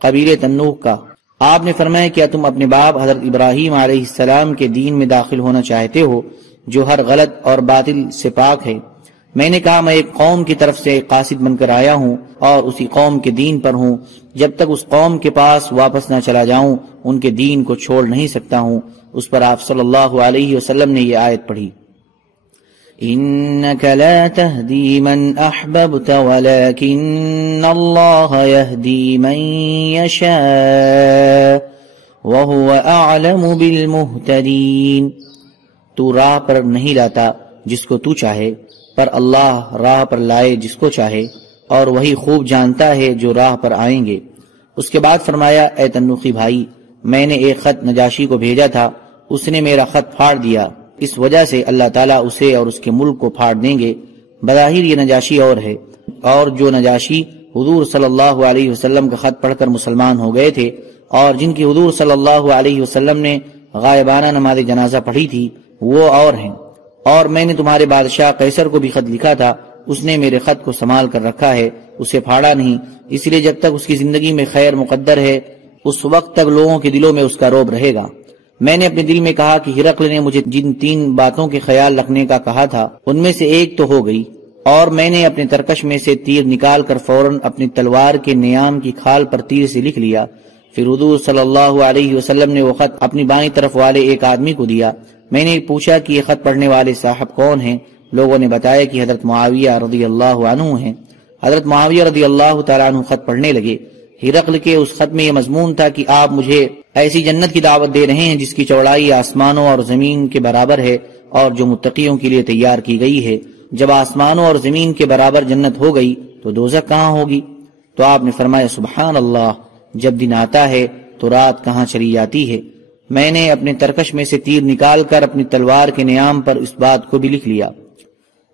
قبیلے تنوخ کا۔ آپ نے فرمایا کیا تم اپنے باپ حضرت ابراہیم علیہ السلام کے دین میں داخل ہونا چاہتے ہو جو ہر غلط اور باطل سے پاک ہے؟ میں نے کہا میں ایک قوم کی طرف سے قاصد بن کر آیا ہوں اور اسی قوم کے دین پر ہوں، جب تک اس قوم کے پاس واپس نہ چلا جاؤں ان کے دین کو چھوڑ نہیں سکتا ہوں۔ اس پر آپ صلی اللہ علیہ وسلم نے یہ آیت پڑھی، انک لا تہدی من احببت ولکن اللہ یہدی من یشاء وہو اعلم بالمہتدین۔ تو راہ پر نہیں لاتا جس کو تو چاہے، پر اللہ راہ پر لائے جس کو چاہے، اور وہی خوب جانتا ہے جو راہ پر آئیں گے۔ اس کے بعد فرمایا، اے تنوخی بھائی، میں نے ایک خط نجاشی کو بھیجا تھا، اس نے میرا خط پھاڑ دیا، اس وجہ سے اللہ تعالیٰ اسے اور اس کے ملک کو پھاڑ دیں گے۔ بظاہر یہ نجاشی اور ہے، اور جو نجاشی حضور صلی اللہ علیہ وسلم کا خط پڑھ کر مسلمان ہو گئے تھے اور جن کی حضور صلی اللہ علیہ وسلم نے غائبانہ نماز جنازہ پڑھی تھی، وہ اور ہیں۔ اور میں نے تمہارے بادشاہ قیصر کو بھی خط لکھا تھا، اس نے میرے خط کو سنبھال کر رکھا ہے، اسے پھاڑا نہیں، اس لیے جب تک اس کی زندگی میں خیر مقدر ہے اس وقت تک لوگوں کے دلوں میں اس کا رعب رہے گا۔ میں نے اپنے دل میں کہا کہ ہرقل نے مجھے جن 3 باتوں کے خیال رکھنے کا کہا تھا ان میں سے ایک تو ہو گئی، اور میں نے اپنے ترکش میں سے تیر نکال کر فوراً اپنی تلوار کے نیام کی کھال پر تیر سے لکھ لیا۔ پھر حضور صلی اللہ علیہ وسلم نے وہ خط اپنی بائیں طرف والے ایک آدمی کو دیا۔ میں نے پوچھا کہ یہ خط پڑھنے والے صاحب کون ہیں؟ لوگوں نے بتایا کہ حضرت معاویہ رضی اللہ عنہ ہیں۔ حضرت معاویہ رضی اللہ تعالیٰ عنہ خط پڑھنے لگے۔ ہرقل کے اس خط میں یہ مضمون تھا کہ آپ مجھے ایسی جنت کی دعوت دے رہے ہیں جس کی چوڑائی آسمانوں اور زمین کے برابر ہے اور جو متقیوں کے لیے تیار کی گئی ہے۔ جب آسمانوں اور زمین کے برابر جنت ہو گئی تو دوزخ کہاں ہوگی؟ تو آپ نے فرمایا، سبحان اللہ، جب دن آتا ہے تو رات کہاں چلی جاتی ہے۔ میں نے اپنے ترکش میں سے تیر نکال کر اپنی تلوار کے نیام پر اس بات کو بھی لکھ لیا۔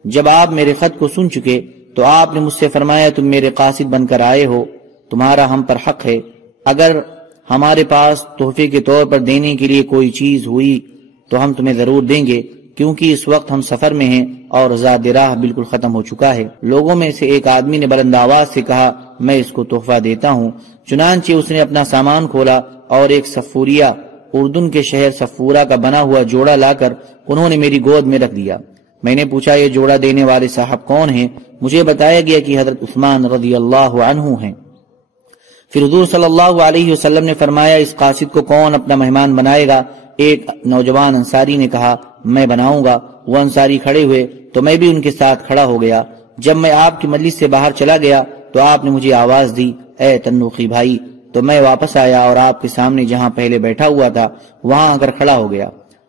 جب آپ میرے خط کو سن چکے تو آپ نے مجھ سے فرمایا، تم میرے قاصد بن کر آئے ہو، تمہارا ہم پر حق ہے، اگر ہمارے پاس تحفے کے طور پر دینے کے لیے کوئی چیز ہوئی تو ہم تمہیں ضرور دیں گے، کیونکہ اس وقت ہم سفر میں ہیں اور زاد راہ بالکل ختم ہو چکا ہے۔ لوگوں میں سے ایک آدمی نے بلند آواز سے کہا، میں اس کو تحفہ دیتا ہوں۔ چنانچہ اس نے اپنا سامان کھولا اور ایک صفوریہ، اردن کے شہر صفورہ کا بنا ہوا جوڑا لا کر انہوں نے میری گود میں رکھ دیا۔ میں نے پوچھا، یہ جوڑا دینے والے صاحب کون ہیں؟ مجھے بتایا گیا کہ حضرت عثمان رضی اللہ عنہ ہیں۔ پھر حضور صلی اللہ علیہ وسلم نے فرمایا، اس قاصد کو کون اپنا مہمان بنائے گا؟ ایک نوجوان انصاری نے کہا، میں بناؤں گا۔ وہ انصاری کھڑے ہوئے تو میں بھی ان کے ساتھ کھڑا ہو گیا۔ جب میں آپ کی مجلس سے باہر چلا گیا تو آپ نے مجھے آواز دی، اے تنوخی بھائی، تو میں واپس آیا اور آپ کے سامنے جہاں پہلے بیٹھا ہوا تھا وہاں آ کر کھڑا ہو گیا۔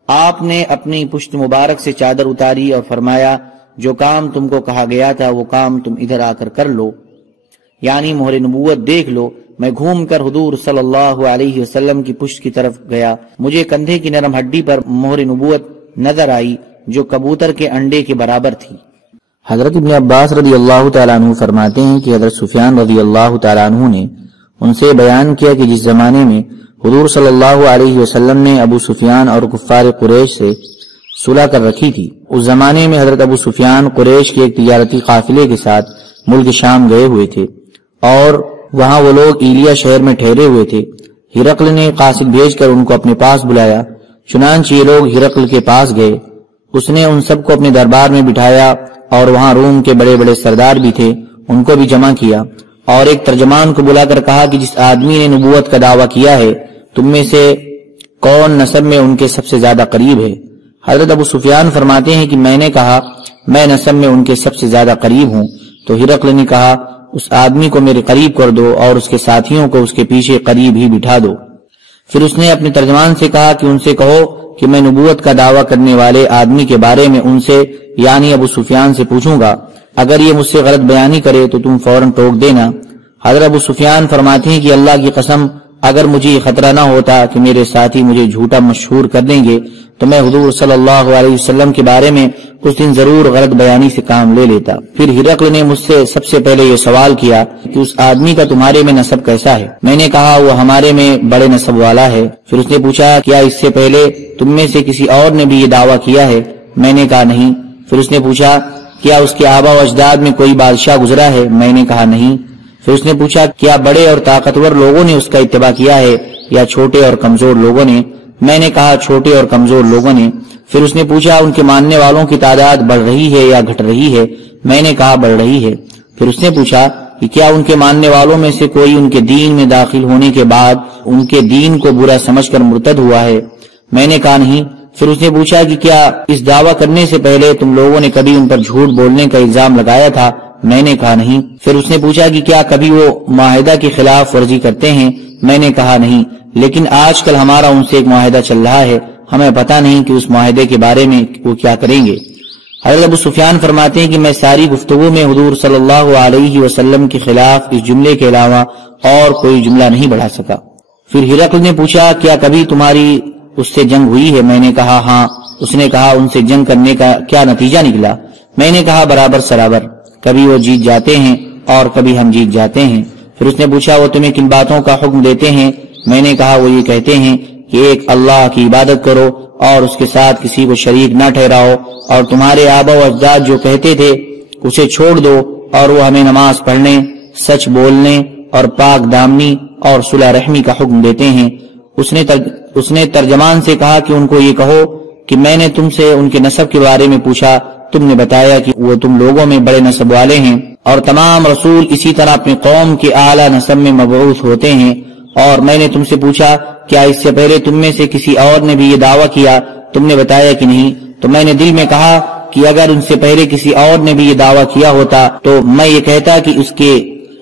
آپ نے اپنی پشت مبارک سے چادر اتاری اور فرمایا، جو کام تم کو کہا گیا تھا وہ کام تم ادھر آ کر کر لو، یعنی مہر نبوت دیکھ لو۔ میں گھوم کر حضور صلی اللہ علیہ وسلم کی پشت کی طرف گیا، مجھے کندھے کی نرم ہڈی پر مہر نبوت نظر آئی جو کبوتر کے انڈے کے برابر تھی۔ حضرت ابن عباس رضی اللہ تعالیٰ عنہ فرماتے ہیں کہ حضرت سفیان رضی اللہ تعالیٰ عنہ نے ان سے بیان کیا کہ جس زمانے میں حضور صلی اللہ علیہ وسلم نے ابو سفیان اور کفار قریش سے صلح کر رکھی تھی، اس زمانے میں حضرت ابو سفیان قریش کے ایک تجارتی قافلے کے ساتھ ملک شام گئے ہوئے تھے اور وہاں وہ لوگ ایلیا شہر میں ٹھہرے ہوئے تھے۔ ہرقل نے قاصد بھیج کر ان کو اپنے پاس بلایا، چنانچہ یہ لوگ ہرقل کے پاس گئے۔ اس نے ان سب کو اپنے دربار میں بٹھایا اور وہاں روم کے بڑے بڑے سردار بھی تھے، ان کو بھی جمع کیا اور ایک ترجمان کو بلا کر کہا کہ جس آدمی نے نبوت کا دعویٰ کیا ہے تم میں سے کون نسب میں ان کے سب سے زیادہ قریب ہے؟ حضرت ابو سفیان فرماتے ہیں کہ میں نے کہا، میں نسب میں ان کے سب سے زیادہ قریب ہوں۔ تو ہرقل نے کہا، اس آدمی کو میرے قریب کر دو اور اس کے ساتھیوں کو اس کے پیچھے قریب ہی بٹھا دو۔ پھر اس نے اپنے ترجمان سے کہا کہ ان سے کہو کہ میں نبوت کا دعویٰ کرنے والے آدمی کے بارے میں ان سے یعنی ابو سفیان سے پوچھوں گا، اگر یہ مجھ سے غلط بیانی کرے تو تم فوراً ٹوک دینا۔ حضرت ابو سفیان فرماتے ہیں کہ اللہ کی قسم، اگر مجھے یہ خطرہ نہ ہوتا کہ میرے ساتھی مجھے جھوٹا مشہور کر دیں گے تو میں حضور صلی اللہ علیہ وسلم کے بارے میں اس دن ضرور غلط بیانی سے کام لے لیتا۔ پھر ہرقل نے مجھ سے سب سے پہلے یہ سوال کیا کہ اس آدمی کا تمہارے میں نسب کیسا ہے؟ میں نے کہا، وہ ہمارے میں بڑے نسب والا ہے۔ پھر اس نے پوچھا، کیا اس سے پہلے تم میں سے کسی اور نے بھی یہ دعویٰ کیا ہے؟ میں نے کہا نہیں۔ پھر اس نے پوچھا، کیا اس کے آبا و اجداد میں کوئی بادشاہ گزرا ہے؟ میں نے کہا نہیں۔ پھر اس نے پوچھا، کیا بڑے اور طاقتور لوگوں نے اس کا اتباع کیا ہے یا چھوٹے اور کمزور لوگوں نے؟ میں نے کہا، چھوٹے اور کمزور لوگوں نے۔ پھر اس نے پوچھا ان کے ماننے والوں کی تعداد بڑھ رہی ہے یا گھٹ رہی ہے؟ میں نے کہا بڑھ رہی ہے۔ پھر اس نے پوچھا کہ کیا ان کے ماننے والوں میں سے کوئی ان کے دین میں داخل ہونے کے بعد ان کے دین کو برا سمجھ کر مرتد ہوا ہے؟ میں نے کہا نہیں۔ پھر اس نے پوچھا کہ کیا اس دعویٰ کرنے سے پہلے تم لوگوں نے کبھی ان پر جھوٹ بولنے کا الزام لگایا تھا؟ میں نے کہا نہیں۔ پھر اس نے پوچھا کہ کیا کبھی وہ معاہدہ کی خلاف ورزی کرتے ہیں؟ میں نے کہا نہیں، لیکن آج کل ہمارا ان سے ایک معاہدہ چل رہا ہے، ہمیں پتہ نہیں کہ اس معاہدے کے بارے میں وہ کیا کریں گے۔ حضرت ابو سفیان فرماتے ہیں کہ میں ساری گفتگو میں حضور صلی اللہ علیہ وسلم کے خلاف اس جملے کے علاوہ اور کوئی جملہ نہیں بڑھا سکا۔ پھر ہرقل نے پوچھا کیا کبھی تمہاری اس سے جنگ ہوئی ہے؟ میں نے کہا ہاں۔ اس نے کہا ان سے جنگ کرنے کا کیا نتیجہ نکلا؟ میں نے کہا برابر سرابر، کبھی وہ جیت جاتے ہیں اور کبھی ہم جیت جاتے ہیں۔ پھر اس نے پوچھا وہ تمہیں کن باتوں کا حکم دیتے ہیں؟ میں نے کہا وہ یہ کہتے ہیں کہ ایک اللہ کی عبادت کرو اور اس کے ساتھ کسی کو شریک نہ ٹھہراؤ، اور تمہارے آبا و اجداد جو کہتے تھے اسے چھوڑ دو، اور وہ ہمیں نماز پڑھنے، سچ بولنے اور پاک دامنی اور صلح رحمی کا حکم دیتے ہیں۔ اس نے ترجمان سے کہا کہ ان کو یہ کہو کہ میں نے تم سے ان کے نسب کے بارے میں پوچھا، تم نے بتایا کہ وہ تم لوگوں میں بڑے نسب والے ہیں، اور تمام رسول اسی طرح اپنی قوم کے اعلیٰ نسب میں مبعوث ہوتے ہیں۔ اور میں نے تم سے پوچھا کیا اس سے پہلے تم میں سے کسی اور نے بھی یہ دعویٰ کیا؟ تم نے بتایا کہ نہیں۔ تو میں نے دل میں کہا کہ اگر ان سے پہلے کسی اور نے بھی یہ دعویٰ کیا ہوتا تو میں یہ کہتا کہ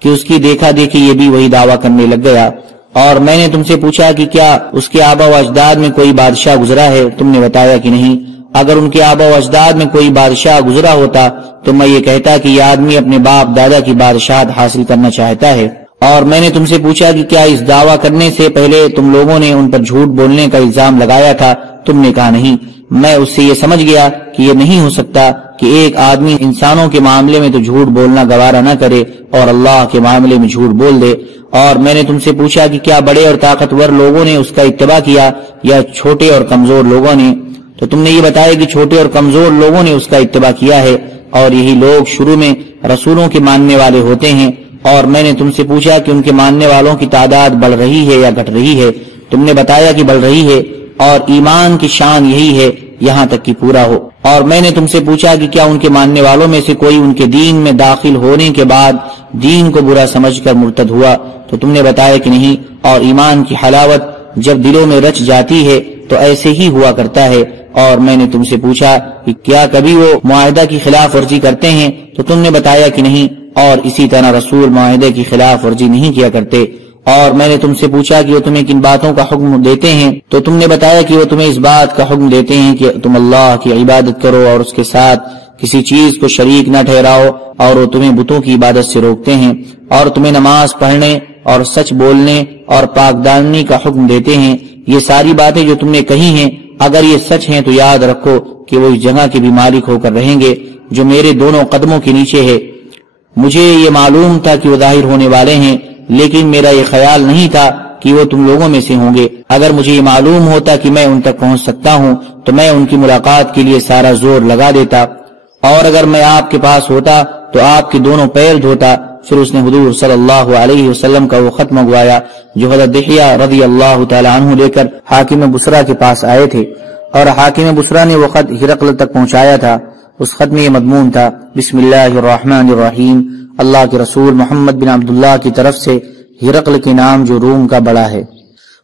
اس کی دیکھا دیکھی یہ بھی وہی دعویٰ کرنے لگ گیا۔ اور میں نے تم سے پوچھا کہ کیا اس کے آبا و اجداد میں کوئی بادشاہ گزرا ہے؟ تم نے بتایا کہ نہیں۔ اگر ان کے آبا و اجداد میں کوئی بادشاہ گزرا ہوتا تو میں یہ کہتا کہ یہ آدمی اپنے باپ دادا کی بادشاہت حاصل کرنا چاہتا ہے۔ اور میں نے تم سے پوچھا کہ کیا اس دعویٰ کرنے سے پہلے تم لوگوں نے ان پر جھوٹ بولنے کا الزام لگایا تھا؟ تم نے کہا نہیں۔ میں اس سے یہ سمجھ گیا کہ یہ نہیں ہو سکتا کہ ایک آدمی انسانوں کے معاملے میں تو جھوٹ بولنا گوارا نہ کرے اور اللہ کے معاملے میں جھوٹ بول دے۔ اور میں نے تم سے پوچھا کہ کیا بڑے اور طاقتور لوگوں نے اس کا اتباع کیا یا چھوٹے اور کمزور لوگوں نے؟ تو تم نے یہ بتایا کہ چھوٹے اور کمزور لوگوں نے اس کا اتباع کیا ہے، اور یہی لوگ شروع میں رسولوں کے ماننے والے ہوتے ہیں۔ اور میں نے تم سے پوچھا کہ ان کے ماننے والوں کی تعداد بڑھ رہی ہے یا گھٹ رہی ہے؟ تم نے بتایا کہ بڑھ رہی ہے، اور ایمان کی شان یہی ہے یہاں تک کہ پورا ہو۔ اور میں نے تم سے پوچھا کہ کیا ان کے ماننے والوں میں سے کوئی ان کے دین میں داخل ہونے کے بعد دین کو برا سمجھ کر مرتد ہوا؟ تو تم نے بتایا کہ نہیں۔ اور ایمان کی حلاوت جب دلوں میں رچ جاتی ہے تو ایسے ہی ہوا کرتا ہے۔ اور میں نے تم سے پوچھا کہ کیا کبھی وہ معاہدہ کی خلاف ورزی کرتے ہیں؟ تو تم نے بتایا کہ نہیں۔ اور اسی طرح رسول معاہدے کی خلاف ورزی نہیں کیا کرتے۔ اور میں نے تم سے پوچھا کہ وہ تمہیں کن باتوں کا حکم دیتے ہیں؟ تو تم نے بتایا کہ وہ تمہیں اس بات کا حکم دیتے ہیں کہ تم اللہ کی عبادت کرو اور اس کے ساتھ کسی چیز کو شریک نہ ٹھہراؤ، اور وہ تمہیں بتوں کی عبادت سے روکتے ہیں، اور تمہیں نماز پڑھنے اور سچ بولنے اور پاک دامنی کا حکم دیتے ہیں۔ یہ ساری باتیں جو تم نے کہی ہیں اگر یہ سچ ہیں تو یاد رکھو کہ وہ اس جگہ کے بھی مالک ہو کر رہیں گے جو میرے دونوں قدموں کے نیچے ہے۔ مجھے یہ معلوم تھا کہ وہ ظاہر ہونے والے ہیں، لیکن میرا یہ خیال نہیں تھا کہ وہ تم لوگوں میں سے ہوں گے۔ اگر مجھے یہ معلوم ہوتا کہ میں ان تک پہنچ سکتا ہوں تو میں ان کی ملاقات کے لیے سارا زور لگا دیتا، اور اگر میں آپ کے پاس ہوتا تو آپ کے دونوں پیر دھوتا۔ پھر اس نے حضور صلی اللہ علیہ وسلم کا وہ خط منگوایا جو حضرت دحیہ رضی اللہ تعالی عنہ لے کر حاکم بصرہ کے پاس آئے تھے، اور حاکم بصرہ نے وہ خط ہرقل تک پہنچایا تھا۔ اس خط میں یہ مضمون تھا: بسم اللہ الرحمن الرحیم، اللہ کے رسول محمد بن عبداللہ کی طرف سے ہرقل کے نام جو روم کا بڑا ہے،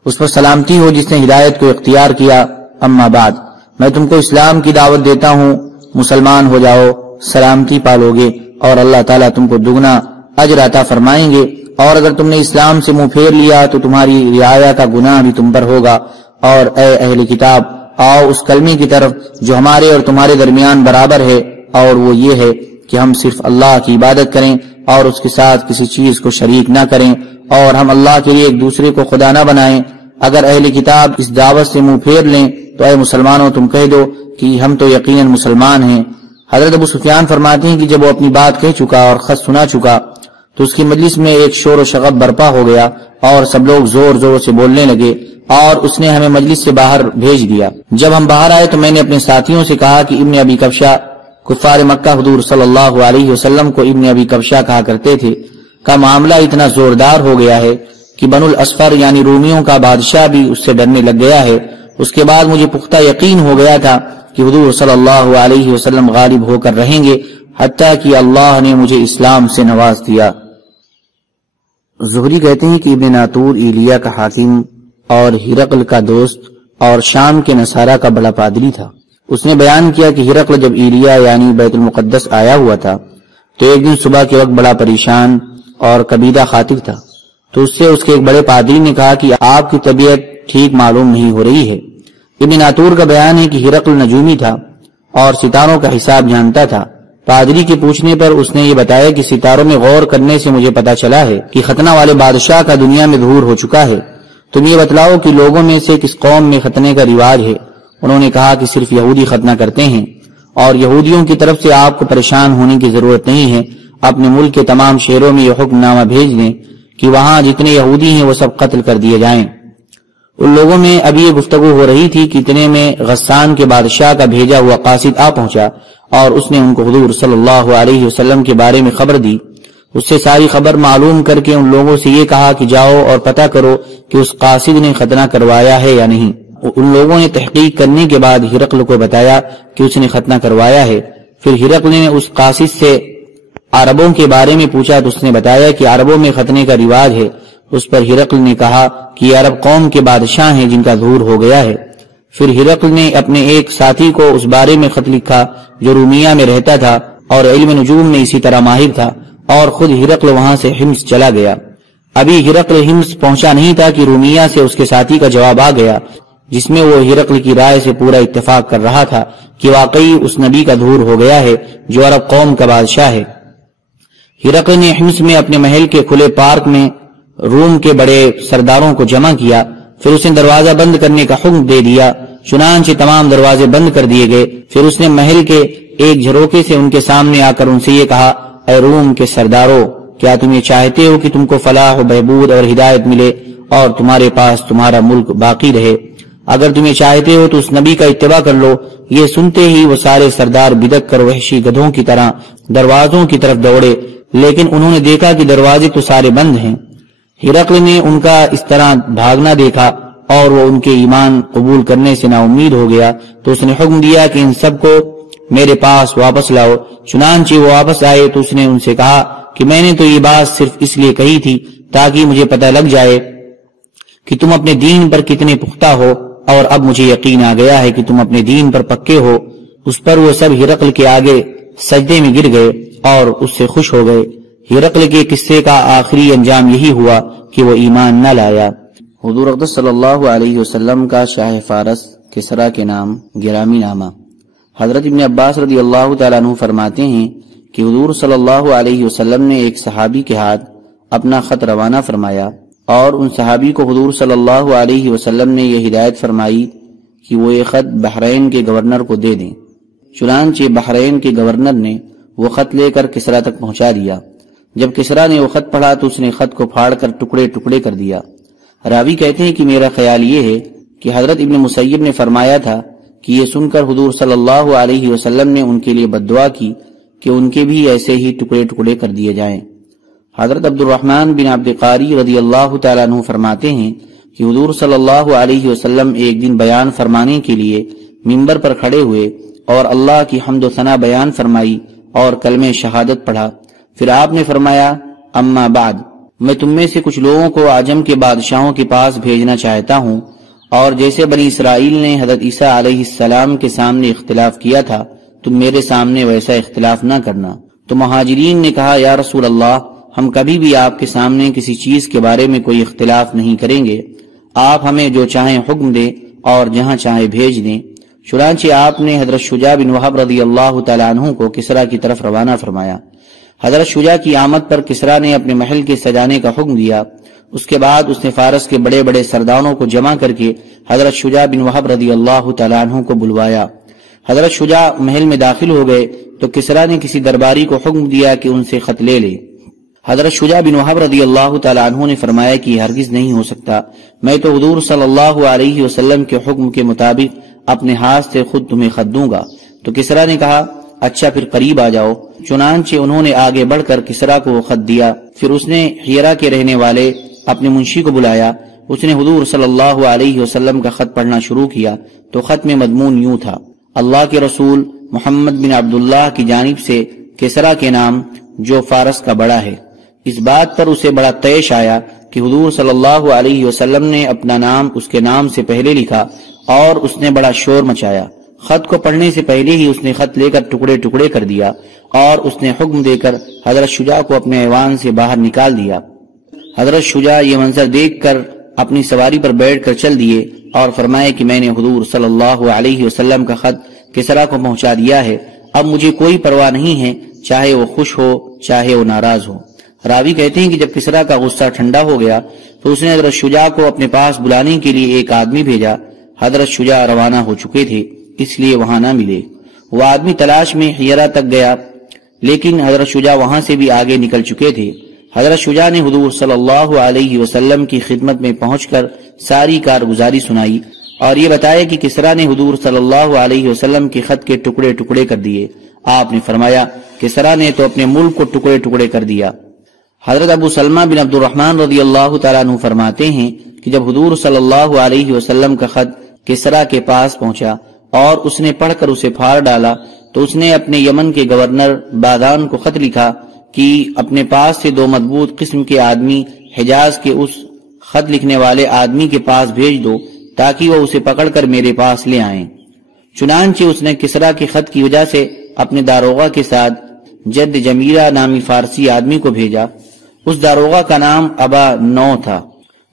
اس پر سلامتی ہو جس نے ہدایت کو اختیار کیا۔ اما بعد، میں تم کو اسلام کی دعوت دیتا ہوں، مسلمان ہو جاؤ، سلامتی پالو گے اور اللہ تعالیٰ تم کو دگنا اجر عطا فرمائیں گے، اور اگر تم نے اسلام سے منہ پھیر لیا تو تمہاری رعایا کا گناہ بھی تم پر ہوگا۔ اور اے اہل کتاب، آؤ اس کلمے کی طرف جو ہمارے اور تمہارے درمیان برابر ہے، اور وہ یہ ہے کہ ہم صرف اللہ کی عبادت کریں اور اس کے ساتھ کسی چیز کو شریک نہ کریں، اور ہم اللہ کے لیے ایک دوسرے کو خدا نہ بنائیں۔ اگر اہل کتاب اس دعوت سے منہ پھیر لیں تو اے مسلمانوں تم کہہ دو کہ ہم تو یقیناً مسلمان ہیں۔ حضرت ابو سفیان فرماتے ہیں کہ جب وہ اپنی بات کہہ چکا اور خط سنا چکا تو اس کی مجلس میں ایک شور و شغب برپا ہو گیا، اور سب لوگ زور زور سے بولنے لگے، اور اس نے ہمیں مجلس سے باہر بھیج دیا۔ جب ہم باہر آئے تو میں نے اپنے ساتھیوں سے کہا کہ ابن ابی کبشہ، کفار مکہ حضور صلی اللہ علیہ وسلم کو ابن ابی کبشہ کہا کرتے تھے، کا معاملہ اتنا زوردار ہو گیا ہے کہ بنو الاسفر یعنی رومیوں کا بادشاہ بھی اس سے ڈرنے لگ گیا ہے۔ اس کے بعد مجھے پختہ یقین ہو گیا تھا کہ حضور صلی اللہ علیہ وسلم غالب ہو کر رہیں گے حتیٰ کہ اللہ نے مجھے اسلام سے نواز دیا۔ زہری کہتے ہیں کہ ابن ناطور ایلیا کا حاکم اور ہرقل کا دوست اور شام کے نصارہ کا بڑا پادری تھا۔ اس نے بیان کیا کہ ہرقل جب ایلیا یعنی بیت المقدس آیا ہوا تھا تو ایک دن صبح کے وقت بڑا پریشان اور کبیدہ خاطر تھا، تو اس سے اس کے ایک بڑے پادری نے کہا کہ آپ کی طبیعت ٹھیک معلوم نہیں ہو رہی ہے۔ ابن ناطور کا بیان ہے کہ ہرقل نجومی تھا اور ستاروں کا حساب جانتا تھا۔ پادری کے پوچھنے پر اس نے یہ بتایا کہ ستاروں میں غور کرنے سے مجھے پتا چلا ہے کہ ختنہ والے بادشاہ کا دنیا میں ظہور ہو چکا ہے، تم یہ بتلاؤ کہ لوگوں میں سے کس قوم میں ختنے کا رواج ہے؟ انہوں نے کہا کہ صرف یہودی ختنہ کرتے ہیں، اور یہودیوں کی طرف سے آپ کو پریشان ہونے کی ضرورت نہیں ہے، اپنے ملک کے تمام شہروں میں یہ حکم نامہ بھیج دیں کہ وہاں جتنے یہودی ہیں وہ سب قتل کر دیے جائیں۔ ان لوگوں میں ابھی یہ گفتگو ہو رہی تھی کہ اتنے میں غسان کے بادشاہ کا بھیجا ہوا قاصد آ پہنچا اور اس نے ان کو حضور صلی اللہ علیہ وسلم کے بارے میں خبر دی۔ اس سے ساری خبر معلوم کر کے ان لوگوں سے یہ کہا کہ جاؤ اور پتہ کرو کہ اس قاصد نے ختنہ کروایا ہے یا نہیں۔ ان لوگوں نے تحقیق کرنے کے بعد ہرقل کو بتایا کہ اس نے ختنہ کروایا ہے۔ پھر ہرقل نے اس قاصد سے عربوں کے بارے میں پوچھا تو اس نے بتایا کہ عربوں میں ختنے کا رواج ہے۔ اس پر ہرقل نے کہا کہ یہ عرب قوم کے بادشاہ ہیں جن کا ظہور ہو گیا ہے۔ پھر ہرقل نے اپنے ایک ساتھی کو اس بارے میں خط لکھا جو رومیہ میں رہتا تھا اور علم نجوم میں اسی طرح ماہر تھا، اور خود ہرقل وہاں سے حمص چلا گیا۔ ابھی ہرقل حمص پہنچا نہیں تھا کہ رومیہ سے اس کے ساتھی کا جواب آ گیا، جس میں وہ ہرقل کی رائے سے پورا اتفاق کر رہا تھا کہ واقعی اس نبی کا ظہور ہو گیا ہے جو عرب قوم کا بادشاہ ہے۔ ہرقل نے حمص میں اپنے محل کے کھلے پارک میں روم کے بڑے سرداروں کو جمع کیا، پھر اس نے دروازہ بند کرنے کا حکم دے دیا، چنانچہ تمام دروازے بند کر دیے گئے۔ پھر اس نے محل کے ایک جھروکے سے ان کے سامنے آ کر ان سے یہ کہا، اے روم کے سرداروں، کیا تم یہ چاہتے ہو کہ تم کو فلاح و بہبود اور ہدایت ملے اور تمہارے پاس تمہارا ملک باقی رہے؟ اگر تم یہ چاہتے ہو تو اس نبی کا اتباع کر لو۔ یہ سنتے ہی وہ سارے سردار بدک کر وحشی گدھوں کی طرح دروازوں کی طرف دوڑے، لیکن انہوں نے دیکھا کہ دروازے تو سارے بند ہیں۔ ہرقل نے ان کا اس طرح بھاگنا دیکھا اور وہ ان کے ایمان قبول کرنے سے نا امید ہو گیا، تو اس نے حکم دیا کہ ان سب کو میرے پاس واپس لاؤ۔ چنانچہ وہ واپس آئے تو اس نے ان سے کہا کہ میں نے تو یہ بات صرف اس لیے کہی تھی تاکہ مجھے پتہ لگ جائے کہ تم اپنے دین پر کتنے پختہ ہو، اور اب مجھے یقین آ گیا ہے کہ تم اپنے دین پر پکے ہو۔ اس پر وہ سب ہرقل کے آگے سجدے میں گر گئے اور اس سے خوش ہو گئے۔ ہرقل کے قصے کا آخری انجام یہی ہوا کہ وہ ایمان نہ لایا۔ حضور اقدس صلی اللہ علیہ وسلم کا شاہ فارس کسریٰ کے نام گرامی نامہ۔ حضرت ابن عباس رضی اللہ تعالیٰ عنہ فرماتے ہیں کہ حضور صلی اللہ علیہ وسلم نے ایک صحابی کے ہاتھ اپنا خط روانہ فرمایا، اور ان صحابی کو حضور صلی اللہ علیہ وسلم نے یہ ہدایت فرمائی کہ وہ یہ خط بحرین کے گورنر کو دے دیں۔ چنانچہ بحرین کے گورنر نے وہ خط لے کر کسریٰ تک پہنچا دیا۔ جب کسریٰ نے وہ خط پڑھا تو اس نے خط کو پھاڑ کر ٹکڑے ٹکڑے کر دیا۔ راوی کہتے ہیں کہ میرا خیال یہ ہے کہ حضرت ابن مسیب نے فرمایا تھا کہ یہ سن کر حضور صلی اللہ علیہ وسلم نے ان کے لیے بد دعا کی کہ ان کے بھی ایسے ہی ٹکڑے ٹکڑے کر دیے جائیں۔ حضرت عبد الرحمن بن عبد قاری رضی اللہ تعالیٰ عنہ فرماتے ہیں کہ حضور صلی اللہ علیہ وسلم ایک دن بیان فرمانے کے لیے منبر پر کھڑے ہوئے اور اللہ کی حمد و ثنا بیان فرمائی اور کلمہ شہادت پڑھا۔ پھر آپ نے فرمایا، اما بعد، میں تم میں سے کچھ لوگوں کو عجم کے بادشاہوں کے پاس بھیجنا چاہتا ہوں، اور جیسے بنی اسرائیل نے حضرت عیسیٰ علیہ السلام کے سامنے اختلاف کیا تھا، تم میرے سامنے ویسا اختلاف نہ کرنا۔ تو مہاجرین نے کہا، یا رسول اللہ، ہم کبھی بھی آپ کے سامنے کسی چیز کے بارے میں کوئی اختلاف نہیں کریں گے، آپ ہمیں جو چاہیں حکم دیں اور جہاں چاہیں بھیج دیں۔ چنانچہ آپ نے حضرت شجاع بن وہب رضی اللہ تعالیٰ عنہ کو کسریٰ کی طرف روانہ فرمایا۔ حضرت شجاع کی آمد پر کسریٰ نے اپنے محل کے سجانے کا حکم دیا۔ اس کے بعد اس نے فارس کے بڑے بڑے سرداروں کو جمع کر کے حضرت شجاع بن وہب رضی اللہ تعالیٰ عنہ کو بلوایا۔ حضرت شجاع محل میں داخل ہو گئے تو کسریٰ نے کسی درباری کو حکم دیا کہ ان سے خط لے لے۔ حضرت شجاع بن وہب رضی اللہ تعالیٰ عنہ نے فرمایا کہ یہ ہرگز نہیں ہو سکتا، میں تو حضور صلی اللہ علیہ وسلم کے حکم کے مطابق اپنے ہاتھ سے خود تمہیں خط دوں گا۔ تو کسریٰ نے کہا، اچھا پھر قریب آ جاؤ۔ چنانچہ انہوں نے آگے بڑھ کر کسریٰ کو وہ خط دیا۔ پھر اس نے ہیرا کے رہنے والے اپنے منشی کو بلایا۔ اس نے حضور صلی اللہ علیہ وسلم کا خط پڑھنا شروع کیا تو خط میں مضمون یوں تھا، اللہ کے رسول محمد بن عبداللہ کی جانب سے کسرا کے نام جو فارس کا بڑا ہے۔ اس بات پر اسے بڑا طیش آیا کہ حضور صلی اللہ علیہ وسلم نے اپنا نام اس کے نام سے پہلے لکھا اور اس نے بڑا شور مچایا۔ خط کو پڑھنے سے پہلے ہی اس نے خط لے کر ٹکڑے ٹکڑے کر دیا اور اس نے حکم دے کر حضرت شجاع کو اپنے ایوان سے باہر نکال دیا۔ حضرت شجاع یہ منظر دیکھ کر اپنی سواری پر بیٹھ کر چل دیے اور فرمائے کہ میں نے حضور صلی اللہ علیہ وسلم کا خط کسرا کو پہنچا دیا ہے، اب مجھے کوئی پرواہ نہیں ہے، چاہے وہ خوش ہو چاہے وہ ناراض ہو۔ راوی کہتے ہیں کہ جب کسرا کا غصہ ٹھنڈا ہو گیا تو اس نے حضرت شجاع کو اپنے پاس بلانے کے لیے ایک آدمی بھیجا۔ حضرت شجاع روانہ ہو چکے تھے، اس لیے وہاں نہ ملے۔ وہ آدمی تلاش میں حیرہ تک گیا، لیکن حضرت شجاع وہاں سے بھی آگے نکل چکے تھے۔ حضرت شجاع نے حضور صلی اللہ علیہ وسلم کی خدمت میں پہنچ کر ساری کارگزاری سنائی اور یہ بتایا کہ کسرا نے حضور صلی اللہ علیہ وسلم کے خط کے ٹکڑے ٹکڑے کر دیے۔ آپ نے فرمایا کسرا نے تو اپنے ملک کو ٹکڑے ٹکڑے کر دیا۔ حضرت ابو سلمہ بن عبد الرحمن رضی اللہ تعالیٰ عنہ فرماتے ہیں کہ جب حضور صلی اللہ علیہ وسلم کا خط کسرا کے پاس پہنچا اور اس نے پڑھ کر اسے پھاڑ ڈالا تو اس نے اپنے یمن کے گورنر بادان کو خط لکھا کہ اپنے پاس سے 2 مضبوط قسم کے آدمی حجاز کے اس خط لکھنے والے آدمی کے پاس بھیج دو تاکہ وہ اسے پکڑ کر میرے پاس لے آئیں۔ چنانچہ اس نے کسرا کے خط کی وجہ سے اپنے داروغہ کے ساتھ جد جمیرہ نامی فارسی آدمی کو بھیجا۔ اس داروغہ کا نام ابا نو تھا،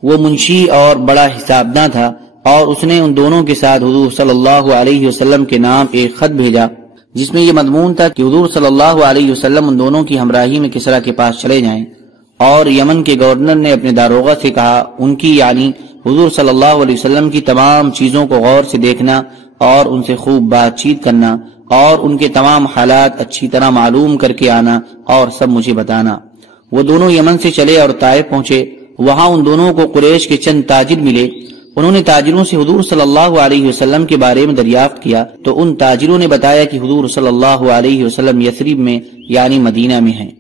وہ منشی اور بڑا حسابداں تھا، اور اس نے ان دونوں کے ساتھ حضور صلی اللہ علیہ وسلم کے نام ایک خط بھیجا جس میں یہ مضمون تھا کہ حضور صلی اللہ علیہ وسلم ان دونوں کی ہمراہی میں کسرا کے پاس چلے جائیں۔ اور یمن کے گورنر نے اپنے داروغہ سے کہا ان کی یعنی حضور صلی اللہ علیہ وسلم کی تمام چیزوں کو غور سے دیکھنا اور ان سے خوب بات چیت کرنا اور ان کے تمام حالات اچھی طرح معلوم کر کے آنا اور سب مجھے بتانا۔ وہ دونوں یمن سے چلے اور طائف پہنچے۔ وہاں ان دونوں کو قریش کے چند تاجر ملے۔ انہوں نے تاجروں سے حضور صلی اللہ علیہ وسلم کے بارے میں دریافت کیا تو ان تاجروں نے بتایا کہ حضور صلی اللہ علیہ وسلم یثرب میں یعنی مدینہ میں ہیں۔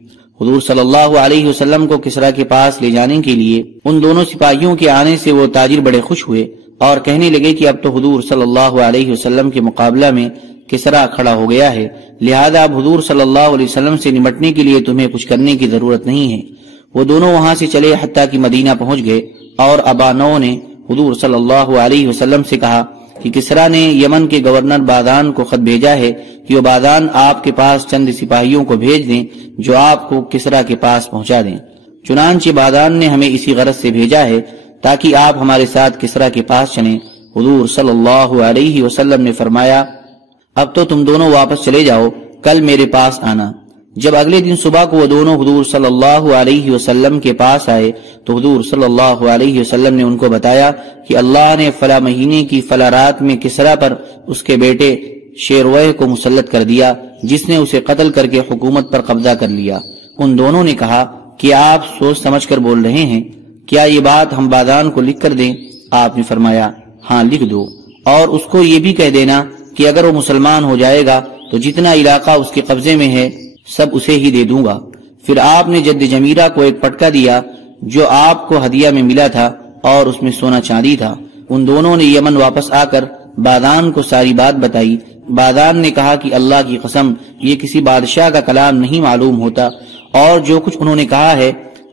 حضور صلی اللہ علیہ وسلم کو کسرا کے پاس لے جانے کے لیے ان دونوں سپاہیوں کے آنے سے وہ تاجر بڑے خوش ہوئے اور کہنے لگے کہ اب تو حضور صلی اللہ علیہ وسلم کے مقابلہ میں کسرا کھڑا ہو گیا ہے، لہذا اب حضور صلی اللہ علیہ وسلم سے نمٹنے کے لیے تمہیں کچھ کرنے کی ضرورت نہیں ہے۔ وہ دونوں وہاں سے چلے حتیٰ کہ مدینہ پہنچ گئے اور ابانو نے حضور صلی اللہ علیہ وسلم سے کہا کہ کسرا نے یمن کے گورنر بادان کو خط بھیجا ہے کہ وہ بادان آپ کے پاس چند سپاہیوں کو بھیج دیں جو آپ کو کسرا کے پاس پہنچا دیں۔ چنانچہ بادان نے ہمیں اسی غرض سے بھیجا ہے تاکہ آپ ہمارے ساتھ کسرا کے پاس چلیں۔ حضور صلی اللہ علیہ وسلم نے فرمایا اب تو تم دونوں واپس چلے جاؤ، کل میرے پاس آنا۔ جب اگلے دن صبح کو وہ دونوں حضور صلی اللہ علیہ وسلم کے پاس آئے تو حضور صلی اللہ علیہ وسلم نے ان کو بتایا کہ اللہ نے فلاں مہینے کی فلاں رات میں کسرا پر اس کے بیٹے شیروہ کو مسلط کر دیا جس نے اسے قتل کر کے حکومت پر قبضہ کر لیا۔ ان دونوں نے کہا کہ آپ سوچ سمجھ کر بول رہے ہیں، کیا یہ بات ہم بادان کو لکھ کر دیں؟ آپ نے فرمایا ہاں لکھ دو، اور اس کو یہ بھی کہہ دینا کہ اگر وہ مسلمان ہو جائے گا تو جتنا علاقہ اس کے قبضے میں ہے سب اسے ہی دے دوں گا۔ پھر آپ نے جد جمیرہ کو ایک پٹکا دیا جو آپ کو ہدیہ میں ملا تھا اور اس میں سونا چاندی تھا۔ ان دونوں نے یمن واپس آ کر بادان کو ساری بات بتائی۔ بادان نے کہا کہ اللہ کی قسم یہ کسی بادشاہ کا کلام نہیں معلوم ہوتا، اور جو کچھ انہوں نے کہا ہے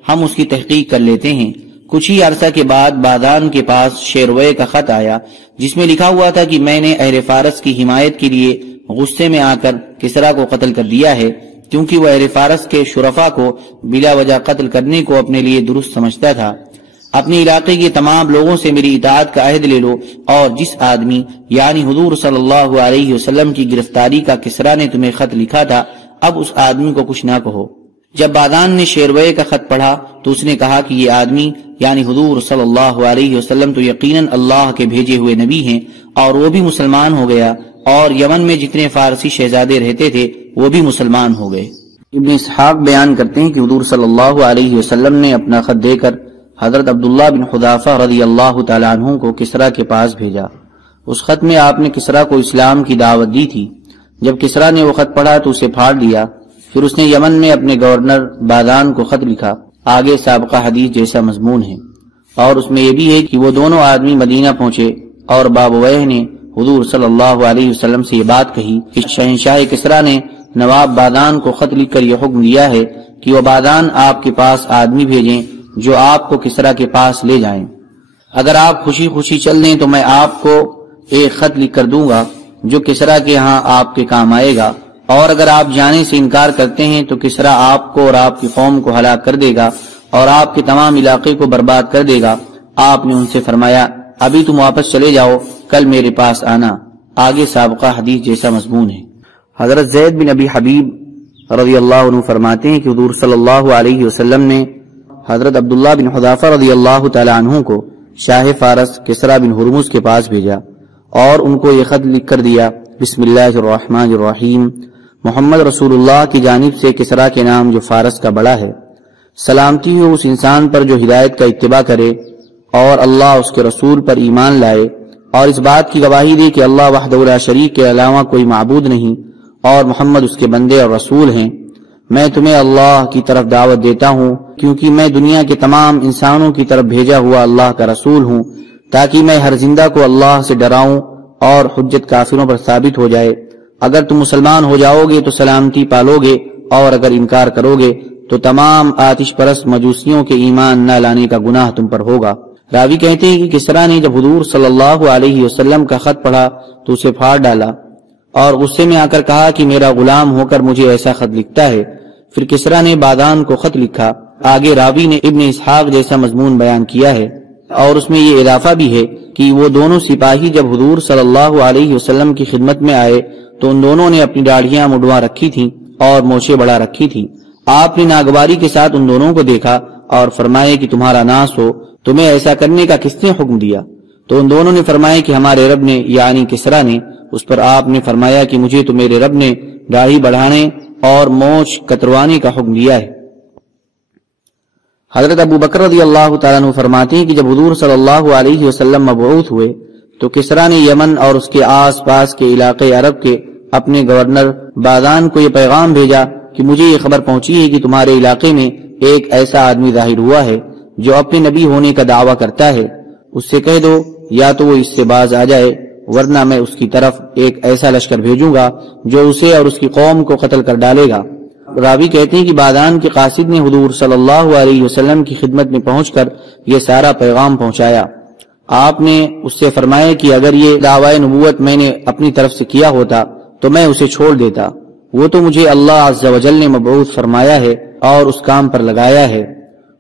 ہم اس کی تحقیق کر لیتے ہیں۔ کچھ ہی عرصہ کے بعد بادان کے پاس شیروے کا خط آیا جس میں لکھا ہوا تھا کہ میں نے اہل فارس کی حمایت کے لیے غصے میں آ کر کسرا کو قتل کر دیا ہے، کیونکہ وہ اہل فارس کے شرفاء کو بلا وجہ قتل کرنے کو اپنے لیے درست سمجھتا تھا۔ اپنے علاقے کے تمام لوگوں سے میری اطاعت کا عہد لے لو، اور جس آدمی یعنی حضور صلی اللہ علیہ وسلم کی گرفتاری کا کسرا نے تمہیں خط لکھا تھا اب اس آدمی کو کچھ نہ کہو۔ جب بادان نے شیروے کا خط پڑھا تو اس نے کہا کہ یہ آدمی یعنی حضور صلی اللہ علیہ وسلم تو یقیناً اللہ کے بھیجے ہوئے نبی ہیں، اور وہ بھی مسلمان ہو گیا، اور یمن میں جتنے فارسی شہزادے رہتے تھے وہ بھی مسلمان ہو گئے۔ ابن اسحاق بیان کرتے ہیں کہ حضور صلی اللہ علیہ وسلم نے اپنا خط دے کر حضرت عبداللہ بن حذافہ رضی اللہ تعالیٰ عنہ کو کسرا کے پاس بھیجا۔ اس خط میں آپ نے کسرا کو اسلام کی دعوت دی تھی۔ جب کسرا نے وہ خط پڑھا تو اسے پھاڑ دیا۔ پھر اس نے یمن میں اپنے گورنر بادان کو خط لکھا۔ آگے سابقہ حدیث جیسا مضمون ہے، اور اس میں یہ بھی ہے کہ وہ دونوں آدمی مدینہ پہنچے اور بابویہ نے حضور صلی اللہ علیہ وسلم سے یہ بات کہی کہ شہنشاہ کسریٰ نے نواب بادان کو خط لکھ کر یہ حکم دیا ہے کہ وہ بادان آپ کے پاس آدمی بھیجیں جو آپ کو کسریٰ کے پاس لے جائیں۔ اگر آپ خوشی خوشی چل دیں تو میں آپ کو ایک خط لکھ کر دوں گا جو کسریٰ کے ہاں آپ کے کام آئے گا، اور اگر آپ جانے سے انکار کرتے ہیں تو کسریٰ آپ کو اور آپ کی قوم کو ہلاک کر دے گا اور آپ کے تمام علاقے کو برباد کر دے گا۔ آپ نے ان سے فرمایا ابھی تم واپس چلے جاؤ، کل میرے پاس آنا۔ آگے سابقہ حدیث جیسا مضمون ہے۔ حضرت زید بن ابی حبیب رضی اللہ عنہ فرماتے ہیں کہ حضور صلی اللہ علیہ وسلم نے حضرت عبداللہ بن حذافہ رضی اللہ تعالی عنہ کو شاہ فارس کسریٰ بن ہرمز کے پاس بھیجا اور ان کو یہ خط لکھ کر دیا، بسم اللہ الرحمن الرحیم، محمد رسول اللہ کی جانب سے کسریٰ کے نام جو فارس کا بڑا ہے، سلامتی ہو اس انسان پر جو ہدایت کا اتباع کرے اور اللہ اس کے رسول پر ایمان لائے اور اس بات کی گواہی دے کہ اللہ وحدہ لا شریک کے علاوہ کوئی معبود نہیں اور محمد اس کے بندے اور رسول ہیں۔ میں تمہیں اللہ کی طرف دعوت دیتا ہوں کیونکہ میں دنیا کے تمام انسانوں کی طرف بھیجا ہوا اللہ کا رسول ہوں، تاکہ میں ہر زندہ کو اللہ سے ڈراؤں اور حجت کافروں پر ثابت ہو جائے۔ اگر تم مسلمان ہو جاؤ گے تو سلامتی پالو گے، اور اگر انکار کرو گے تو تمام آتش پرست مجوسیوں کے ایمان نہ لانے کا گناہ تم پر ہوگا۔ راوی کہتے ہیں کہ کسریٰ نے جب حضور صلی اللہ علیہ وسلم کا خط پڑھا تو اسے پھاڑ ڈالا اور غصے میں آ کر کہا کہ میرا غلام ہو کر مجھے ایسا خط لکھتا ہے۔ پھر کسریٰ نے بادان کو خط لکھا۔ آگے راوی نے ابن اسحاق جیسا مضمون بیان کیا ہے اور اس میں یہ اضافہ بھی ہے کہ وہ دونوں سپاہی جب حضور صلی اللہ علیہ وسلم کی خدمت میں آئے تو ان دونوں نے اپنی داڑھیاں مڈواں رکھی تھیں اور مونچھیں بڑھا رکھی تھیں۔ آپ نے ناگواری کے ساتھ ان دونوں کو دیکھا اور فرمائے کہ تمہارا ناس ہو، تمہیں ایسا کرنے کا کس نے حکم دیا؟ تو ان دونوں نے فرمایا کہ ہمارے رب نے، یعنی کسریٰ نے۔ اس پر آپ نے فرمایا کہ مجھے تو میرے رب نے داڑھی بڑھانے اور مونچھ کتروانے کا حکم دیا ہے۔ حضرت ابو بکر رضی اللہ تعالیٰ عنہ فرماتے ہیں کہ جب حضور صلی اللہ علیہ وسلم مبعوث ہوئے تو کسریٰ نے یمن اور اس کے آس پاس کے علاقے عرب کے اپنے گورنر بادان کو یہ پیغام بھیجا کہ مجھے یہ خبر پہنچی ہے کہ تمہارے علاقے میں ایک ایسا آدمی ظاہر ہوا ہے جو اپنے نبی ہونے کا دعویٰ کرتا ہے، اس سے کہہ دو یا تو وہ اس سے باز آ جائے ورنہ میں اس کی طرف ایک ایسا لشکر بھیجوں گا جو اسے اور اس کی قوم کو قتل کر ڈالے گا۔ راوی کہتے ہیں کہ بادان کے قاصد نے حضور صلی اللہ علیہ وسلم کی خدمت میں پہنچ کر یہ سارا پیغام پہنچایا۔ آپ نے اس سے فرمایا کہ اگر یہ دعوی نبوت میں نے اپنی طرف سے کیا ہوتا تو میں اسے چھوڑ دیتا، وہ تو مجھے اللہ عز و جل نے مبعوث فرمایا ہے اور اس کام پر لگایا ہے۔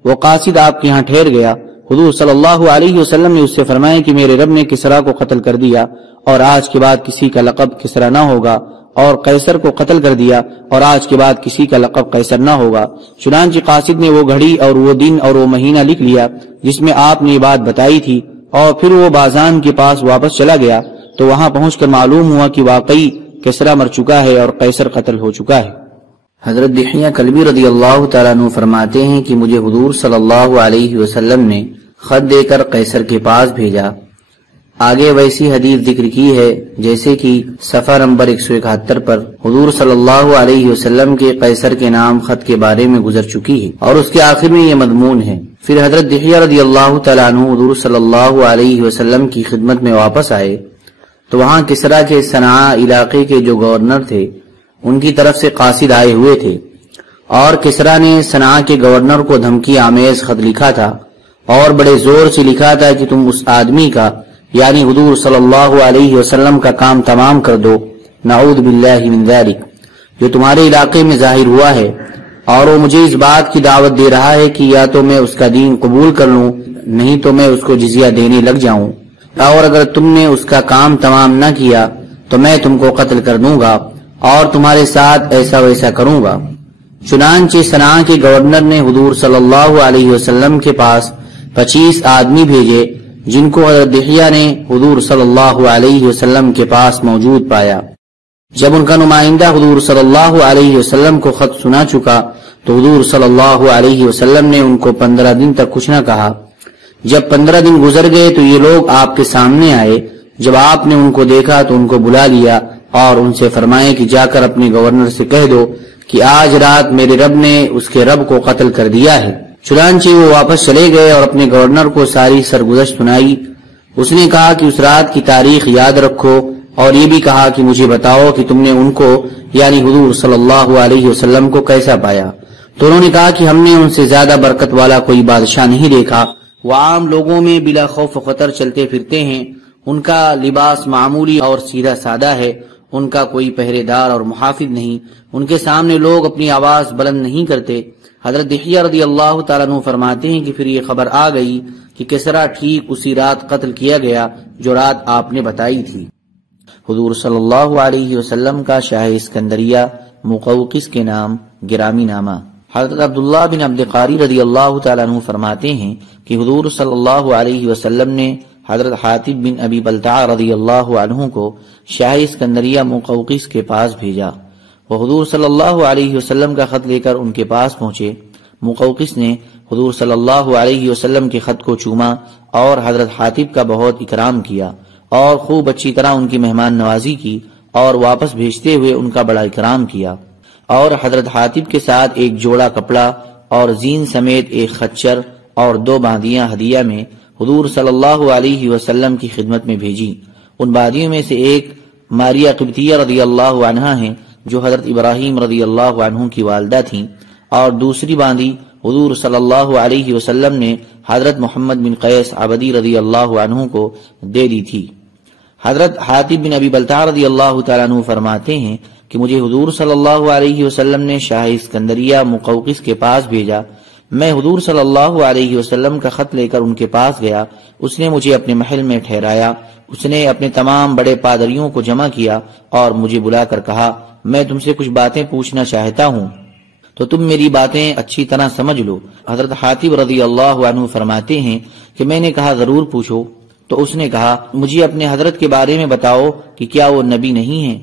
وہ قاصد آپ کے یہاں ٹھہر گیا۔ حضور صلی اللہ علیہ وسلم نے اس سے فرمایا کہ میرے رب نے کسریٰ کو قتل کر دیا اور آج کے بعد کسی کا لقب کسریٰ نہ ہوگا، اور قیصر کو قتل کر دیا اور آج کے بعد کسی کا لقب قیصر نہ ہوگا۔ چنانچہ قاصد نے وہ گھڑی اور وہ دن اور وہ مہینہ لکھ لیا جس میں آپ نے یہ بات بتائی تھی، اور پھر وہ بازان کے پاس واپس چلا گیا تو وہاں پہنچ کر معلوم ہوا کہ واقعی کسریٰ مر چکا ہے اور قیصر قتل ہو چکا ہے۔ حضرت دحیہ کلبی رضی اللہ تعالیٰ عنہ فرماتے ہیں کہ مجھے حضور صلی اللہ علیہ وسلم نے خط دے کر قیصر کے پاس بھیجا۔ آگے ویسی حدیث ذکر کی ہے جیسے کہ صفحہ نمبر 171 پر حضور صلی اللہ علیہ وسلم کے قیصر کے نام خط کے بارے میں گزر چکی ہے، اور اس کے آخر میں یہ مضمون ہے۔ پھر حضرت دحیہ رضی اللہ تعالیٰ عنہ حضور صلی اللہ علیہ وسلم کی خدمت میں واپس آئے تو وہاں کسریٰ کے صنعاء علاقے کے جو گورنر تھے ان کی طرف سے قاصد آئے ہوئے تھے، اور کسریٰ نے صنعاء کے گورنر کو دھمکی آمیز خط لکھا تھا اور بڑے زور سے لکھا تھا کہ تم اس آدمی کا، یعنی حضور صلی اللہ علیہ وسلم کا کام تمام کر دو، نعوذ باللہ من ذالک، جو تمہارے علاقے میں ظاہر ہوا ہے، اور وہ مجھے اس بات کی دعوت دے رہا ہے کہ یا تو میں اس کا دین قبول کر لوں، نہیں تو میں اس کو جزیہ دینے لگ جاؤں، اور اگر تم نے اس کا کام تمام نہ کیا تو میں تم کو قتل کر دوں گا اور تمہارے ساتھ ایسا ویسا کروں گا۔ چنانچہ صنعاء کے گورنر نے حضور صلی اللہ علیہ وسلم کے پاس 25 آدمی بھیجے جن کو حضرت دحیہ نے حضور صلی اللہ علیہ وسلم کے پاس موجود پایا۔ جب ان کا نمائندہ حضور صلی اللہ علیہ وسلم کو خط سنا چکا تو حضور صلی اللہ علیہ وسلم نے ان کو 15 دن تک کچھ نہ کہا۔ جب 15 دن گزر گئے تو یہ لوگ آپ کے سامنے آئے۔ جب آپ نے ان کو دیکھا تو ان کو بلا لیا اور ان سے فرمائے کہ جا کر اپنے گورنر سے کہہ دو کہ آج رات میرے رب نے اس کے رب کو قتل کر دیا ہے۔ چنانچہ وہ واپس چلے گئے اور اپنے گورنر کو ساری سرگزشت سنائی۔ اس نے کہا کہ اس رات کی تاریخ یاد رکھو، اور یہ بھی کہا کہ مجھے بتاؤ کہ تم نے ان کو یعنی حضور صلی اللہ علیہ وسلم کو کیسا پایا؟ تو انہوں نے کہا کہ ہم نے ان سے زیادہ برکت والا کوئی بادشاہ نہیں دیکھا، وہ عام لوگوں میں بلا خوف و خطر چلتے پھرتے ہیں، ان کا لباس معمولی اور سیدھا سادہ ہے، ان کا کوئی پہرے دار اور محافظ نہیں، ان کے سامنے لوگ اپنی آواز بلند نہیں کرتے۔ حضرت دحیہ رضی اللہ تعالیٰ عنہ فرماتے ہیں کہ پھر یہ خبر آ گئی کہ کسریٰ ٹھیک اسی رات قتل کیا گیا جو رات آپ نے بتائی تھی۔ حضور صلی اللہ علیہ وسلم کا شاہ اسکندریہ مقوقس کے نام گرامی نامہ۔ حضرت عبداللہ بن عبد قاری رضی اللہ تعالیٰ عنہ فرماتے ہیں کہ حضور صلی اللہ علیہ وسلم نے حضرت حاتب بن ابی بلتع رضی اللہ عنہ کو شاہ اسکندریہ مقوقس کے پاس بھیجا۔ وہ حضور صلی اللہ علیہ وسلم کا خط لے کر ان کے پاس پہنچے۔ مقوقس نے حضور صلی اللہ علیہ وسلم کے خط کو چوما اور حضرت حاتب کا بہت اکرام کیا اور خوب اچھی طرح ان کی مہمان نوازی کی اور واپس بھیجتے ہوئے ان کا بڑا اکرام کیا، اور حضرت حاتب کے ساتھ ایک جوڑا کپڑا اور زین سمیت ایک خچر اور 2 باندیاں ہدیہ میں حضور صلی اللہ علیہ وسلم کی خدمت میں بھیجی۔ ان باندیوں میں سے ایک ماریہ قبطیہ رضی اللہ عنہا ہیں جو حضرت ابراہیم رضی اللہ عنہ کی والدہ تھیں، اور دوسری باندی حضور صلی اللہ علیہ وسلم نے حضرت محمد بن قیس عبدی رضی اللہ عنہ کو دے دی تھی۔ حضرت حاتب بن ابی بلتع رضی اللہ تعالیٰ عنہ فرماتے ہیں کہ مجھے حضور صلی اللہ علیہ وسلم نے شاہ اسکندریہ مقوقس کے پاس بھیجا۔ میں حضور صلی اللہ علیہ وسلم کا خط لے کر ان کے پاس گیا۔ اس نے مجھے اپنے محل میں ٹھہرایا۔ اس نے اپنے تمام بڑے پادریوں کو جمع کیا اور مجھے بلا کر کہا، میں تم سے کچھ باتیں پوچھنا چاہتا ہوں تو تم میری باتیں اچھی طرح سمجھ لو۔ حضرت حاتب رضی اللہ عنہ فرماتے ہیں کہ میں نے کہا ضرور پوچھو۔ تو اس نے کہا، مجھے اپنے حضرت کے بارے میں بتاؤ کہ کیا وہ نبی نہیں ہیں؟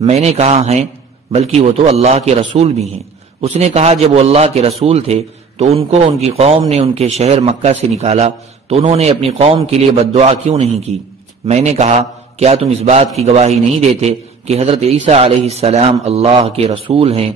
میں نے کہا ہیں، بلکہ وہ تو اللہ کے رسول بھی ہیں۔ اس نے کہا، جب وہ اللہ کے رسول تھے تو ان کو ان کی قوم نے ان کے شہر مکہ سے نکالا تو انہوں نے اپنی قوم کے لیے بد دعا کیوں نہیں کی؟ میں نے کہا، کیا تم اس بات کی گواہی نہیں دیتے کہ حضرت عیسیٰ علیہ السلام اللہ کے رسول ہیں؟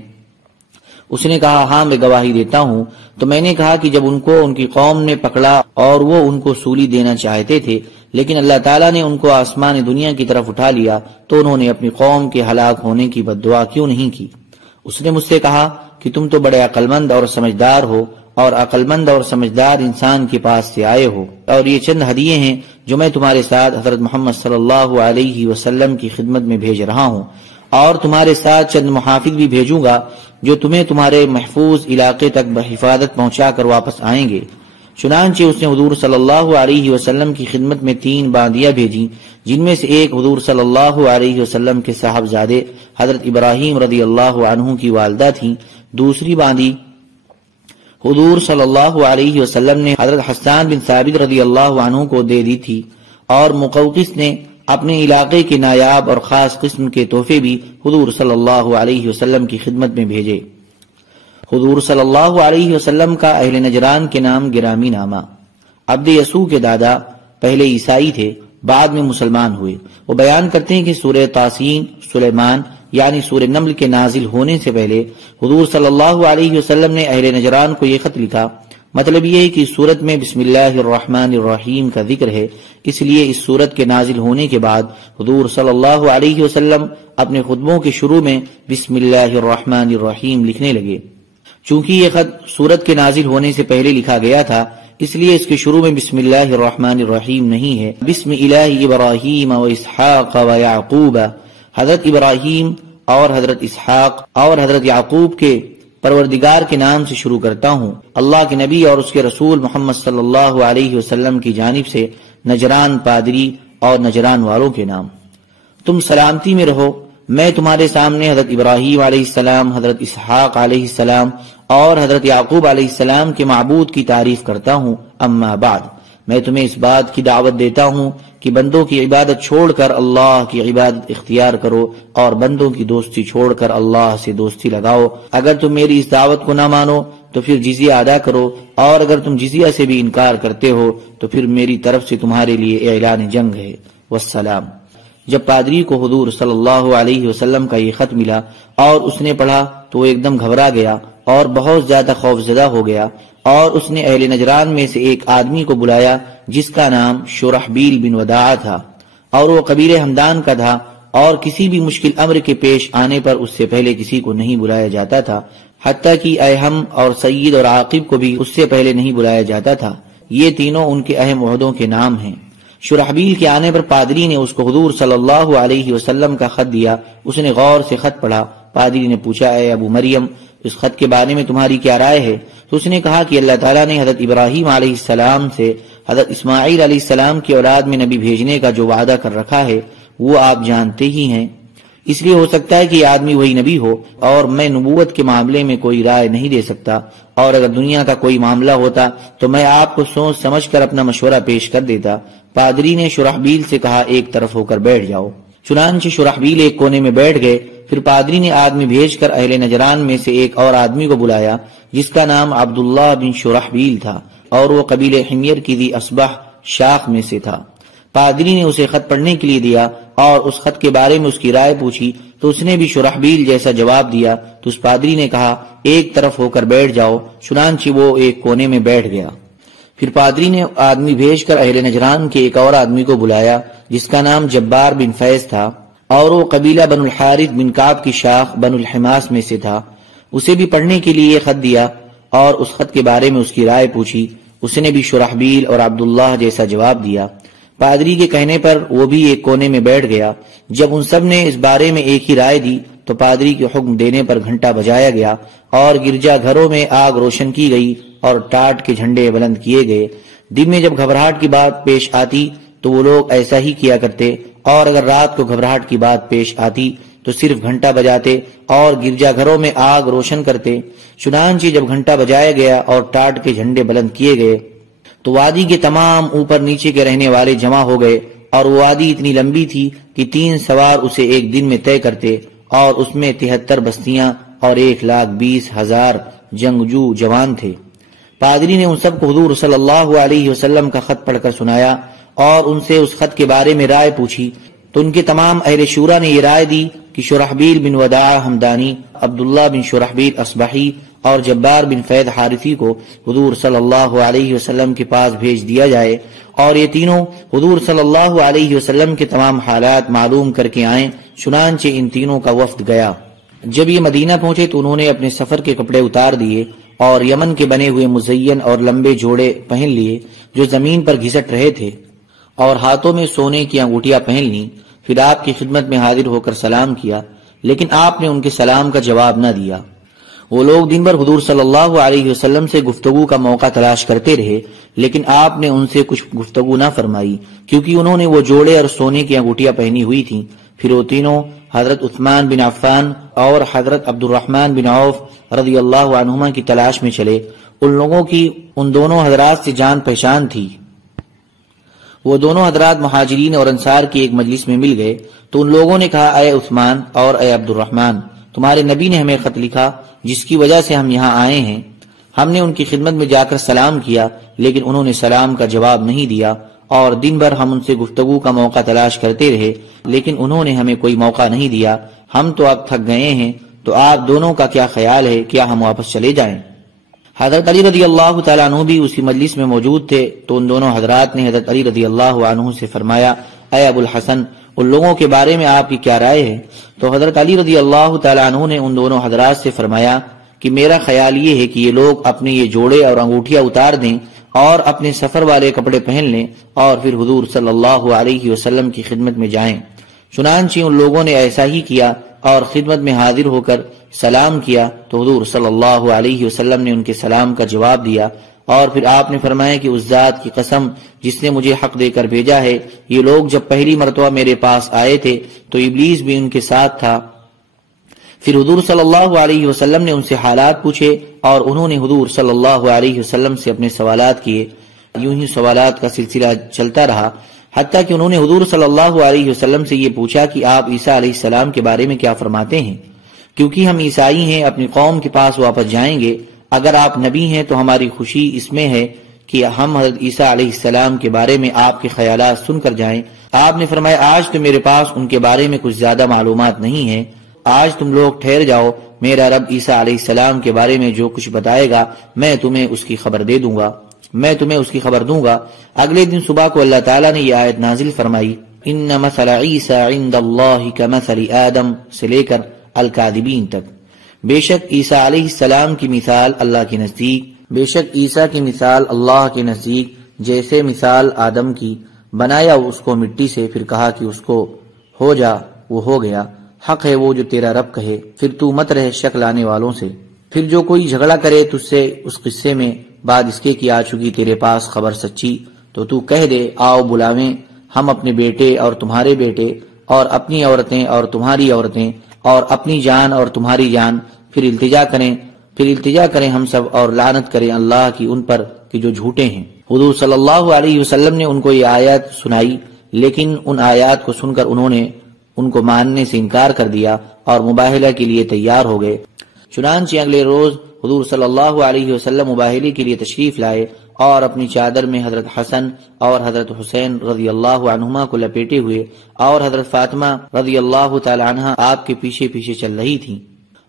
اس نے کہا، ہاں میں گواہی دیتا ہوں۔ تو میں نے کہا کہ جب ان کو ان کی قوم نے پکڑا اور وہ ان کو سولی دینا چاہتے تھے لیکن اللہ تعالیٰ نے ان کو آسمان دنیا کی طرف اٹھا لیا تو انہوں نے اپنی قوم کے ہلاک ہونے کی بد دعا کیوں نہیں کی؟ اس نے مجھ سے کہا کہ تم تو بڑے عقل مند اور سمجھدار ہو اور عقل مند اور سمجھدار انسان کے پاس سے آئے ہو، اور یہ چند ہدیے ہیں جو میں تمہارے ساتھ حضرت محمد صلی اللہ علیہ وسلم کی خدمت میں بھیج رہا ہوں، اور تمہارے ساتھ چند محافظ بھی بھیجوں گا جو تمہیں تمہارے محفوظ علاقے تک بحفاظت پہنچا کر واپس آئیں گے۔ چنانچہ اس نے حضور صلی اللہ علیہ وسلم کی خدمت میں 3 باندیاں بھیجی، جن میں سے ایک حضور صلی اللہ علیہ وسلم کے صاحبزادے حضرت ابراہیم رضی اللہ عنہ کی والدہ تھیں۔ دوسری باندی حضور صلی اللہ علیہ وسلم نے حضرت حسان بن ثابت رضی اللہ عنہ کو دے دی تھی، اور مقوقس نے اپنے علاقے کے نایاب اور خاص قسم کے تحفے بھی حضور صلی اللہ علیہ وسلم کی خدمت میں بھیجے۔ حضور صلی اللہ علیہ وسلم کا اہل نجران کے نام گرامی نامہ۔ عبد یسوع کے دادا پہلے عیسائی تھے، بعد میں مسلمان ہوئے۔ وہ بیان کرتے ہیں کہ سورہ طاسین سلیمان یعنی سورہ نمل کے نازل ہونے سے پہلے حضور صلی اللہ علیہ وسلم نے اہل نجران کو یہ خط لکھا۔ مطلب یہ ہے کہ اس سورت میں بسم اللہ الرحمن الرحیم کا ذکر ہے، اس لیے اس سورت کے نازل ہونے کے بعد حضور صلی اللہ علیہ وسلم اپنے خطبوں کے شروع میں بسم اللہ الرحمن الرحیم لکھنے لگے۔ چونکہ یہ خط سورت کے نازل ہونے سے پہلے لکھا گیا تھا، اس لیے اس کے شروع میں بسم اللہ الرحمن الرحیم نہیں ہے، بسم الہ ابراہیم و اسحاق و یعقوب۔ حضرت ابراہیم اور حضرت اسحاق اور حضرت یعقوب کے پروردگار کے نام سے شروع کرتا ہوں، اللہ کے نبی اور اس کے رسول محمد صلی اللہ علیہ وسلم کی جانب سے نجران پادری اور نجران والوں کے نام۔ تم سلامتی میں رہو، میں تمہارے سامنے حضرت ابراہیم علیہ السلام، حضرت اسحاق علیہ السلام اور حضرت یعقوب علیہ السلام کے معبود کی تعریف کرتا ہوں۔ اما بعد، میں تمہیں اس بات کی دعوت دیتا ہوں کہ بندوں کی عبادت چھوڑ کر اللہ کی عبادت اختیار کرو اور بندوں کی دوستی چھوڑ کر اللہ سے دوستی لگاؤ۔ اگر تم میری اس دعوت کو نہ مانو تو پھر جزیہ ادا کرو، اور اگر تم جزیہ سے بھی انکار کرتے ہو تو پھر میری طرف سے تمہارے لیے اعلان جنگ ہے۔ والسلام۔ جب پادری کو حضور صلی اللہ علیہ وسلم کا یہ خط ملا اور اس نے پڑھا تو وہ ایک دم گھبرا گیا اور بہت زیادہ خوف زدہ ہو گیا اور اس نے اہل نجران میں سے ایک آدمی کو بلایا جس کا نام شرحبیل بن وداع تھا، اور وہ قبیلہ ہمدان کا تھا، اور کسی بھی مشکل امر کے پیش آنے پر اس سے پہلے کسی کو نہیں بلایا جاتا تھا، حتیٰ کہ ایہم اور سید اور عاقب کو بھی اس سے پہلے نہیں بلایا جاتا تھا۔ یہ تینوں ان کے اہم عہدوں کے نام ہیں۔ شرحبیل کے آنے پر پادری نے اس کو حضور صلی اللہ علیہ وسلم کا خط دیا۔ اس نے غور سے خط پڑھا۔ پادری نے پوچھا، اے ابو مریم، اس خط کے بارے میں تمہاری کیا رائے ہے؟ تو اس نے کہا کہ اللہ تعالیٰ نے حضرت ابراہیم علیہ السلام سے حضرت اسماعیل علیہ السلام کی اولاد میں نبی بھیجنے کا جو وعدہ کر رکھا ہے وہ آپ جانتے ہی ہیں، اس لیے ہو سکتا ہے کہ یہ آدمی وہی نبی ہو، اور میں نبوت کے معاملے میں کوئی رائے نہیں دے سکتا، اور اگر دنیا کا کوئی معاملہ ہوتا تو میں آپ کو سوچ سمجھ کر اپنا مشورہ پیش کر دیتا۔ پادری نے شرحبیل سے کہا، ایک طرف ہو کر بیٹھ جاؤ۔ چنانچہ شرحبیل ایک کونے میں بیٹھ گئے۔ پھر پادری نے آدمی بھیج کر اہل نجران میں سے ایک اور آدمی کو بلایا جس کا نام عبداللہ بن شرحبیل تھا، اور وہ قبیلہ حمیر کی ذی اصبح شاخ میں سے تھا۔ پادری نے اسے خط پڑھنے کے لیے دیا اور اس خط کے بارے میں اس کی رائے پوچھی، تو اس نے بھی شرحبیل جیسا جواب دیا۔ تو اس پادری نے کہا، ایک طرف ہو کر بیٹھ جاؤ۔ چنانچہ وہ ایک کونے میں بیٹھ گیا۔ پھر پادری نے آدمی بھیج کر اہل نجران کے ایک اور آدمی کو بلایا جس کا نام جبار بن فیض تھا، اور وہ قبیلہ بن الحارث بن کعب کی شاخ بن الحماس میں سے تھا۔ اسے بھی پڑھنے کے لیے خط دیا اور اس خط کے بارے میں اس کی رائے پوچھی۔ اس نے بھی شرحبیل اور عبداللہ جیسا جواب دیا۔ پادری کے کہنے پر وہ بھی ایک کونے میں بیٹھ گیا۔ جب ان سب نے اس بارے میں ایک ہی رائے دی تو پادری کے حکم دینے پر گھنٹا بجایا گیا اور گرجا گھروں میں آگ روشن کی گئی اور ٹاٹ کے جھنڈے بلند کیے گئے۔ دن میں جب گھبراہٹ کی بات پیش آتی تو وہ لوگ ایسا ہی کیا کرتے، اور اگر رات کو گھبراہٹ کی بات پیش آتی تو صرف گھنٹا بجاتے اور گرجا گھروں میں آگ روشن کرتے۔ چنانچہ جب گھنٹا بجایا گیا اور ٹاٹ کے جھنڈے بلند کیے گئے تو وادی کے تمام اوپر نیچے کے رہنے والے جمع ہو گئے، اور وہ وادی اتنی لمبی تھی کہ 3 سوار اسے ایک دن میں طے کرتے، اور اس میں 73 بستیاں اور 1,20,000 جنگجو جوان تھے۔ پادری نے ان سب کو حضور صلی اللہ علیہ وسلم کا خط پڑھ کر سنایا اور ان سے اس خط کے بارے میں رائے پوچھی، تو ان کے تمام اہل شورا نے یہ رائے دی کہ شرحبیل بن وداع ہمدانی، عبداللہ بن شرحبیل اصبحی اور جبار بن فید حارثی کو حضور صلی اللہ علیہ وسلم کے پاس بھیج دیا جائے، اور یہ تینوں حضور صلی اللہ علیہ وسلم کے تمام حالات معلوم کر کے آئیں۔ چنانچہ ان تینوں کا وفد گیا۔ جب یہ مدینہ پہنچے تو انہوں نے اپنے سفر کے کپڑے اتار دیے اور یمن کے بنے ہوئے مزین اور لمبے جوڑے پہن لیے جو زمین پر گھسٹ رہے تھے، اور ہاتھوں میں سونے کی انگوٹیاں پہن لیں۔ پھر آپ کی خدمت میں حاضر ہو کر سلام کیا، لیکن آپ نے ان کے سلام کا جواب نہ دیا۔ وہ لوگ دن بھر حضور صلی اللہ علیہ وسلم سے گفتگو کا موقع تلاش کرتے رہے، لیکن آپ نے ان سے کچھ گفتگو نہ فرمائی، کیونکہ انہوں نے وہ جوڑے اور سونے کی انگوٹیاں پہنی ہوئی تھیں۔ پھر وہ تینوں حضرت عثمان بن عفان اور حضرت عبد الرحمن بن عوف رضی اللہ عنہما کی تلاش میں چلے۔ ان لوگوں کی ان دونوں حضرات سے جان پہچان تھی۔ وہ دونوں حضرات مہاجرین اور انصار کی ایک مجلس میں مل گئے، تو ان لوگوں نے کہا، اے عثمان اور اے عبد الرحمن، تمہارے نبی نے ہمیں خط لکھا جس کی وجہ سے ہم یہاں آئے ہیں۔ ہم نے ان کی خدمت میں جا کر سلام کیا، لیکن انہوں نے سلام کا جواب نہیں دیا، اور دن بھر ہم ان سے گفتگو کا موقع تلاش کرتے رہے، لیکن انہوں نے ہمیں کوئی موقع نہیں دیا۔ ہم تو اب تھک گئے ہیں، تو آپ دونوں کا کیا خیال ہے؟ کیا ہم واپس چلے جائیں؟ حضرت علی رضی اللہ تعالیٰ عنہ بھی اسی مجلس میں موجود تھے، تو ان دونوں حضرات نے حضرت علی رضی اللہ عنہ سے فرمایا، اے ابو الحسن، ان لوگوں کے بارے میں آپ کی کیا رائے ہے؟ تو حضرت علی رضی اللہ تعالیٰ عنہ نے ان دونوں حضرات سے فرمایا کہ میرا خیال یہ ہے کہ یہ لوگ اپنے یہ جوڑے اور انگوٹھیاں اتار دیں اور اپنے سفر والے کپڑے پہن لیں، اور پھر حضور صلی اللہ علیہ وسلم کی خدمت میں جائیں۔ چنانچہ ان لوگوں نے ایسا ہی کیا اور خدمت میں حاضر ہو کر سلام کیا، تو حضور صلی اللہ علیہ وسلم نے ان کے سلام کا جواب دیا، اور پھر آپ نے فرمایا کہ اس ذات کی قسم جس نے مجھے حق دے کر بھیجا ہے، یہ لوگ جب پہلی مرتبہ میرے پاس آئے تھے تو ابلیس بھی ان کے ساتھ تھا۔ پھر حضور صلی اللہ علیہ وسلم نے ان سے حالات پوچھے، اور انہوں نے حضور صلی اللہ علیہ وسلم سے اپنے سوالات کیے۔ یوں ہی سوالات کا سلسلہ چلتا رہا، حتیٰ کہ انہوں نے حضور صلی اللہ علیہ وسلم سے یہ پوچھا کہ آپ عیسیٰ علیہ السلام کے بارے میں کیا فرماتے ہیں، کیونکہ ہم عیسائی ہیں، اپنی قوم کے پاس واپس جائیں گے۔ اگر آپ نبی ہیں تو ہماری خوشی اس میں ہے کہ ہم حضرت عیسیٰ علیہ السلام کے بارے میں آپ کے خیالات سن کر جائیں۔ آپ نے فرمایا، آج تو میرے پاس ان کے بارے میں کچھ زیادہ معلومات نہیں ہیں، آج تم لوگ ٹھہر جاؤ، میرا رب عیسیٰ علیہ السلام کے بارے میں جو کچھ بتائے گا میں تمہیں اس کی خبر دوں گا۔ اگلے دن صبح کو اللہ تعالیٰ نے یہ آیت نازل فرمائی، ان مثل عیسیٰ عند اللہ کمثل آدم سے لے کر الکاذبین تک، بے شک عیسیٰ علیہ السلام کی مثال اللہ کے نزدیک جیسے مثال آدم کی، بنایا اس کو مٹی سے، پھر کہا کہ اس کو ہو جا، وہ ہو گیا۔ حق ہے وہ جو تیرا رب کہے، پھر تو مت رہ شک لانے والوں سے۔ پھر جو کوئی جھگڑا کرے تجھ سے اس قصے میں بعد اس کے کی آ چکی تیرے پاس خبر سچی، تو کہہ دے آؤ بلاویں ہم اپنے بیٹے اور تمہارے بیٹے، اور اپنی عورتیں اور تمہاری عورتیں، اور اپنی جان اور تمہاری جان، پھر التجا کریں ہم سب، اور لعنت کریں اللہ کی ان پر کہ جو جھوٹے ہیں۔ حضور صلی اللہ علیہ وسلم نے ان کو یہ آیات سنائی، لیکن ان آیات کو سن کر انہوں نے ان کو ماننے سے انکار کر دیا اور مباہلہ کے لیے تیار ہو گئے۔ چنانچہ اگلے روز حضور صلی اللہ علیہ وسلم مباہلے کے لیے تشریف لائے اور اپنی چادر میں حضرت حسن اور حضرت حسین رضی اللہ عنہما کو لپیٹے ہوئے، اور حضرت فاطمہ رضی اللہ تعالی عنہا آپ کے پیچھے پیچھے چل رہی تھیں،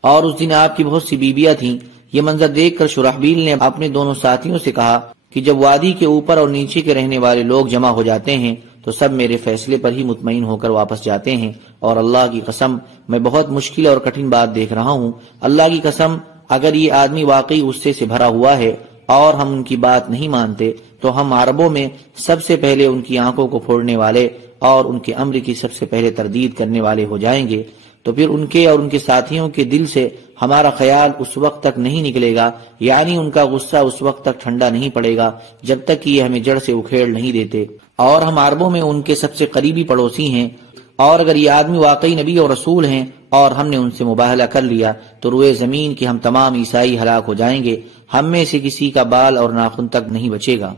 اور اس دن آپ کی بہت سی بیویاں تھیں۔ یہ منظر دیکھ کر شرحبیل نے اپنے دونوں ساتھیوں سے کہا کہ جب وادی کے اوپر اور نیچے کے رہنے والے لوگ جمع ہو جاتے ہیں تو سب میرے فیصلے پر ہی مطمئن ہو کر واپس جاتے ہیں، اور اللہ کی قسم میں بہت مشکل اور کٹھن بات دیکھ رہا ہوں۔ اللہ کی قسم اگر یہ آدمی واقعی غصے سے بھرا ہوا ہے اور ہم ان کی بات نہیں مانتے تو ہم عربوں میں سب سے پہلے ان کی آنکھوں کو پھوڑنے والے اور ان کے امر کی سب سے پہلے تردید کرنے والے ہو جائیں گے، تو پھر ان کے اور ان کے ساتھیوں کے دل سے ہمارا خیال اس وقت تک نہیں نکلے گا، یعنی ان کا غصہ اس وقت تک ٹھنڈا نہیں پڑے گا جب تک کہ یہ ہمیں جڑ سے اکھیڑ نہیں دیتے، اور ہم عربوں میں ان کے سب سے قریبی پڑوسی ہیں، اور اگر یہ آدمی واقعی نبی اور رسول ہیں اور ہم نے ان سے مباہلہ کر لیا تو روئے زمین کے ہم تمام عیسائی ہلاک ہو جائیں گے، ہم میں سے کسی کا بال اور ناخن تک نہیں بچے گا۔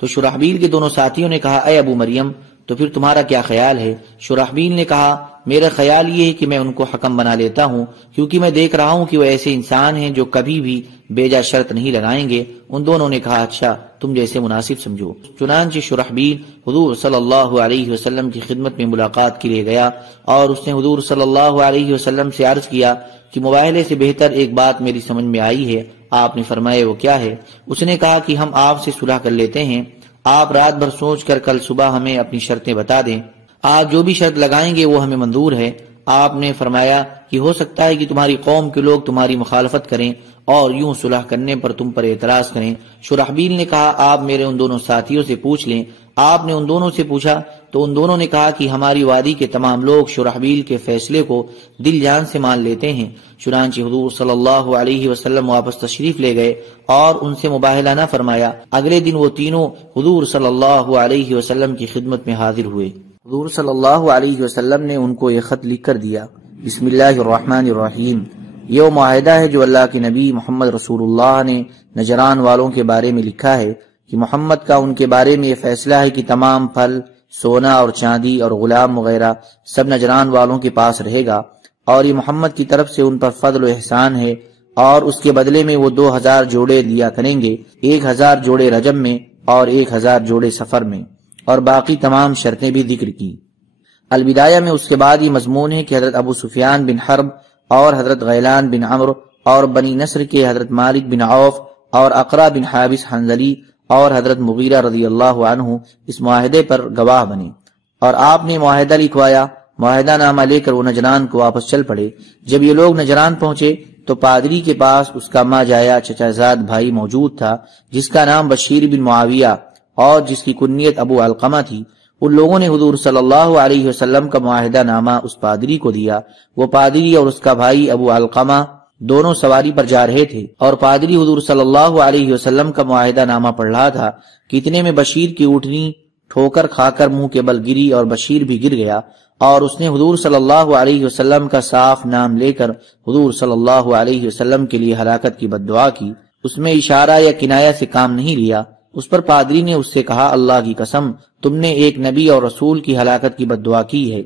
تو شرحبیل کے دونوں ساتھیوں نے کہا اے ابو مریم تو پھر تمہارا کیا خیال ہے؟ شرحبیل نے کہا میرا خیال یہ ہے کہ میں ان کو حکم بنا لیتا ہوں، کیونکہ میں دیکھ رہا ہوں کہ وہ ایسے انسان ہیں جو کبھی بھی بیجا شرط نہیں لگائیں گے۔ ان دونوں نے کہا اچھا تم جیسے مناسب سمجھو۔ چنانچہ شرحبیل حضور صلی اللہ علیہ وسلم کی خدمت میں ملاقات کے لیے گیا، اور اس نے حضور صلی اللہ علیہ وسلم سے عرض کیا کہ مباہلے سے بہتر ایک بات میری سمجھ میں آئی ہے۔ آپ نے فرمایا وہ کیا ہے؟ اس نے کہا کہ ہم آپ سے صلح کر لیتے ہیں، آپ رات بھر سوچ کر کل صبح ہمیں اپنی شرطیں بتا دیں، آپ جو بھی شرط لگائیں گے وہ ہمیں منظور ہے۔ آپ نے فرمایا کہ ہو سکتا ہے کہ تمہاری قوم کے لوگ تمہاری مخالفت کریں اور یوں صلح کرنے پر تم پر اعتراض کریں۔ شرحبیل نے کہا آپ میرے ان دونوں ساتھیوں سے پوچھ لیں۔ آپ نے ان دونوں سے پوچھا تو ان دونوں نے کہا کہ ہماری وادی کے تمام لوگ شرحبیل کے فیصلے کو دل جان سے مان لیتے ہیں۔ چنانچہ حضور صلی اللہ علیہ وسلم واپس تشریف لے گئے اور ان سے مباہلہ نہ فرمایا۔ اگلے دن وہ تینوں حضور صلی اللہ علیہ وسلم کی خدمت میں حاضر ہوئے۔ حضور صلی اللہ علیہ وسلم نے ان کو یہ خط لکھ کر دیا، بسم اللہ الرحمن الرحیم، یہ وہ معاہدہ ہے جو اللہ کے نبی محمد رسول اللہ نے نجران والوں کے بارے میں لکھا ہے کہ محمد کا ان کے بارے میں یہ فیصلہ ہے کہ تمام پھل، سونا اور چاندی اور غلام وغیرہ سب نجران والوں کے پاس رہے گا، اور یہ محمد کی طرف سے ان پر فضل و احسان ہے، اور اس کے بدلے میں وہ 2000 جوڑے دیا کریں گے، 1000 جوڑے رجب میں اور 1000 جوڑے سفر میں، اور باقی تمام شرطیں بھی ذکر کی۔ البدایہ میں اس کے بعد یہ مضمون ہے کہ حضرت ابو سفیان بن حرب اور حضرت غیلان بن عمرو اور بنی نصر کے حضرت مالک بن عوف اور اقرا بن حابس حنظلی اور حضرت مغیرہ رضی اللہ عنہ اس معاہدے پر گواہ بنے، اور آپ نے معاہدہ لکھوایا۔ معاہدہ نامہ لے کر وہ نجران کو واپس چل پڑے۔ جب یہ لوگ نجران پہنچے تو پادری کے پاس اس کا ماں جایا چچا زاد بھائی موجود تھا، جس کا نام بشیر بن معاویہ اور جس کی کنیت ابو علقمہ تھی۔ ان لوگوں نے حضور صلی اللہ علیہ وسلم کا معاہدہ نامہ اس پادری کو دیا۔ وہ پادری اور اس کا بھائی ابو علقمہ دونوں سواری پر جا رہے تھے، اور پادری حضور صلی اللہ علیہ وسلم کا معاہدہ نامہ پڑھ رہا تھا کہ اتنے میں بشیر کی اونٹنی ٹھوکر کھا کر منہ کے بل گری اور بشیر بھی گر گیا، اور اس نے حضور صلی اللہ علیہ وسلم کا صاف نام لے کر حضور صلی اللہ علیہ وسلم کے لیے ہلاکت کی بد دعا کی۔ اس میں اشارہ یا کنایہ سے کام نہیں لیا۔ اس پر پادری نے اس سے کہا اللہ کی قسم تم نے ایک نبی اور رسول کی ہلاکت کی بد دعا کی ہے۔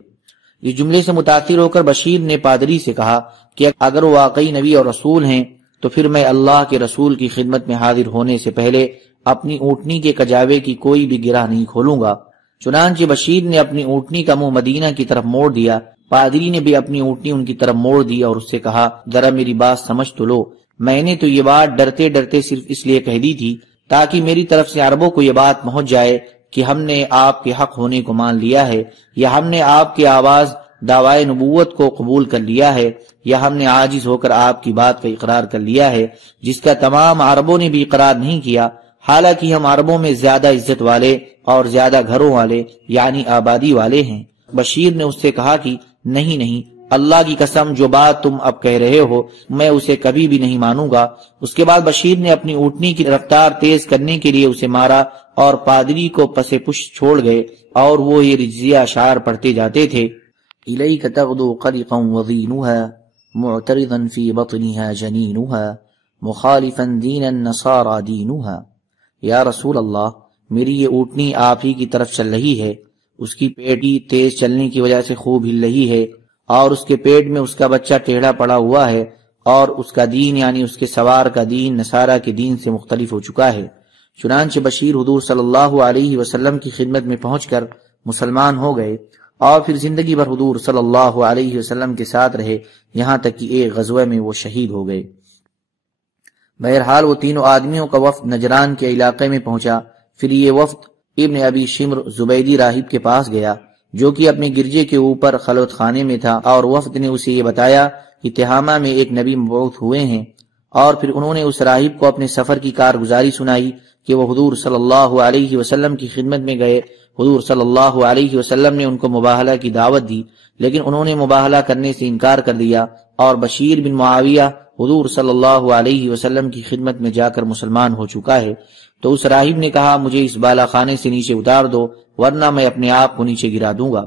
اس جملے سے متاثر ہو کر بشیر نے پادری سے کہا کہ اگر وہ واقعی نبی اور رسول ہیں تو پھر میں اللہ کے رسول کی خدمت میں حاضر ہونے سے پہلے اپنی اونٹنی کے کجاوے کی کوئی بھی گرہ نہیں کھولوں گا۔ چنانچہ بشیر نے اپنی اونٹنی کا منہ مدینہ کی طرف موڑ دیا پادری نے بھی اپنی اونٹنی ان کی طرف موڑ دی اور اس سے کہا ذرا میری بات سمجھ تو لو، میں نے تو یہ بات ڈرتے ڈرتے صرف اس لیے کہہ دی تھی تاکہ میری طرف سے عربوں کو یہ بات پہنچ جائے کہ ہم نے آپ کے حق ہونے کو مان لیا ہے، یا ہم نے آپ کی آواز دعوائے نبوت کو قبول کر لیا ہے، یا ہم نے عاجز ہو کر آپ کی بات کا اقرار کر لیا ہے، جس کا تمام عربوں نے بھی اقرار نہیں کیا، حالانکہ ہم عربوں میں زیادہ عزت والے اور زیادہ گھروں والے یعنی آبادی والے ہیں۔ بشیر نے اس سے کہا کہ نہیں نہیں، اللہ کی قسم جو بات تم اب کہہ رہے ہو میں اسے کبھی بھی نہیں مانوں گا۔ اس کے بعد بشیر نے اپنی اونٹنی کی رفتار تیز کرنے کے لیے اسے مارا اور پادری کو پس پشت چھوڑ گئے، اور وہ یہ رجزیہ اشعار پڑھتے جاتے تھے الیک تغدو قرقا وضینها معترضا فی بطنها جنینها مخالفا دین النصارى دینها۔ یا رسول اللہ، میری یہ اونٹنی آپ ہی کی طرف چل رہی ہے، اس کی پیٹی تیز چلنے کی وجہ سے خوب ہل رہی ہے، اور اس کے پیٹ میں اس کا بچہ ٹیڑھا پڑا ہوا ہے، اور اس کا دین یعنی اس کے سوار کا دین نصارہ کے دین سے مختلف ہو چکا ہے۔ چنانچہ بشیر حضور صلی اللہ علیہ وسلم کی خدمت میں پہنچ کر مسلمان ہو گئے، اور پھر زندگی بھر حضور صلی اللہ علیہ وسلم کے ساتھ رہے، یہاں تک کہ ایک غزوہ میں وہ شہید ہو گئے۔ بہرحال وہ تینوں آدمیوں کا وفد نجران کے علاقے میں پہنچا۔ پھر یہ وفد ابن ابی شمر زبیدی راہب کے پاس گیا، جو کہ اپنے گرجے کے اوپر خلوت خانے میں تھا، اور وفد نے اسے یہ بتایا کہ تہامہ میں ایک نبی مبعوث ہوئے ہیں، اور پھر انہوں نے اس راہب کو اپنے سفر کی کارگزاری سنائی کہ وہ حضور صلی اللہ علیہ وسلم کی خدمت میں گئے۔ حضور صلی اللہ علیہ وسلم نے ان کو مباہلہ کی دعوت دی، لیکن انہوں نے مباہلہ کرنے سے انکار کر دیا، اور بشیر بن معاویہ حضور صلی اللہ علیہ وسلم کی خدمت میں جا کر مسلمان ہو چکا ہے۔ تو اس راہب نے کہا مجھے اس بالا خانے سے نیچے اتار دو، ورنہ میں اپنے آپ کو نیچے گرا دوں گا۔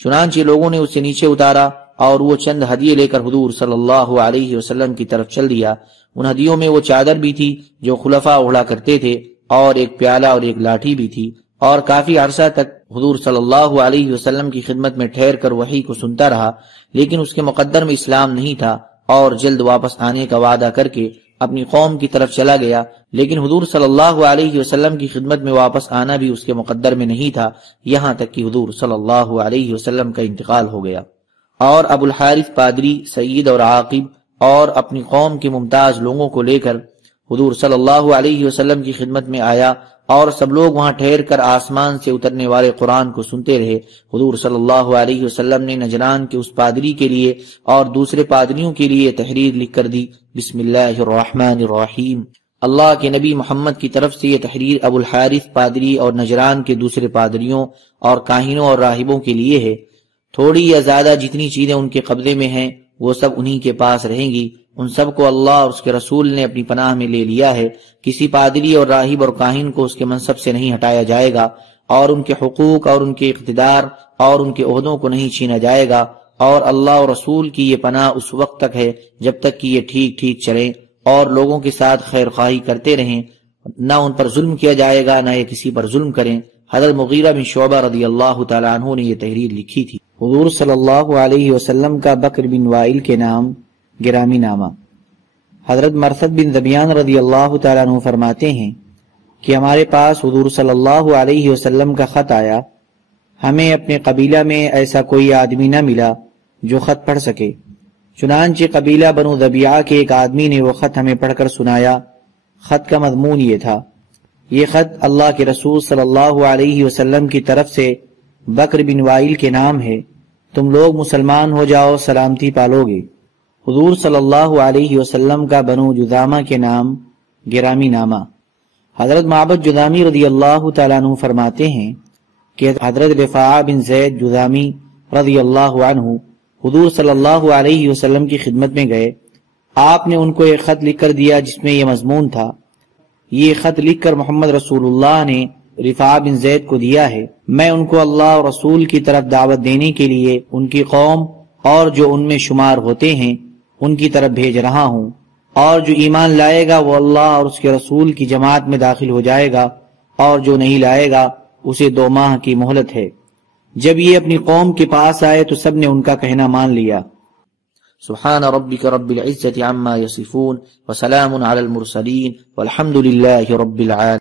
چنانچہ لوگوں نے اسے نیچے اتارا، اور وہ چند ہدیے لے کر حضور صلی اللہ علیہ وسلم کی طرف چل دیا۔ ان ہدیوں میں وہ چادر بھی تھی جو خلفاء اڑا کرتے تھے، اور ایک پیالہ اور ایک لاٹھی بھی تھی، اور کافی عرصہ تک حضور صلی اللہ علیہ وسلم کی خدمت میں ٹھہر کر وحی کو سنتا رہا، لیکن اس کے مقدر میں اسلام نہیں تھا، اور جلد واپس آنے کا وعدہ کر کے اپنی قوم کی طرف چلا گیا، لیکن حضور صلی اللہ علیہ وسلم کی خدمت میں واپس آنا بھی اس کے مقدر میں نہیں تھا، یہاں تک کہ حضور صلی اللہ علیہ وسلم کا انتقال ہو گیا۔ اور ابو الحارث پادری سید اور عاقب اور اپنی قوم کے ممتاز لوگوں کو لے کر حضور صلی اللہ علیہ وسلم کی خدمت میں آیا، اور سب لوگ وہاں ٹھہر کر آسمان سے اترنے والے قرآن کو سنتے رہے۔ حضور صلی اللہ علیہ وسلم نے نجران کے اس پادری کے لیے اور دوسرے پادریوں کے لیے تحریر لکھ کر دی، بسم اللہ الرحمن الرحیم۔ اللہ کے نبی محمد کی طرف سے یہ تحریر ابو الحارث پادری اور نجران کے دوسرے پادریوں اور کاہنوں اور راہبوں کے لیے ہے۔ تھوڑی یا زیادہ جتنی چیزیں ان کے قبضے میں ہیں وہ سب انہی کے پاس رہیں گی، ان سب کو اللہ اور اس کے رسول نے اپنی پناہ میں لے لیا ہے۔ کسی پادری اور راہب اور کاہن کو اس کے منصب سے نہیں ہٹایا جائے گا، اور ان کے حقوق اور ان کے اقتدار اور ان کے عہدوں کو نہیں چھینا جائے گا، اور اللہ اور رسول کی یہ پناہ اس وقت تک ہے جب تک کہ یہ ٹھیک ٹھیک چلیں اور لوگوں کے ساتھ خیر خواہی کرتے رہیں، نہ ان پر ظلم کیا جائے گا نہ یہ کسی پر ظلم کریں۔ حضرت مغیرہ بن شعبہ رضی اللہ تعالیٰ عنہ نے یہ تحریر لکھی تھی۔ حضور صلی اللہ علیہ وسلم کا بکر بن وائل کے نام گرامی نامہ۔ حضرت مرثد بن ذبیان رضی اللہ تعالیٰ عنہ فرماتے ہیں کہ ہمارے پاس حضور صلی اللہ علیہ وسلم کا خط آیا، ہمیں اپنے قبیلہ میں ایسا کوئی آدمی نہ ملا جو خط پڑھ سکے، چنانچہ قبیلہ بنو ذبیعہ کے ایک آدمی نے وہ خط ہمیں پڑھ کر سنایا۔ خط کا مضمون یہ تھا، یہ خط اللہ کے رسول صلی اللہ علیہ وسلم کی طرف سے بکر بن وائل کے نام ہے، تم لوگ مسلمان ہو جاؤ سلامتی پالو گے۔ حضور صلی اللہ علیہ وسلم کا بنو جذامہ کے نام گرامی نامہ۔ حضرت معبد جذامی رضی اللہ تعالیٰ عنہ فرماتے ہیں کہ حضرت رفاعہ بن زید جذامی رضی اللہ عنہ حضور صلی اللہ علیہ وسلم کی خدمت میں گئے، آپ نے ان کو ایک خط لکھ کر دیا جس میں یہ مضمون تھا، یہ خط لکھ کر محمد رسول اللہ نے رفاعہ بن زید کو دیا ہے، میں ان کو اللہ اور رسول کی طرف دعوت دینے کے لیے ان کی قوم اور جو ان میں شمار ہوتے ہیں ان کی طرف بھیج رہا ہوں، اور جو ایمان لائے گا وہ اللہ اور اس کے رسول کی جماعت میں داخل ہو جائے گا، اور جو نہیں لائے گا اسے 2 ماہ کی مہلت ہے۔ جب یہ اپنی قوم کے پاس آئے تو سب نے ان کا کہنا مان لیا۔ سبحان ربک رب العزة عما یصفون وسلام علی المرسلین والحمد للہ رب العالمین۔